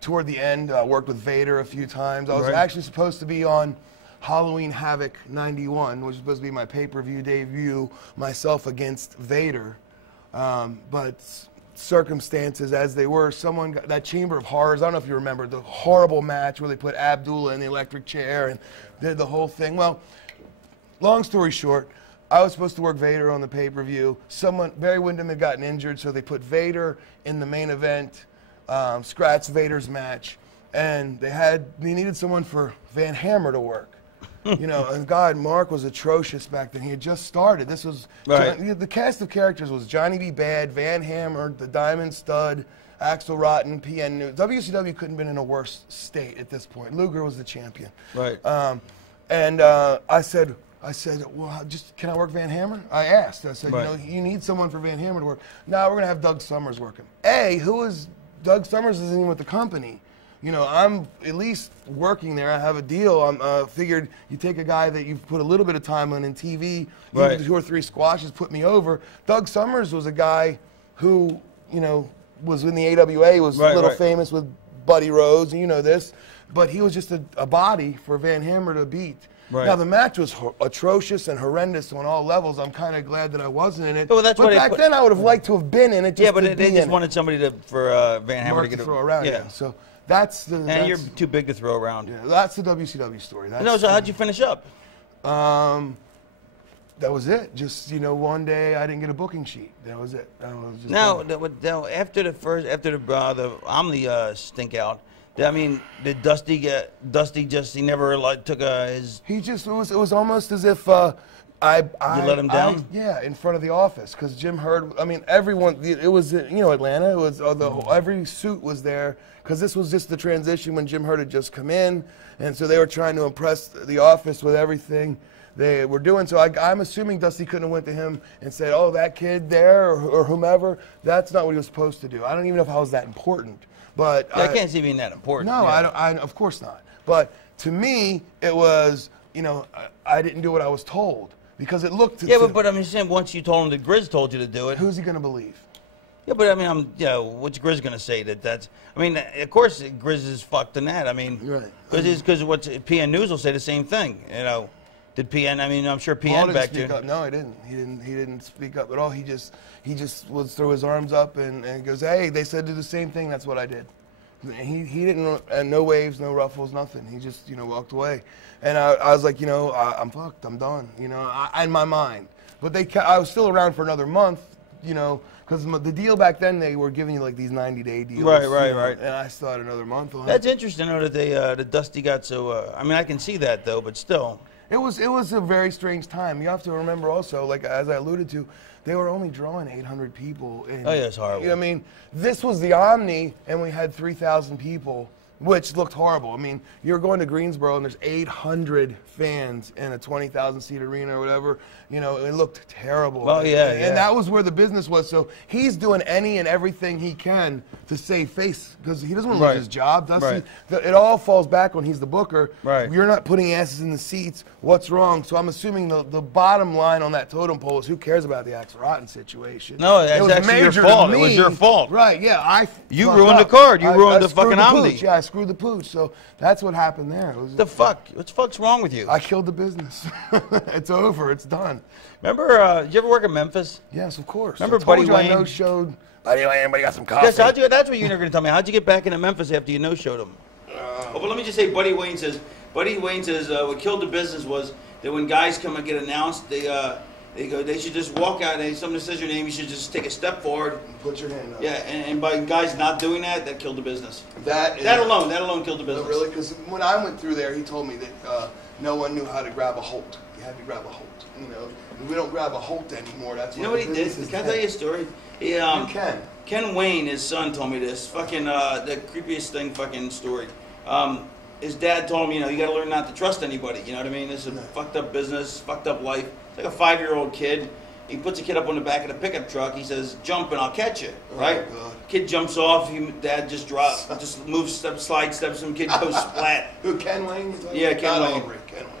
Toward the end, I worked with Vader a few times. I was actually supposed to be on Halloween Havoc 91, which was supposed to be my pay-per-view debut, myself against Vader. But circumstances as they were, someone got that Chamber of Horrors, I don't know if you remember, the horrible match where they put Abdullah in the electric chair and did the whole thing. Well, long story short, I was supposed to work Vader on the pay-per-view. Barry Windham had gotten injured, so they put Vader in the main event, scratched Vader's match, and they needed someone for Van Hammer to work. And God, Mark was atrocious back then. He had just started. This was the cast of characters was Johnny B. Bad, Van Hammer, the Diamond Stud, Axl Rotten, PN News. WCW couldn't have been in a worse state at this point. Luger was the champion. Right. I said, well, can I work Van Hammer? I asked. I said, you need someone for Van Hammer to work. No, we're going to have Doug Summers working. Doug Summers isn't even with the company. I'm at least working there. I have a deal. I figured you take a guy that you've put a little bit of time on in TV, you 2 or 3 squashes, put me over. Doug Summers was a guy who, was in the AWA, was a little famous with Buddy Rose, and you know this. But he was just a body for Van Hammer to beat. Right. Now, the match was atrocious and horrendous on all levels. I'm kind of glad that I wasn't in it. Well, that's but back then, I would have liked to have been in it. But they just wanted somebody for Van Hammer to get throw around. Yeah. So that's the. And you're too big to throw around. Yeah, that's the WCW story. So how'd you finish up? That was it. Just one day I didn't get a booking sheet. That was it. Now, after the Omni stink out. I mean, did Dusty he never took his... It was almost as if I let him down? In front of the office, because Jim Herd, everyone, it was, Atlanta, it was, every suit was there, because this was just the transition when Jim Herd had just come in, and so they were trying to impress the office with everything they were doing. So I'm assuming Dusty couldn't have went to him and said, oh, that kid there, or whomever, that's not what he was supposed to do. I don't even know if I was that important. But I can't see being that important. No, I of course not. But to me, it was, I didn't do what I was told because it looked. But I'm saying once you told him that Grizz told you to do it, who's he going to believe? Yeah, but what's Grizz going to say that's? Of course, Grizz is fucked in that. Right. Because what PN News will say the same thing. Did PN? I'm sure PN back there. No, he didn't. He didn't speak up at all. He just would throw his arms up and goes, "Hey, they said do the same thing. That's what I did." He didn't. And no waves, no ruffles, nothing. He just walked away. And I was like, I'm fucked. I'm done. In my mind. But I was still around for another month. Because the deal back then, they were giving you these 90-day deals. Right. And I still had another month on. That's interesting, though, that the Dusty got so. I can see that though, but still. It was a very strange time. You have to remember also, as I alluded to, they were only drawing 800 people. It's horrible. This was the Omni, and we had 3,000 people, which looked horrible. You're going to Greensboro, and there's 800 fans in a 20,000-seat arena or whatever. It looked terrible. And that was where the business was. So he's doing any and everything he can to save face because he doesn't want to lose his job. It all falls back when he's the booker. Right. You're not putting asses in the seats. What's wrong? So I'm assuming the bottom line on that totem pole is who cares about the Axl Rotten situation. No, that's actually your fault. It was your fault. Right, yeah. You ruined the card. You ruined the fucking Omni. Yeah, I screwed the pooch. So that's what happened there. What the fuck's wrong with you? I killed the business. It's over. It's done. Remember, did you ever work in Memphis? Yes, of course. Remember Buddy Wayne? I no-showed. Buddy Wayne, anybody got some coffee? Yes, that's what you're going to tell me. How'd you get back into Memphis after you no-showed him? But let me just say, Buddy Wayne says, what killed the business was that when guys come and get announced, they should just walk out, and if somebody says your name, you should just take a step forward. Put your hand up. Yeah, and by guys not doing that killed the business. That alone killed the business. Really? Because when I went through there, he told me that no one knew how to grab a Holt. You had to grab a Holt. We don't grab a Holt anymore. That's what he did. Can I tell you a story? You can. Ken Wayne, his son, told me this. Fucking the creepiest thing. Fucking story. His dad told him, you got to learn not to trust anybody. You know what I mean? This is a fucked up business, fucked up life. It's like a 5-year-old kid. He puts a kid up on the back of the pickup truck. He says, "Jump and I'll catch you." Right? Oh, God. Kid jumps off. Dad just drops, just moves, slide steps him. Kid goes splat. Who? Ken Wayne? Yeah, Ken Wayne.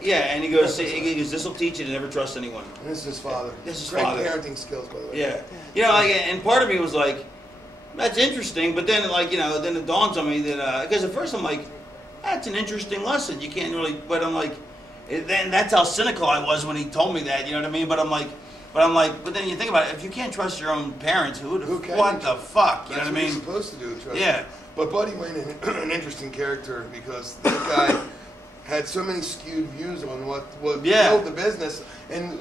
Yeah, and he goes, this will teach you to never trust anyone. And this is his father. This is great father. parenting skills, by the way. Yeah. You know, like, and part of me was like, that's interesting, but then, like, you know, then it dawns on me that, because at first I'm like, that's an interesting lesson. You can't really, but I'm like, then that's how cynical I was when he told me that, you know what I mean? But then you think about it, if you can't trust your own parents, what the fuck, you know what I mean? That's what you're supposed to do, trust Yeah. them. But Buddy Wayne is an interesting character because that guy had so many skewed views on what killed the business, and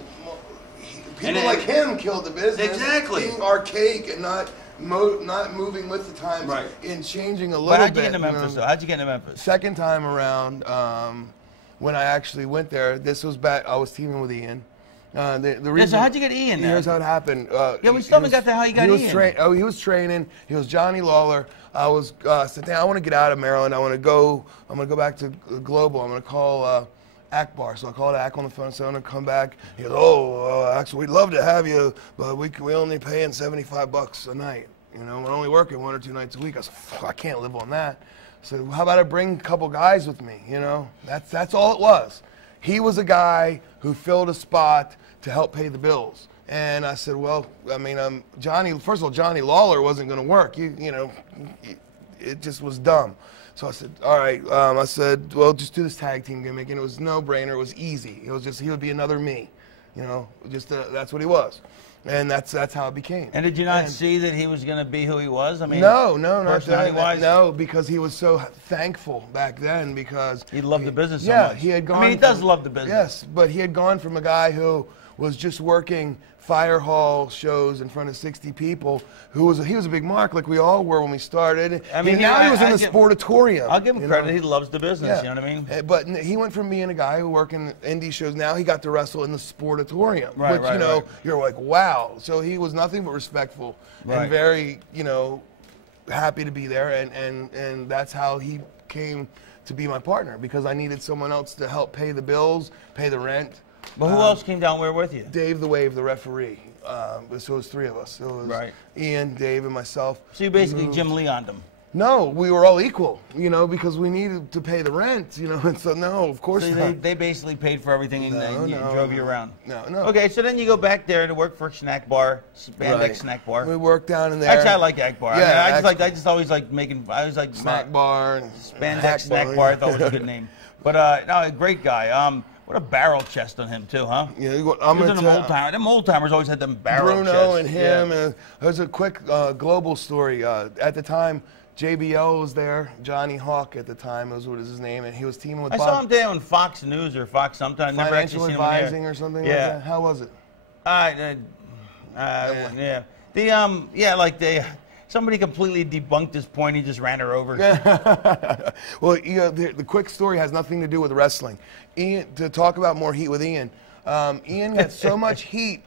people like him killed the business. Exactly. Being archaic and not moving with the times, right, and changing a little bit. How'd you bit. get into Memphis, though? How'd you get into Memphis? Second time around, when I actually went there, this was back, I was teaming with Ian. The reason, so how'd you get Ian there? Here's how it happened. We still haven't got to how you got Ian. He was training. He was Johnny Lawler. I was said, I want to get out of Maryland. I'm gonna go back to Global. I'm gonna call Akbar. So I called Ak on the phone and said, I'm gonna come back. He goes, actually, we'd love to have you, but we only paying $75 a night. You know, we're only working 1 or 2 nights a week. I said, I can't live on that. So how about I bring a couple guys with me? You know, that's all it was. He was a guy who filled a spot to help pay the bills. And I said, well, I mean, first of all, Johnny Lawler wasn't going to work. You know, it just was dumb. So I said, all right. I said, well, just do this tag team gimmick. And it was no-brainer. It was easy. It was just, he would be another me. You know, just that's what he was. And that's how it became. And did you not see that he was going to be who he was? I mean, no, not personality-wise. No, because he was so thankful back then because he loved the business so much. He had gone. I mean, he does love the business. Yes, but he had gone from a guy who was just working fire hall shows in front of 60 people. He was a big mark, like we all were when we started. I mean, now he was in the Sportatorium. I'll give him credit. He loves the business. You know what I mean? But he went from being a guy who worked in indie shows. Now he got to wrestle in the Sportatorium, right, which you're like, wow. So he was nothing but respectful and very, happy to be there, and that's how he came to be my partner, because I needed someone else to help pay the bills, pay the rent. But who else came down there with you? Dave the Wave, the referee. So it was 3 of us. So it was Ian, Dave, and myself. So you basically Jim Leon'd them. No, we were all equal, because we needed to pay the rent, and so no, of course not. They basically paid for everything and drove you around. No. Okay, so then you go back there to work for Snack Bar, Spandex Snack Bar. We worked down in there. Actually, I like Akbar. Yeah, I just always like making. I was like Snack Bar, and Spandex Snack Bar. I thought was a good name. But no, a great guy. What a barrel chest on him too, huh? Yeah, I'm gonna tell you. Them old timers always had them barrel chests. Bruno and him. And there's a quick global story. At the time, JBL was there. Johnny Hawk at the time was what is his name, and he was teaming with. I saw him there on Fox News or Fox sometime. Never actually seen him there. Financial advising or something. Yeah. Like that. How was it? Yeah. Somebody completely debunked his point. He just ran her over. Well, the quick story has nothing to do with wrestling. Ian, to talk about more heat with Ian, Ian got so much heat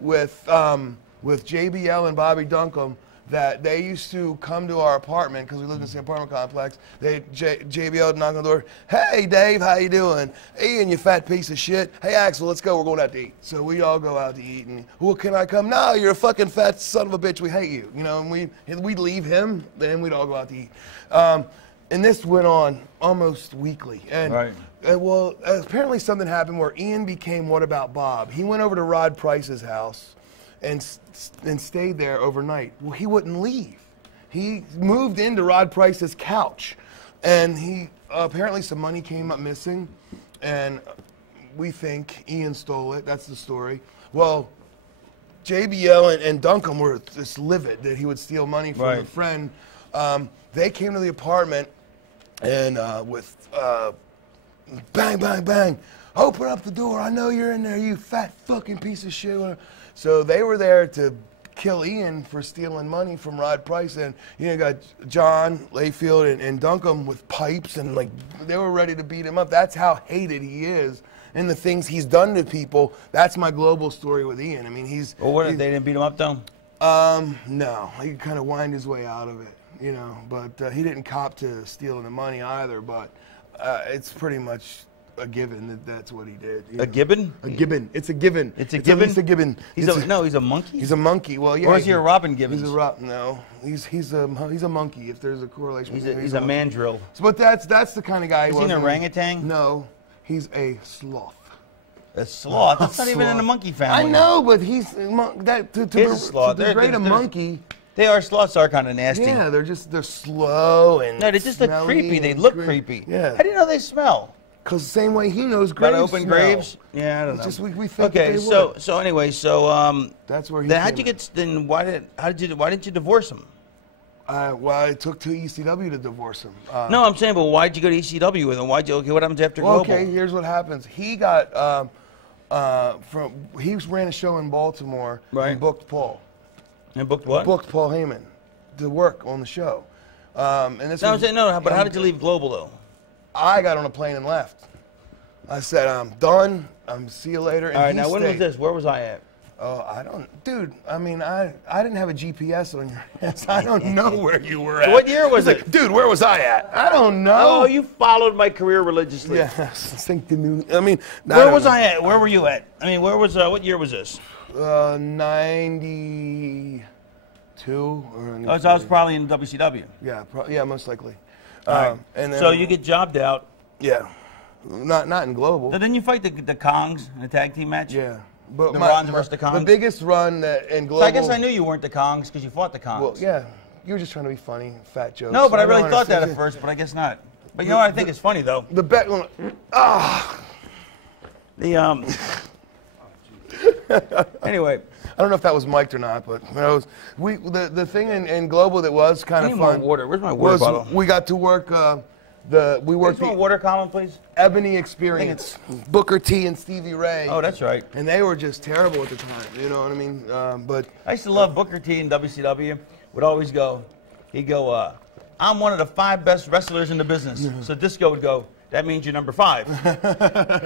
with JBL and Bobby Duncombe that they used to come to our apartment, because we lived in the same apartment complex. JBL would knock on the door. Hey, Dave, how you doing? Ian, you fat piece of shit. Hey, Axl, let's go. We're going out to eat. So we all go out to eat. And, well, can I come? No, you're a fucking fat son of a bitch. We hate you. And we'd leave him, then we'd all go out to eat. And this went on almost weekly. And, well, apparently something happened where Ian became What About Bob? He went over to Rod Price's house and stayed there overnight. Well, he wouldn't leave. He moved into Rod Price's couch, and he apparently some money came up missing, and we think Ian stole it. That's the story. Well, JBL and Duncombe were just livid that he would steal money from a friend. They came to the apartment, and with bang, bang, bang, open up the door. I know you're in there, you fat fucking piece of shit. So they were there to kill Ian for stealing money from Rod Price, and you got John Layfield and Duncombe with pipes, and they were ready to beat him up. That's how hated he is, and the things he's done to people. That's my global story with Ian. I mean, they didn't beat him up though? No, he kind of whined his way out of it, but he didn't cop to stealing the money either. But it's pretty much a given that's what he did. A gibbon? A gibbon. It's a given. It's a gibbon? It's a gibbon. He's a monkey? He's a monkey. Well, yeah. Or is he a Robin Gibbons? He's a Robin. No. He's a monkey, if there's a correlation. He's a mandrill. So, but that's the kind of guy he was. Is he an orangutan? No. He's a sloth. A sloth? That's not even in the monkey family. I know, but he's to degrade a monkey. Sloths are kind of nasty. Yeah, they're slow and no, they just look creepy. They look creepy. Yeah. How do you know they smell? Because the same way he knows graves open smell. graves? Yeah, I don't know. Just we think okay, so anyway, that's where he. Then how'd you get? Then why didn't you divorce him? Well, it took to ECW to divorce him. No, I'm saying, but why'd you go to ECW with him? What happens after Global? Okay, here's what happens. He got he ran a show in Baltimore and booked Paul. And booked what? Booked Paul Heyman to work on the show. And this I'm saying no, but how did you leave Global though? I got on a plane and left. I said, I'm done. See you later. And all right, now when was this? Where was I at? Oh, I don't, dude. I mean, I didn't have a GPS on your ass. I don't know where you were at. What year was it? Like, dude, where was I at? I don't know. Oh, you followed my career religiously. Yeah, I mean, where was I at? Where were you at? I mean, where was? What year was this? 92 or. Oh, so I was probably in WCW. Yeah, yeah, most likely. Right. And then, so you get jobbed out. Yeah, not in Global. So then you fight the Kongs in a tag team match. Yeah. But the Rons versus the Kongs? The biggest run that in Global... So I guess I knew you weren't the Kongs because you fought the Kongs. Well, yeah. You were just trying to be funny, fat jokes. No, but I really thought that at first, but I guess not. But you know what I think is funny, though? The bet... Anyway. I don't know if that was mic'd or not, but the thing in Global that was kind of fun... Water. Where's my water bottle? We got to work... we worked the water column, please. Ebony Experience. Booker T and Stevie Ray. Oh, that's right. And they were just terrible at the time. You know what I mean? But I used to love Booker T in WCW. Would always go. He'd go. I'm one of the 5 best wrestlers in the business. So Disco would go. That means you're number 5.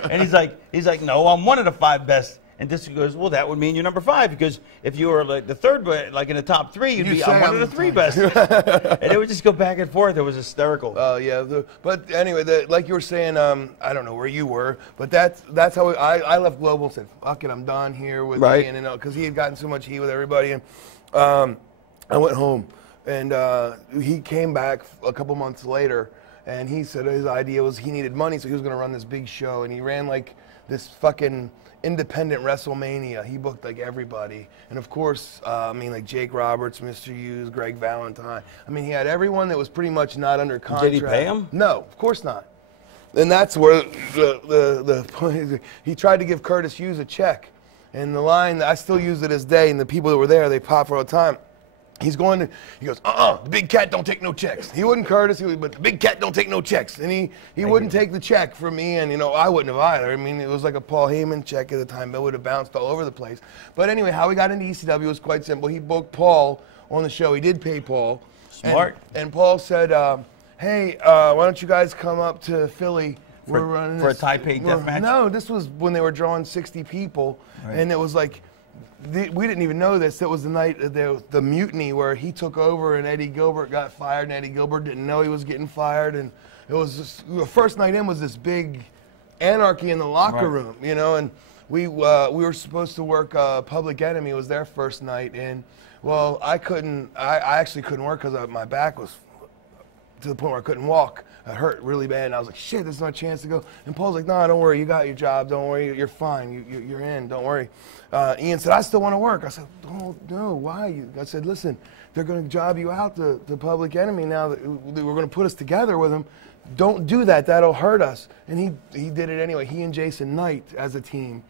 And he's like, no, I'm one of the 5 best. And Disco goes, well, that would mean you're number 5 because if you were like the 3rd, like in the top 3, you'd be I'm one of the 3 best. And it would just go back and forth. It was hysterical. Oh yeah, but anyway, like you were saying, I don't know where you were, but that's how I left Global and said, fuck it, I'm done here with Ian, because he had gotten so much heat with everybody, and I went home, and he came back a couple months later, and he said his idea was he needed money, so he was going to run this big show, and he ran like this fucking independent WrestleMania. He booked like everybody, and of course, I mean like Jake Roberts, Mr. Hughes, Greg Valentine. I mean, he had everyone that was pretty much not under contract. Did he pay him? No, of course not. And that's where the point is. He tried to give Curtis Hughes a check, and the line I still use it this day, and the people that were there, they pop for all the time. He goes, the big cat don't take no checks. He wouldn't Curtis, but the big cat don't take no checks. And he wouldn't take the check from me, and I wouldn't have either. I mean, it was like a Paul Heyman check at the time. It would have bounced all over the place. But anyway, how we got into ECW was quite simple. He booked Paul on the show. He did pay Paul. Smart. And Paul said, hey, why don't you guys come up to Philly? We're running for a Taipei death match? No, this was when they were drawing 60 people, and it was like, we didn't even know this. It was the night of the mutiny where he took over and Eddie Gilbert got fired, and Eddie Gilbert didn't know he was getting fired. And it was just, the first night in was this big anarchy in the locker room, and we were supposed to work Public Enemy. It was their first night, and well, I actually couldn't work because my back was to the point where I couldn't walk. It hurt really bad, and I was like, shit, this is my chance to go. And Paul's like, no, don't worry, you got your job, don't worry, you're fine, you're in, don't worry. Ian said, I still want to work. I said, oh, no, why? I said, listen, they're going to job you out to Public Enemy now that we're going to put us together with them. Don't do that, that'll hurt us. And he did it anyway, he and Jason Knight as a team.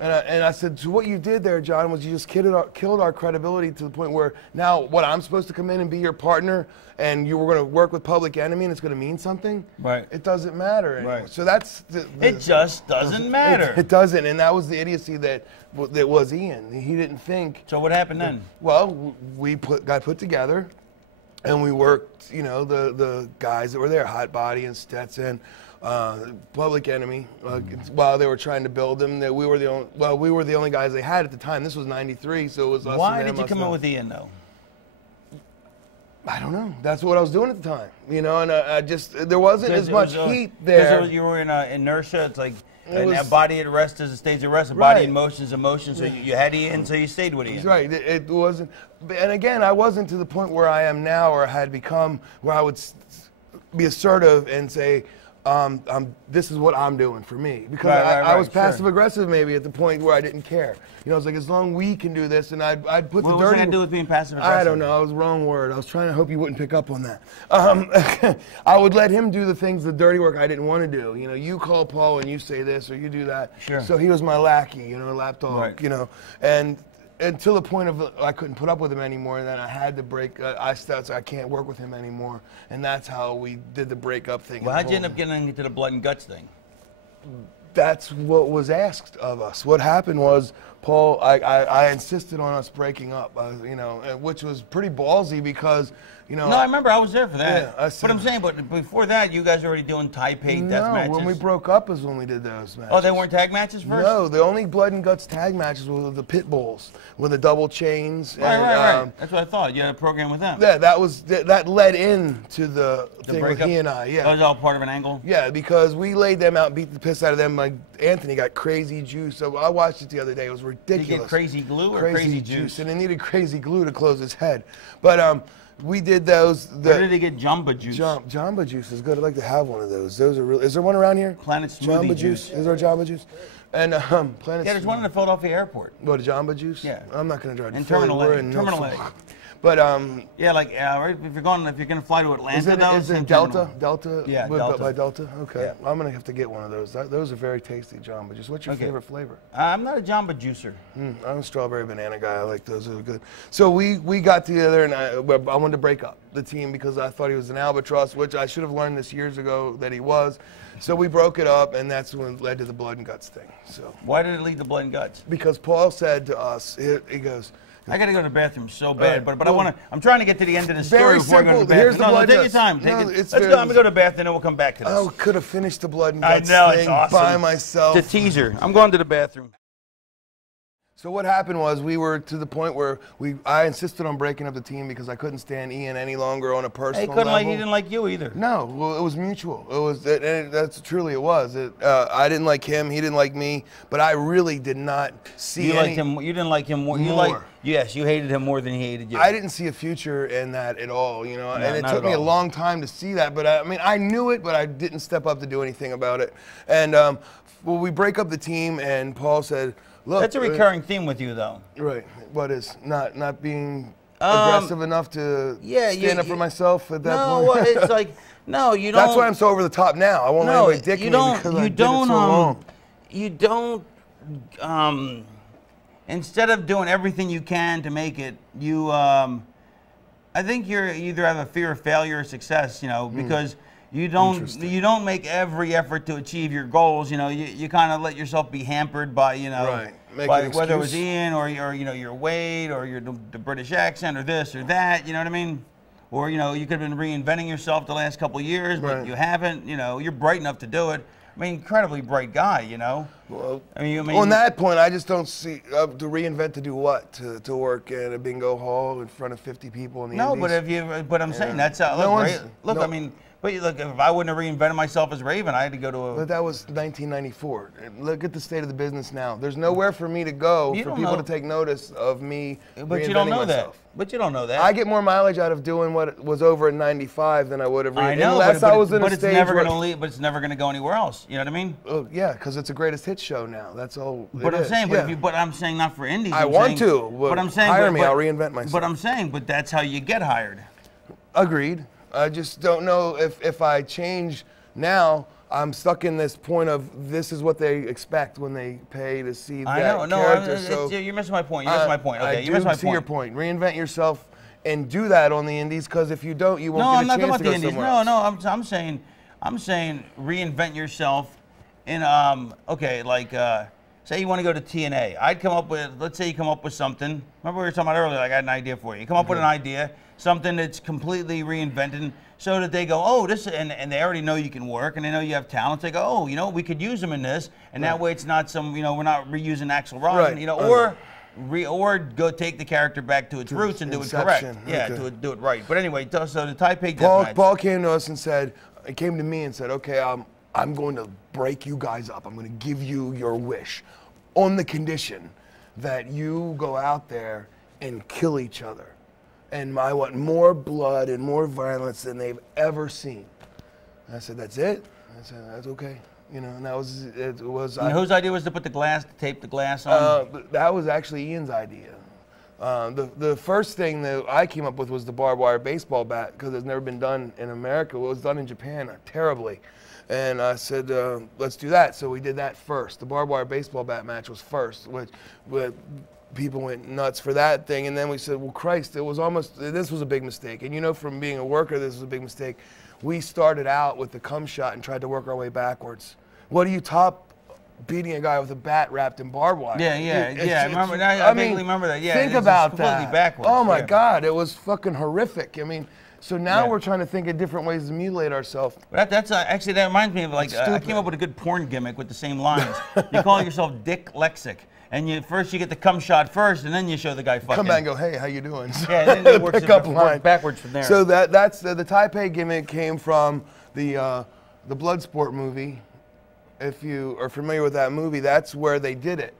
And I said, so what you did there, John, was you just killed our credibility to the point where now what, I'm supposed to come in and be your partner and you were going to work with Public Enemy and it's going to mean something? Right. It doesn't matter anymore. Right. So that's... it just doesn't matter. It doesn't, and that was the idiocy that was Ian. He didn't think... So what happened then? Well, we got put together and we worked, the guys that were there, Hot Body and Stetson, Public Enemy, while they were trying to build them. That we were the only guys they had at the time. This was '93, so it was us. Why did you come up with Ian though? I don't know. That's what I was doing at the time, and I just there wasn't as much heat there. Because you were in inertia. It's like a body at rest is a stage of rest. A body in motion is a motion. So you had Ian, so you stayed with Ian. That's right. It wasn't, and again, I wasn't to the point where I am now, or had become where I would be assertive and say, this is what I'm doing for me. Because I was passive aggressive maybe at the point where I didn't care. You know, I was like, as long as we can do this, and I'd put the dirty... What was that to do with being passive aggressive? I don't know. It was the wrong word. I was trying to hope you wouldn't pick up on that. I would let him do the things, the dirty work I didn't want to do. You know, you call Paul and you say this or you do that. Sure. So he was my lackey, you know, lapdog, right. you know. And until the point of I couldn't put up with him anymore, and then I had to break. I started, so I can't work with him anymore, and that's how we did the breakup thing. Well, how'd you end up getting into the blood and guts thing? That's what was asked of us. What happened was, Paul, I insisted on us breaking up, you know, which was pretty ballsy because, you know. No, I remember I was there for that. Yeah, but I'm saying, but before that, you guys were already doing Taipei death matches. No, when we broke up is when we did those matches. Oh, they weren't tag matches first? No, the only blood and guts tag matches were the pit bulls with the double chains. Right. That's what I thought. You had a program with them. Yeah, that led into the thing breakup with he and I. Yeah, that was all part of an angle. Yeah, because we laid them out, beat the piss out of them. Like Anthony got crazy juice. So I watched it the other day. It was ridiculous. Did you get crazy glue or crazy juice? And it needed crazy glue to close his head. But we did those. Where did he get Jamba Juice? Jamba Juice is good. I'd like to have one of those. Those are really. Is there one around here? Planet Smoothie Jamba Juice. Is there a Jamba Juice? And Planet. Yeah, there's one in the Philadelphia airport. What, a Jamba Juice? Yeah. I'm not gonna drive to Terminal A. Terminal A. But yeah, like right, if you're gonna fly to Atlanta, is it Delta? Delta? Yeah, Delta. By Delta. Okay, yeah. I'm gonna have to get one of those. Those are very tasty, Jamba Juice. What's your favorite flavor? I'm not a Jamba juicer. I'm a strawberry banana guy. I like those. Those are good. So we got together and I wanted to break up the team because I thought he was an albatross, which I should have learned this years ago that he was. So we broke it up, and that's when it led to the blood and guts thing. So why did it lead to blood and guts? Because Paul said to us, he goes, I got to go to the bathroom so bad, but I'm trying to get to the end of the story before I go to the bathroom. Here's the blood take guts. your time. Let's go. I'm going to go to the bathroom, and then we'll come back to this. I could have finished the blood and guts thing awesome. By myself. The teaser. I'm going to the bathroom. So what happened was we were to the point where I insisted on breaking up the team because I couldn't stand Ian any longer on a personal level. He didn't like you either. No, well, it was mutual. It was, that's truly it was. I didn't like him, he didn't like me, but I really did not see. You liked him. You didn't like him more. Yes, you hated him more than he hated you. I didn't see a future in that at all, you know. No, and it took me a long time to see that, but I mean, I knew it, but I didn't step up to do anything about it. And well, we break up the team, and Paul said, look, that's a recurring theme with you, though. Right. What is not being aggressive enough to stand up for myself at that point? No, it's like no, you don't. That's why I'm so over the top now. I won't let anybody dick me because I did it so wrong. You don't. Instead of doing everything you can to make it, you. I think you either have a fear of failure or success. You know, because. You don't make every effort to achieve your goals. You know, you kind of let yourself be hampered by by whether it was Ian or your weight or the British accent or this or that. You know what I mean? Or you could have been reinventing yourself the last couple of years, but you haven't. You know, you're bright enough to do it. I mean, incredibly bright guy. You know. Well, on that point, I just don't see to reinvent to do what to work at a bingo hall in front of 50 people in the Indies? But I'm saying that's look. I mean. But look, if I wouldn't have reinvented myself as Raven, I had to go to a... But that was 1994. Look at the state of the business now. There's nowhere for me to go for people to take notice of me But you don't know myself. But you don't know that. I get more mileage out of doing what was over at 95 than I would have... I know, unless I was in a stage but it's never going to go anywhere else. You know what I mean? Oh, yeah, because it's a greatest hit show now. That's all But I'm saying, but I'm saying not for indies. I want to. But I'm saying, hire me, I'll reinvent myself. But I'm saying, but that's how you get hired. Agreed. I just don't know if I change now, I'm stuck in this point of this is what they expect when they pay to see that character. So you're missing my point. You're missing my point. Okay, you're missing my point. I do see your point. Reinvent yourself and do that on the indies because if you don't, you won't get a chance to go somewhere else. No, I'm saying reinvent yourself in say you want to go to TNA. I'd come up with, let's say you come up with something. Remember we were talking about earlier, I got an idea for you. You come up with an idea, something that's completely reinvented so that they go, oh, this, and they already know you can work and they know you have talent. They go, oh, we could use them in this. And that way it's not some, we're not reusing Axl Rotten, or go take the character back to its roots and do it correct. Yeah, do it right. But anyway, so the Taipei deathmatch. Paul came to us and said, came to me and said, okay, I'm going to break you guys up. I'm going to give you your wish on the condition that you go out there and kill each other. And I want more blood and more violence than they've ever seen. And I said, that's it? I said, that's okay. You know, and that was, it was. And whose idea was to put the glass, to tape the glass on? That was actually Ian's idea. The first thing that I came up with was the barbed wire baseball bat, because it's never been done in America. It was done in Japan terribly. And I said, let's do that. So we did that first. The barbed wire baseball bat match was first, which people went nuts for that thing. And then we said, well, Christ, this was a big mistake. And you know, from being a worker, this was a big mistake. We started out with the cum shot and tried to work our way backwards. What do you top beating a guy with a bat wrapped in barbed wire? I remember. I vaguely remember that. Yeah, think about completely that. backwards. Oh my God, it was fucking horrific. I mean, so now we're trying to think of different ways to mutilate ourselves. That's actually, that reminds me of, like, I came up with a good porn gimmick with the same lines. You call yourself Dick Lexic. And first you get the cum shot first, and then you show the guy fucking. Come back and go, hey, how you doing? Yeah, and then it works backwards from there. So that's the Taipei gimmick came from the Bloodsport movie. If you are familiar with that movie, that's where they did it.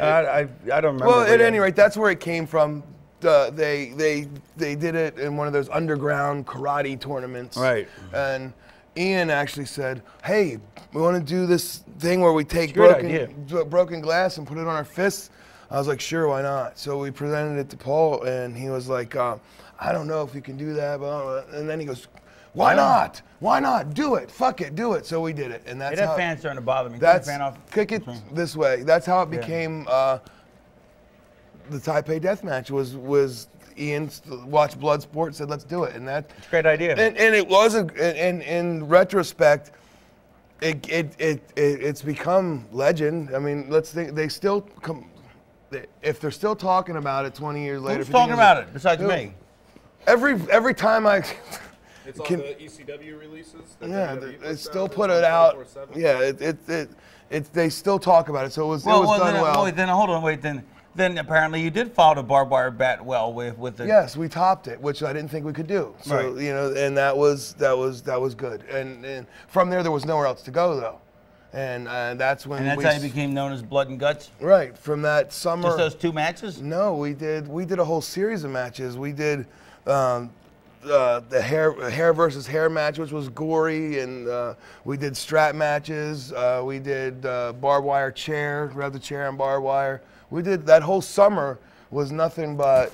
I don't remember. Well, at any rate, that's where it came from. They did it in one of those underground karate tournaments. Right. And Ian actually said, hey, we want to do this thing where we take broken glass and put it on our fists. I was like, sure, why not? So we presented it to Paul, and he was like, I don't know if you can do that. And then he goes, why not? Why not? Do it. Fuck it. Do it. So we did it. And that's that fan's starting to bother me. Kick it this way. That's how it became the Taipei Deathmatch. Was Ian watched Bloodsport and said, let's do it. And that's a great idea. And it was, in retrospect, it's become legend. I mean, let's think, they still come, if they're still talking about it 20 years later. Who's talking about it besides me? Every time I... It's on the ECW releases? Yeah, they still put it out. Yeah, they still talk about it, so it was done well. Then hold on, wait, then apparently you did follow the barbed wire bat well with the... Yes, we topped it, which I didn't think we could do. So, you know, and that was good. And from there was nowhere else to go, though. And that's when how you became known as Blood and Guts? Right, from that summer. Just those 2 matches? No, we did a whole series of matches. We did the hair versus hair match, which was gory, and we did strap matches. We did barbed wire chair, grab the chair and barbed wire. We did that whole summer was nothing but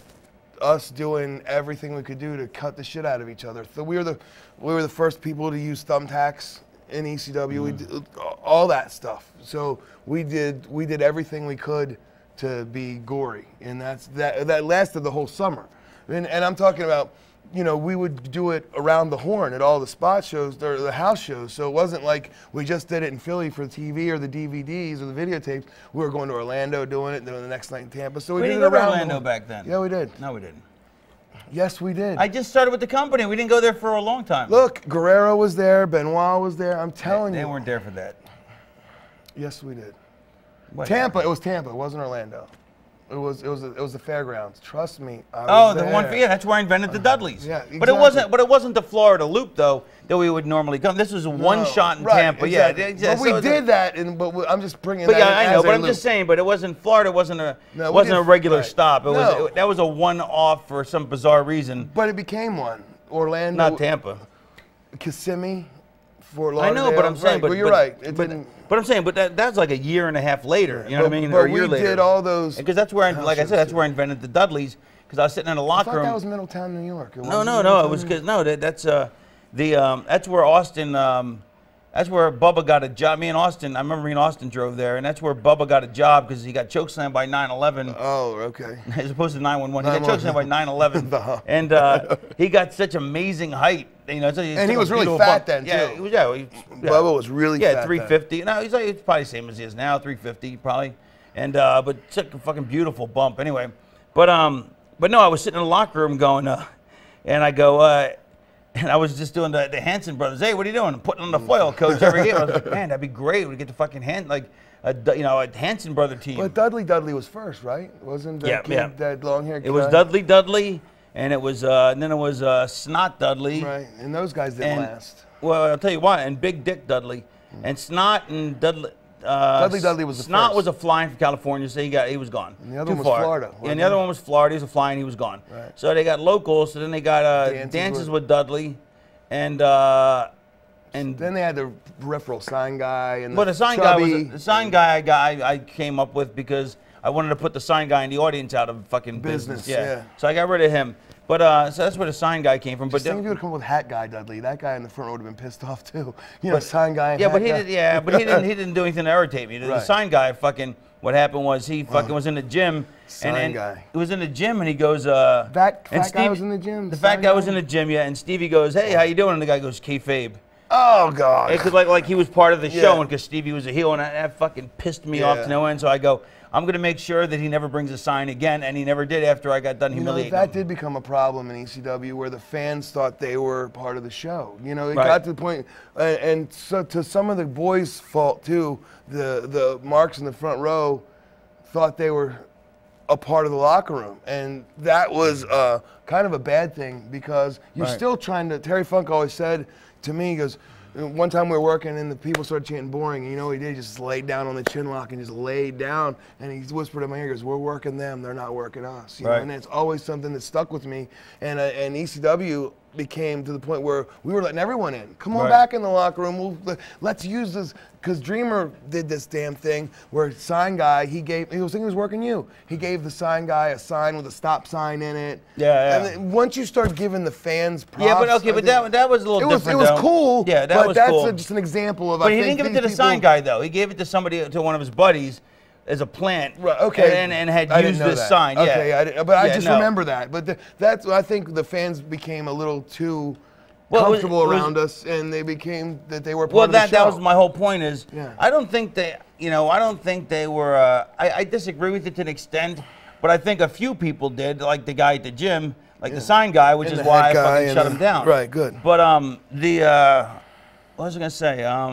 us doing everything we could do to cut the shit out of each other. So we were the first people to use thumbtacks in ECW. We did all that stuff. So we did everything we could to be gory, and that lasted the whole summer. And I'm talking about, you know, we would do it around the horn at all the spot shows, or the house shows. So it wasn't like we just did it in Philly for the TV or the DVDs or the videotapes. We were going to Orlando doing it, doing the next night in Tampa. So we did it around Orlando back then. Yeah, we did. No, we didn't. Yes, we did. I just started with the company. We didn't go there for a long time. Look, Guerrero was there. Benoit was there. I'm telling you. They weren't there for that. Yes, we did. What? Tampa. It was Tampa. It wasn't Orlando. It was the fairgrounds. Trust me. That's where I invented the Dudleys. Yeah, exactly. But it wasn't the Florida Loop though that we would normally come. This was one shot in Tampa. Exactly. Yeah, but we did that, I'm just bringing. But that I know. But I'm just saying. But it wasn't Florida. Wasn't a regular stop. That was a one-off for some bizarre reason. But it became one. Orlando. Not Tampa. Kissimmee. Fort Lauderdale. I know, but I'm saying. But you're right. But I'm saying, that's like a year and a half later. You know what I mean? Or a year later. We did all those. Because that's where, like I said, that's where I invented the Dudleys. Because I was sitting in a locker room. I thought that was Middletown, New York. No. It was that's where Austin. That's where Bubba got a job. I remember me and Austin drove there, and that's where Bubba got a job because he got chokeslammed by 9/11. Oh, okay. As opposed to 911. He got chokeslammed by 9/11. And he got such amazing height. You know, and he was really fat then, too. Bubba was really fat. Yeah, 350. No, he's probably the same as he is now, 350 probably. And but such a fucking beautiful bump. Anyway, but no, I was sitting in the locker room going, and I go. And I was just doing the Hanson brothers. Hey, what are you doing? I'm putting on the foil coach every game. I was like, man, that'd be great. We'd get the fucking a Hanson brother team. But Dudley was first, right? Wasn't that kid, that long hair? It was Dudley, and it was and then it was Snot Dudley. Right, and those guys didn't last. Well, I'll tell you why. And Big Dick Dudley, and Snot and Dudley. Dudley was the Snot first. was a flying from California, so he was gone. And the other one was Florida. Yeah, and the other one was Florida. He was a flying, he was gone. Right. So they got locals. So then they got Dances with Dudley, and And then they had the peripheral sign guy and the sign guy was the sign guy I came up with because I wanted to put the sign guy in the audience out of fucking business. Yeah. So I got rid of him. But so that's where the sign guy came from. But think if you would come up with hat guy Dudley, that guy in the front row would have been pissed off too. You know, sign guy. And yeah, hat but he guy. did. Yeah, but he didn't do anything to irritate me. The sign guy fucking. What happened was he fucking was in the gym. Sign guy. He was in the gym and he goes. Fat guy was in the gym. The fat guy was in the gym, yeah. And Stevie goes, "Hey, how you doing?" And the guy goes, "Kayfabe." Oh God. Because like he was part of the show, and because Stevie was a heel, and that fucking pissed me off to no end. So I go, I'm going to make sure that he never brings a sign again, and he never did after I got done humiliating that him. did become a problem in ECW where the fans thought they were part of the show. You know, it got to the point, and so to some of the boys' fault too, the marks in the front row thought they were a part of the locker room, and that was kind of a bad thing because you're still trying to. Terry Funk always said to me, he goes, one time we were working and the people started chanting boring, and you know what he did? He just laid down on the chin lock and just laid down, and he whispered in my ear, he goes, "We're working them, they're not working us." You know? And it's always something that stuck with me, and ECW became to the point where we were letting everyone in. Come on back in the locker room, let's use this, because Dreamer did this damn thing where sign guy, he was thinking he was working you. He gave the sign guy a sign with a stop sign in it. Yeah. And then once you start giving the fans props. Yeah, but that was a little different. It was cool. Yeah, that was cool. But that's just an example of. But he didn't give it to the sign guy though. He gave it to somebody, to one of his buddies, as a plant. Right. Okay. And had used this sign. Okay. Yeah. I just remember that. But that's I think the fans became a little too comfortable around us, and they became that they were part of the show. That was my whole point. Is I don't think they were. I disagree with it to an extent, but I think a few people did, like the guy at the gym, like the sign guy, which is why I fucking shut him down. Right. Good. But what was I gonna say? Oh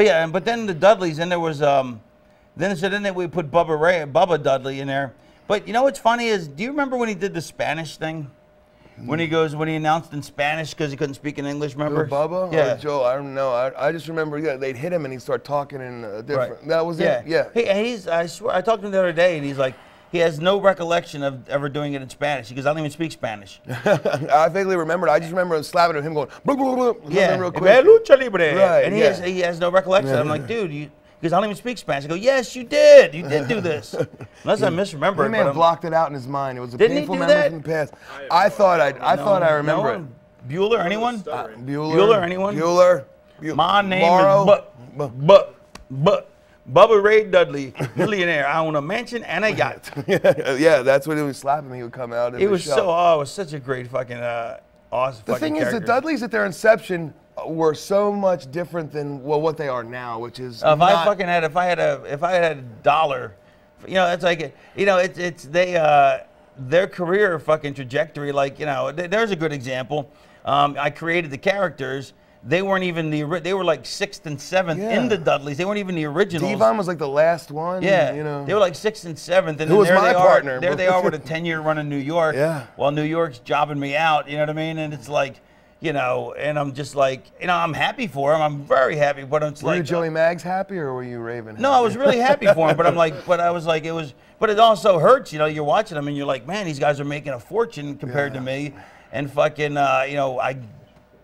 yeah, but then the Dudleys, and there was then we put Bubba Dudley in there. But you know what's funny is, do you remember when he did the Spanish thing? When he announced in Spanish because he couldn't speak in English, remember? Bubba? Yeah. Or Joe, I don't know. I just remember, they'd hit him and he'd start talking in different. That was it? Yeah. I swear, I talked to him the other day and he's like, he has no recollection of ever doing it in Spanish. He goes, I don't even speak Spanish. I vaguely remember it. I just remember slapping at him going, blah, blah, blah, real quick. Right, and he has no recollection. I'm like, dude, because I don't even speak Spanish. I go, yes, you did. You did do this. Unless I misremember it. He may have blocked it out in his mind. It was a painful memory from the past. I thought I remember it. Bueller, anyone? Bueller, anyone? Bueller. My name is Bubba Ray Dudley, millionaire. I own a mansion and a yacht. Yeah, that's what he was slapping me. He would come out. It was it was such a great fucking awesome. The thing is, the Dudleys at their inception were so much different than what they are now, which is if I had a dollar, it's like their career fucking trajectory. Like there's a good example. I created the characters. They weren't even they were like 6th and 7th in the Dudleys. They weren't even the originals. Devon was like the last one. Yeah, they were like 6th and 7th. And who was my partner? There they are with a 10-year run in New York. Yeah. While New York's jobbing me out. You know what I mean? And it's like, and I'm just like, I'm happy for him. I'm very happy, but it's like. Were you Joey Maggs happy, or were you Raven happy? No, I was really happy for him, but I was like, but it also hurts. You're watching them and you're like, man, these guys are making a fortune compared to me, and fucking,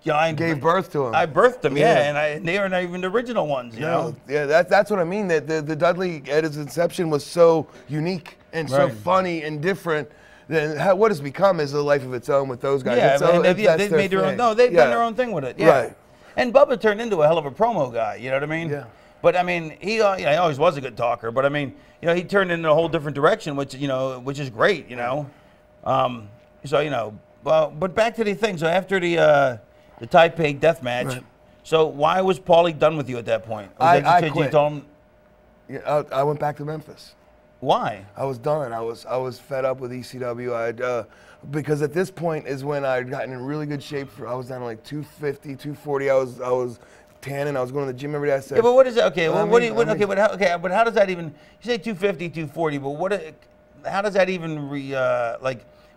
I gave birth to him. I birthed them, and they are not even the original ones, you know? Yeah, that's what I mean. That the Dudley at its inception was so unique and so funny and different. Then what has become is a life of its own with those guys. Yeah, they've made their own. No, they've done their own thing with it. Yeah. Right. And Bubba turned into a hell of a promo guy. You know what I mean? Yeah. But I mean, he always was a good talker. But I mean, he turned into a whole different direction, which is great. But back to the thing. So after the Taipei death match, so why was Paulie done with you at that point? I quit. You told him? Yeah, I went back to Memphis. Why? I was done. I was fed up with ECW. Because at this point is when I'd gotten in really good shape. I was down to like 250, 240. I was tanning. I was going to the gym every day. I said, yeah, but what is that? Okay, well, but how does that even? You say 250, 240, but how does that even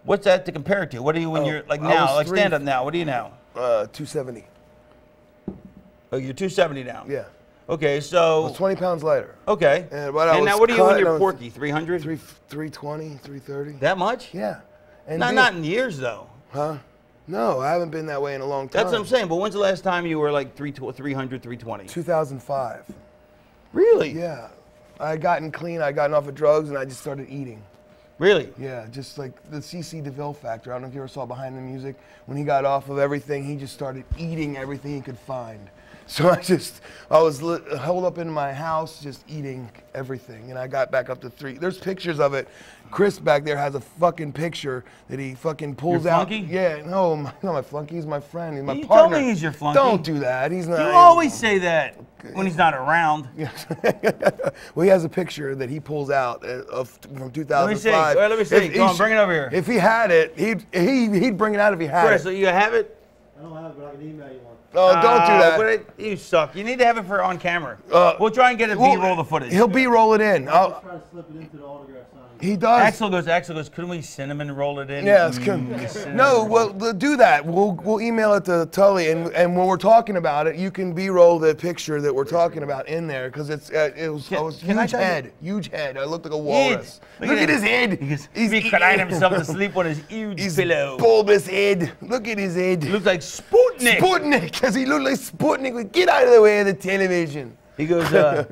what's that to compare it to? What are you when you're like now? Like stand up now. What are you now? 270. Oh, you're 270 now. Yeah. Okay, so. I was 20 pounds lighter. Okay. And now what are you when you're Porky? 300? 320, 330. That much? Yeah. And not in years though. Huh? No, I haven't been that way in a long time. That's what I'm saying. But when's the last time you were like 300, 320? 2005. Really? Yeah. I had gotten clean. I had gotten off of drugs, and I just started eating. Really? Yeah, just like the C.C. DeVille factor. I don't know if you ever saw Behind the Music. When he got off of everything, he just started eating everything he could find. So I was held up in my house just eating everything, and I got back up to 3. There's pictures of it. Chris back there has a fucking picture that he fucking pulls your out. flunky? Yeah, no, not my flunky. He's my friend. He's my you partner. told me he's your flunky. Don't do that. He's not. You always say that when he's not around. Well, he has a picture that he pulls out from 2005. Let me see. Let me see. Come on, bring it over here. If he had it, he'd bring it out if he had Chris, it. so you have it? I don't have it, but I can email you one. Oh, don't do that. But you suck. You need to have it for on camera. We'll try and get a B-roll the footage. He'll B-roll it in. I'll try to slip it into the autograph signing. He does. Axl goes, couldn't we cinnamon roll it in? Yeah, it's good. No, well, do that. We'll email it to Tully, and when we're talking about it, you can B-roll the picture that we're talking about in there, because it was huge head. I looked like a walrus. Look at his head. He's crying himself to sleep on his huge pillow. Bulbous head. Look at his head. He looks like Sputnik. Sputnik, because he looked like Sputnik. Get out of the way of the television. He goes, you know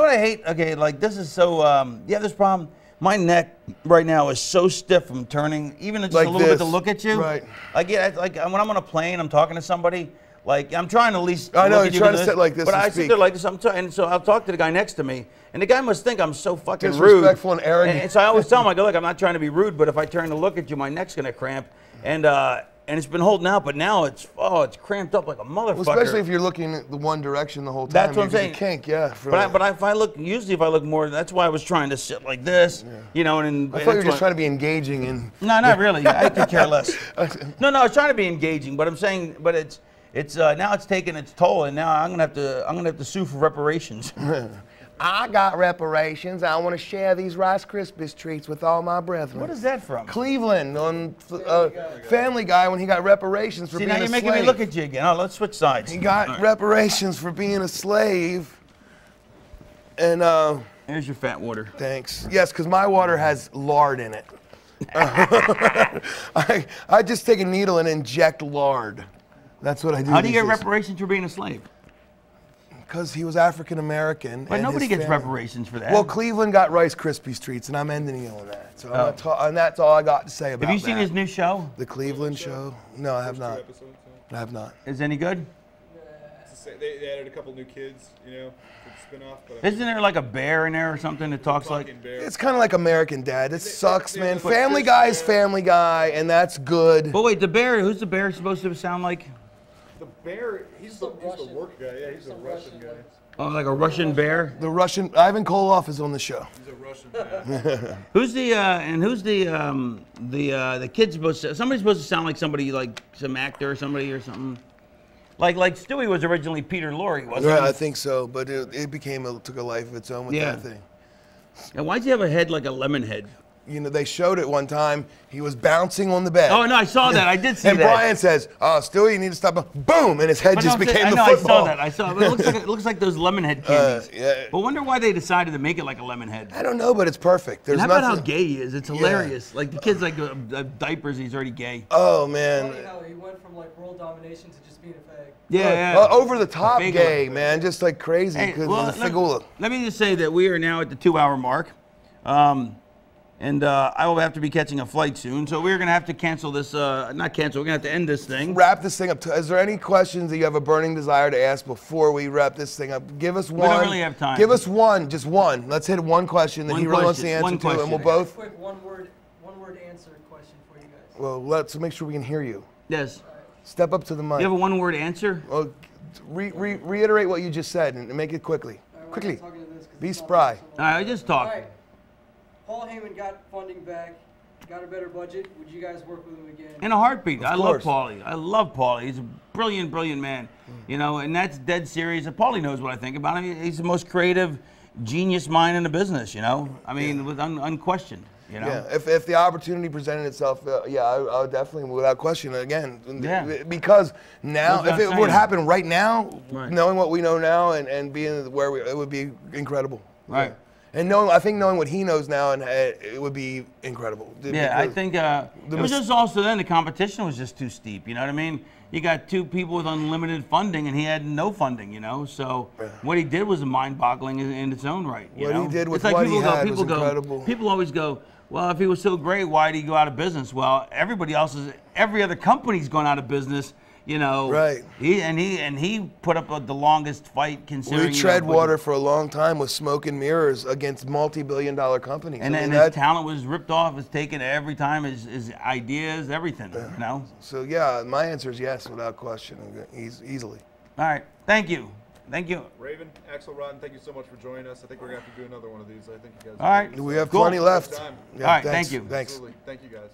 what I hate? Okay, like this is so, you have this problem? My neck right now is so stiff from turning, even just like a little bit to look at you. Right. Like, yeah, like when I'm on a plane, I'm talking to somebody, like I'm trying to at least I know, look at you're trying to sit like this but and I speak. sit there like this, and so I'll talk to the guy next to me, and the guy must think I'm so fucking rude. Disrespectful and arrogant. And so I always tell him, I go, look, I'm not trying to be rude, but if I turn to look at you, my neck's gonna cramp, and it's been holding out, but now it's cramped up like a motherfucker. Well, especially if you're looking at the one direction the whole time. That's what I'm saying. Kink, yeah. But if I look, usually if I look more, that's why I was trying to sit like this, you know. And I thought you were just trying to be engaging and. No, not really. I could care less. No, I was trying to be engaging, but I'm saying, but it's now it's taking its toll, and now I'm gonna have to sue for reparations. I got reparations. I want to share these Rice Krispies treats with all my brethren. What is that from? Cleveland on Family Guy when he got reparations for being a slave. See, now you're making me look at you again. Oh, let's switch sides. He got reparations for being a slave. And here's your fat water. Thanks. Yes, because my water has lard in it. I just take a needle and inject lard. That's what I do. How do you get reparations for being a slave? Because he was African American. But nobody gets reparations for that. Well, Cleveland got Rice Krispies treats, and I'm ending you on that. So and that's all I got to say about that. Have you seen his new show? The Cleveland show? No, I have not. I have not. Is it any good? They added a couple new kids, you know, for the spinoff. Isn't there like a bear in there or something that talks like? It's kind of like American Dad. It sucks, man. Family Guy is Family Guy, and that's good. But wait, the bear. Who's the bear supposed to sound like? The bear, he's the work guy. Yeah, he's a Russian guy. Oh, like a Russian bear? The Russian, Ivan Koloff is on the show. He's a Russian guy. Who's the kid supposed to, somebody's supposed to sound like somebody, like some actor or somebody or something? Like Stewie was originally Peter Lorre, wasn't he? Yeah, I think so, but it took a life of its own with that thing. And why'd you have a head like a lemon head? You know, they showed it one time. He was bouncing on the bed. Oh, no, I saw that. I did see that. And Brian says, oh, Stewie, you need to stop. Boom! And his head just became the football. I saw that. It looks like those lemon head candies. Yeah. But wonder why they decided to make it like a lemon head. I don't know, but it's perfect. There's and how about how gay he is? It's hilarious. Like the kid's like diapers, he's already gay. Oh, man. It's funny how he went from like world domination to just being a fag. Yeah. Over the top gay, man. Just like crazy. Hey, well, let me just say that we are now at the 2-hour mark. And I will have to be catching a flight soon, so we're going to have to cancel this, not cancel, we're going to have to end this thing. Wrap this thing up. Is there any questions that you have a burning desire to ask before we wrap this thing up? Give us one. We don't really have time. Give us one, just one. Let's hit one question that he really wants the answer to, and we'll both. Quick one-word answer question for you guys. Well, let's make sure we can hear you. Yes. Step up to the mic. You have a one-word answer? Well, reiterate what you just said and make it quickly. Quickly. Be spry. All right, I just talked. All right. Paul Heyman got funding back, got a better budget. Would you guys work with him again? In a heartbeat. I love Paulie. I love Paulie. He's a brilliant, brilliant man. You know, and that's dead serious. And Paulie knows what I think about him. He's the most creative, genius mind in the business, you know? I mean, with unquestioned. You know? Yeah, if the opportunity presented itself, I would definitely, without question, again. Yeah. Because now, if it would happen right now, right. knowing what we know now and being where it would be incredible. Right. Yeah. And I think knowing what he knows now, and it would be incredible. Yeah, I think it was just also then the competition was just too steep. You know what I mean? You got two people with unlimited funding, and he had no funding. You know, so what he did was mind-boggling in its own right. What he did with what he had was incredible. People always go, well, if he was so great, why did he go out of business? Well, every other company's gone out of business. You know, right? He put up the longest fight considering. We tread water for a long time with smoke and mirrors against multi-billion-dollar companies. And then his talent was ripped off, was taken every time. His ideas, everything. You know. So yeah, my answer is yes, without question, easily. All right, thank you. Thank you. Raven Axl Rotten, thank you so much for joining us. I think we're going to have to do another one of these. I think you guys. All right. We have plenty left. Yeah, all right, thank you. Thanks. Absolutely. Thank you, guys.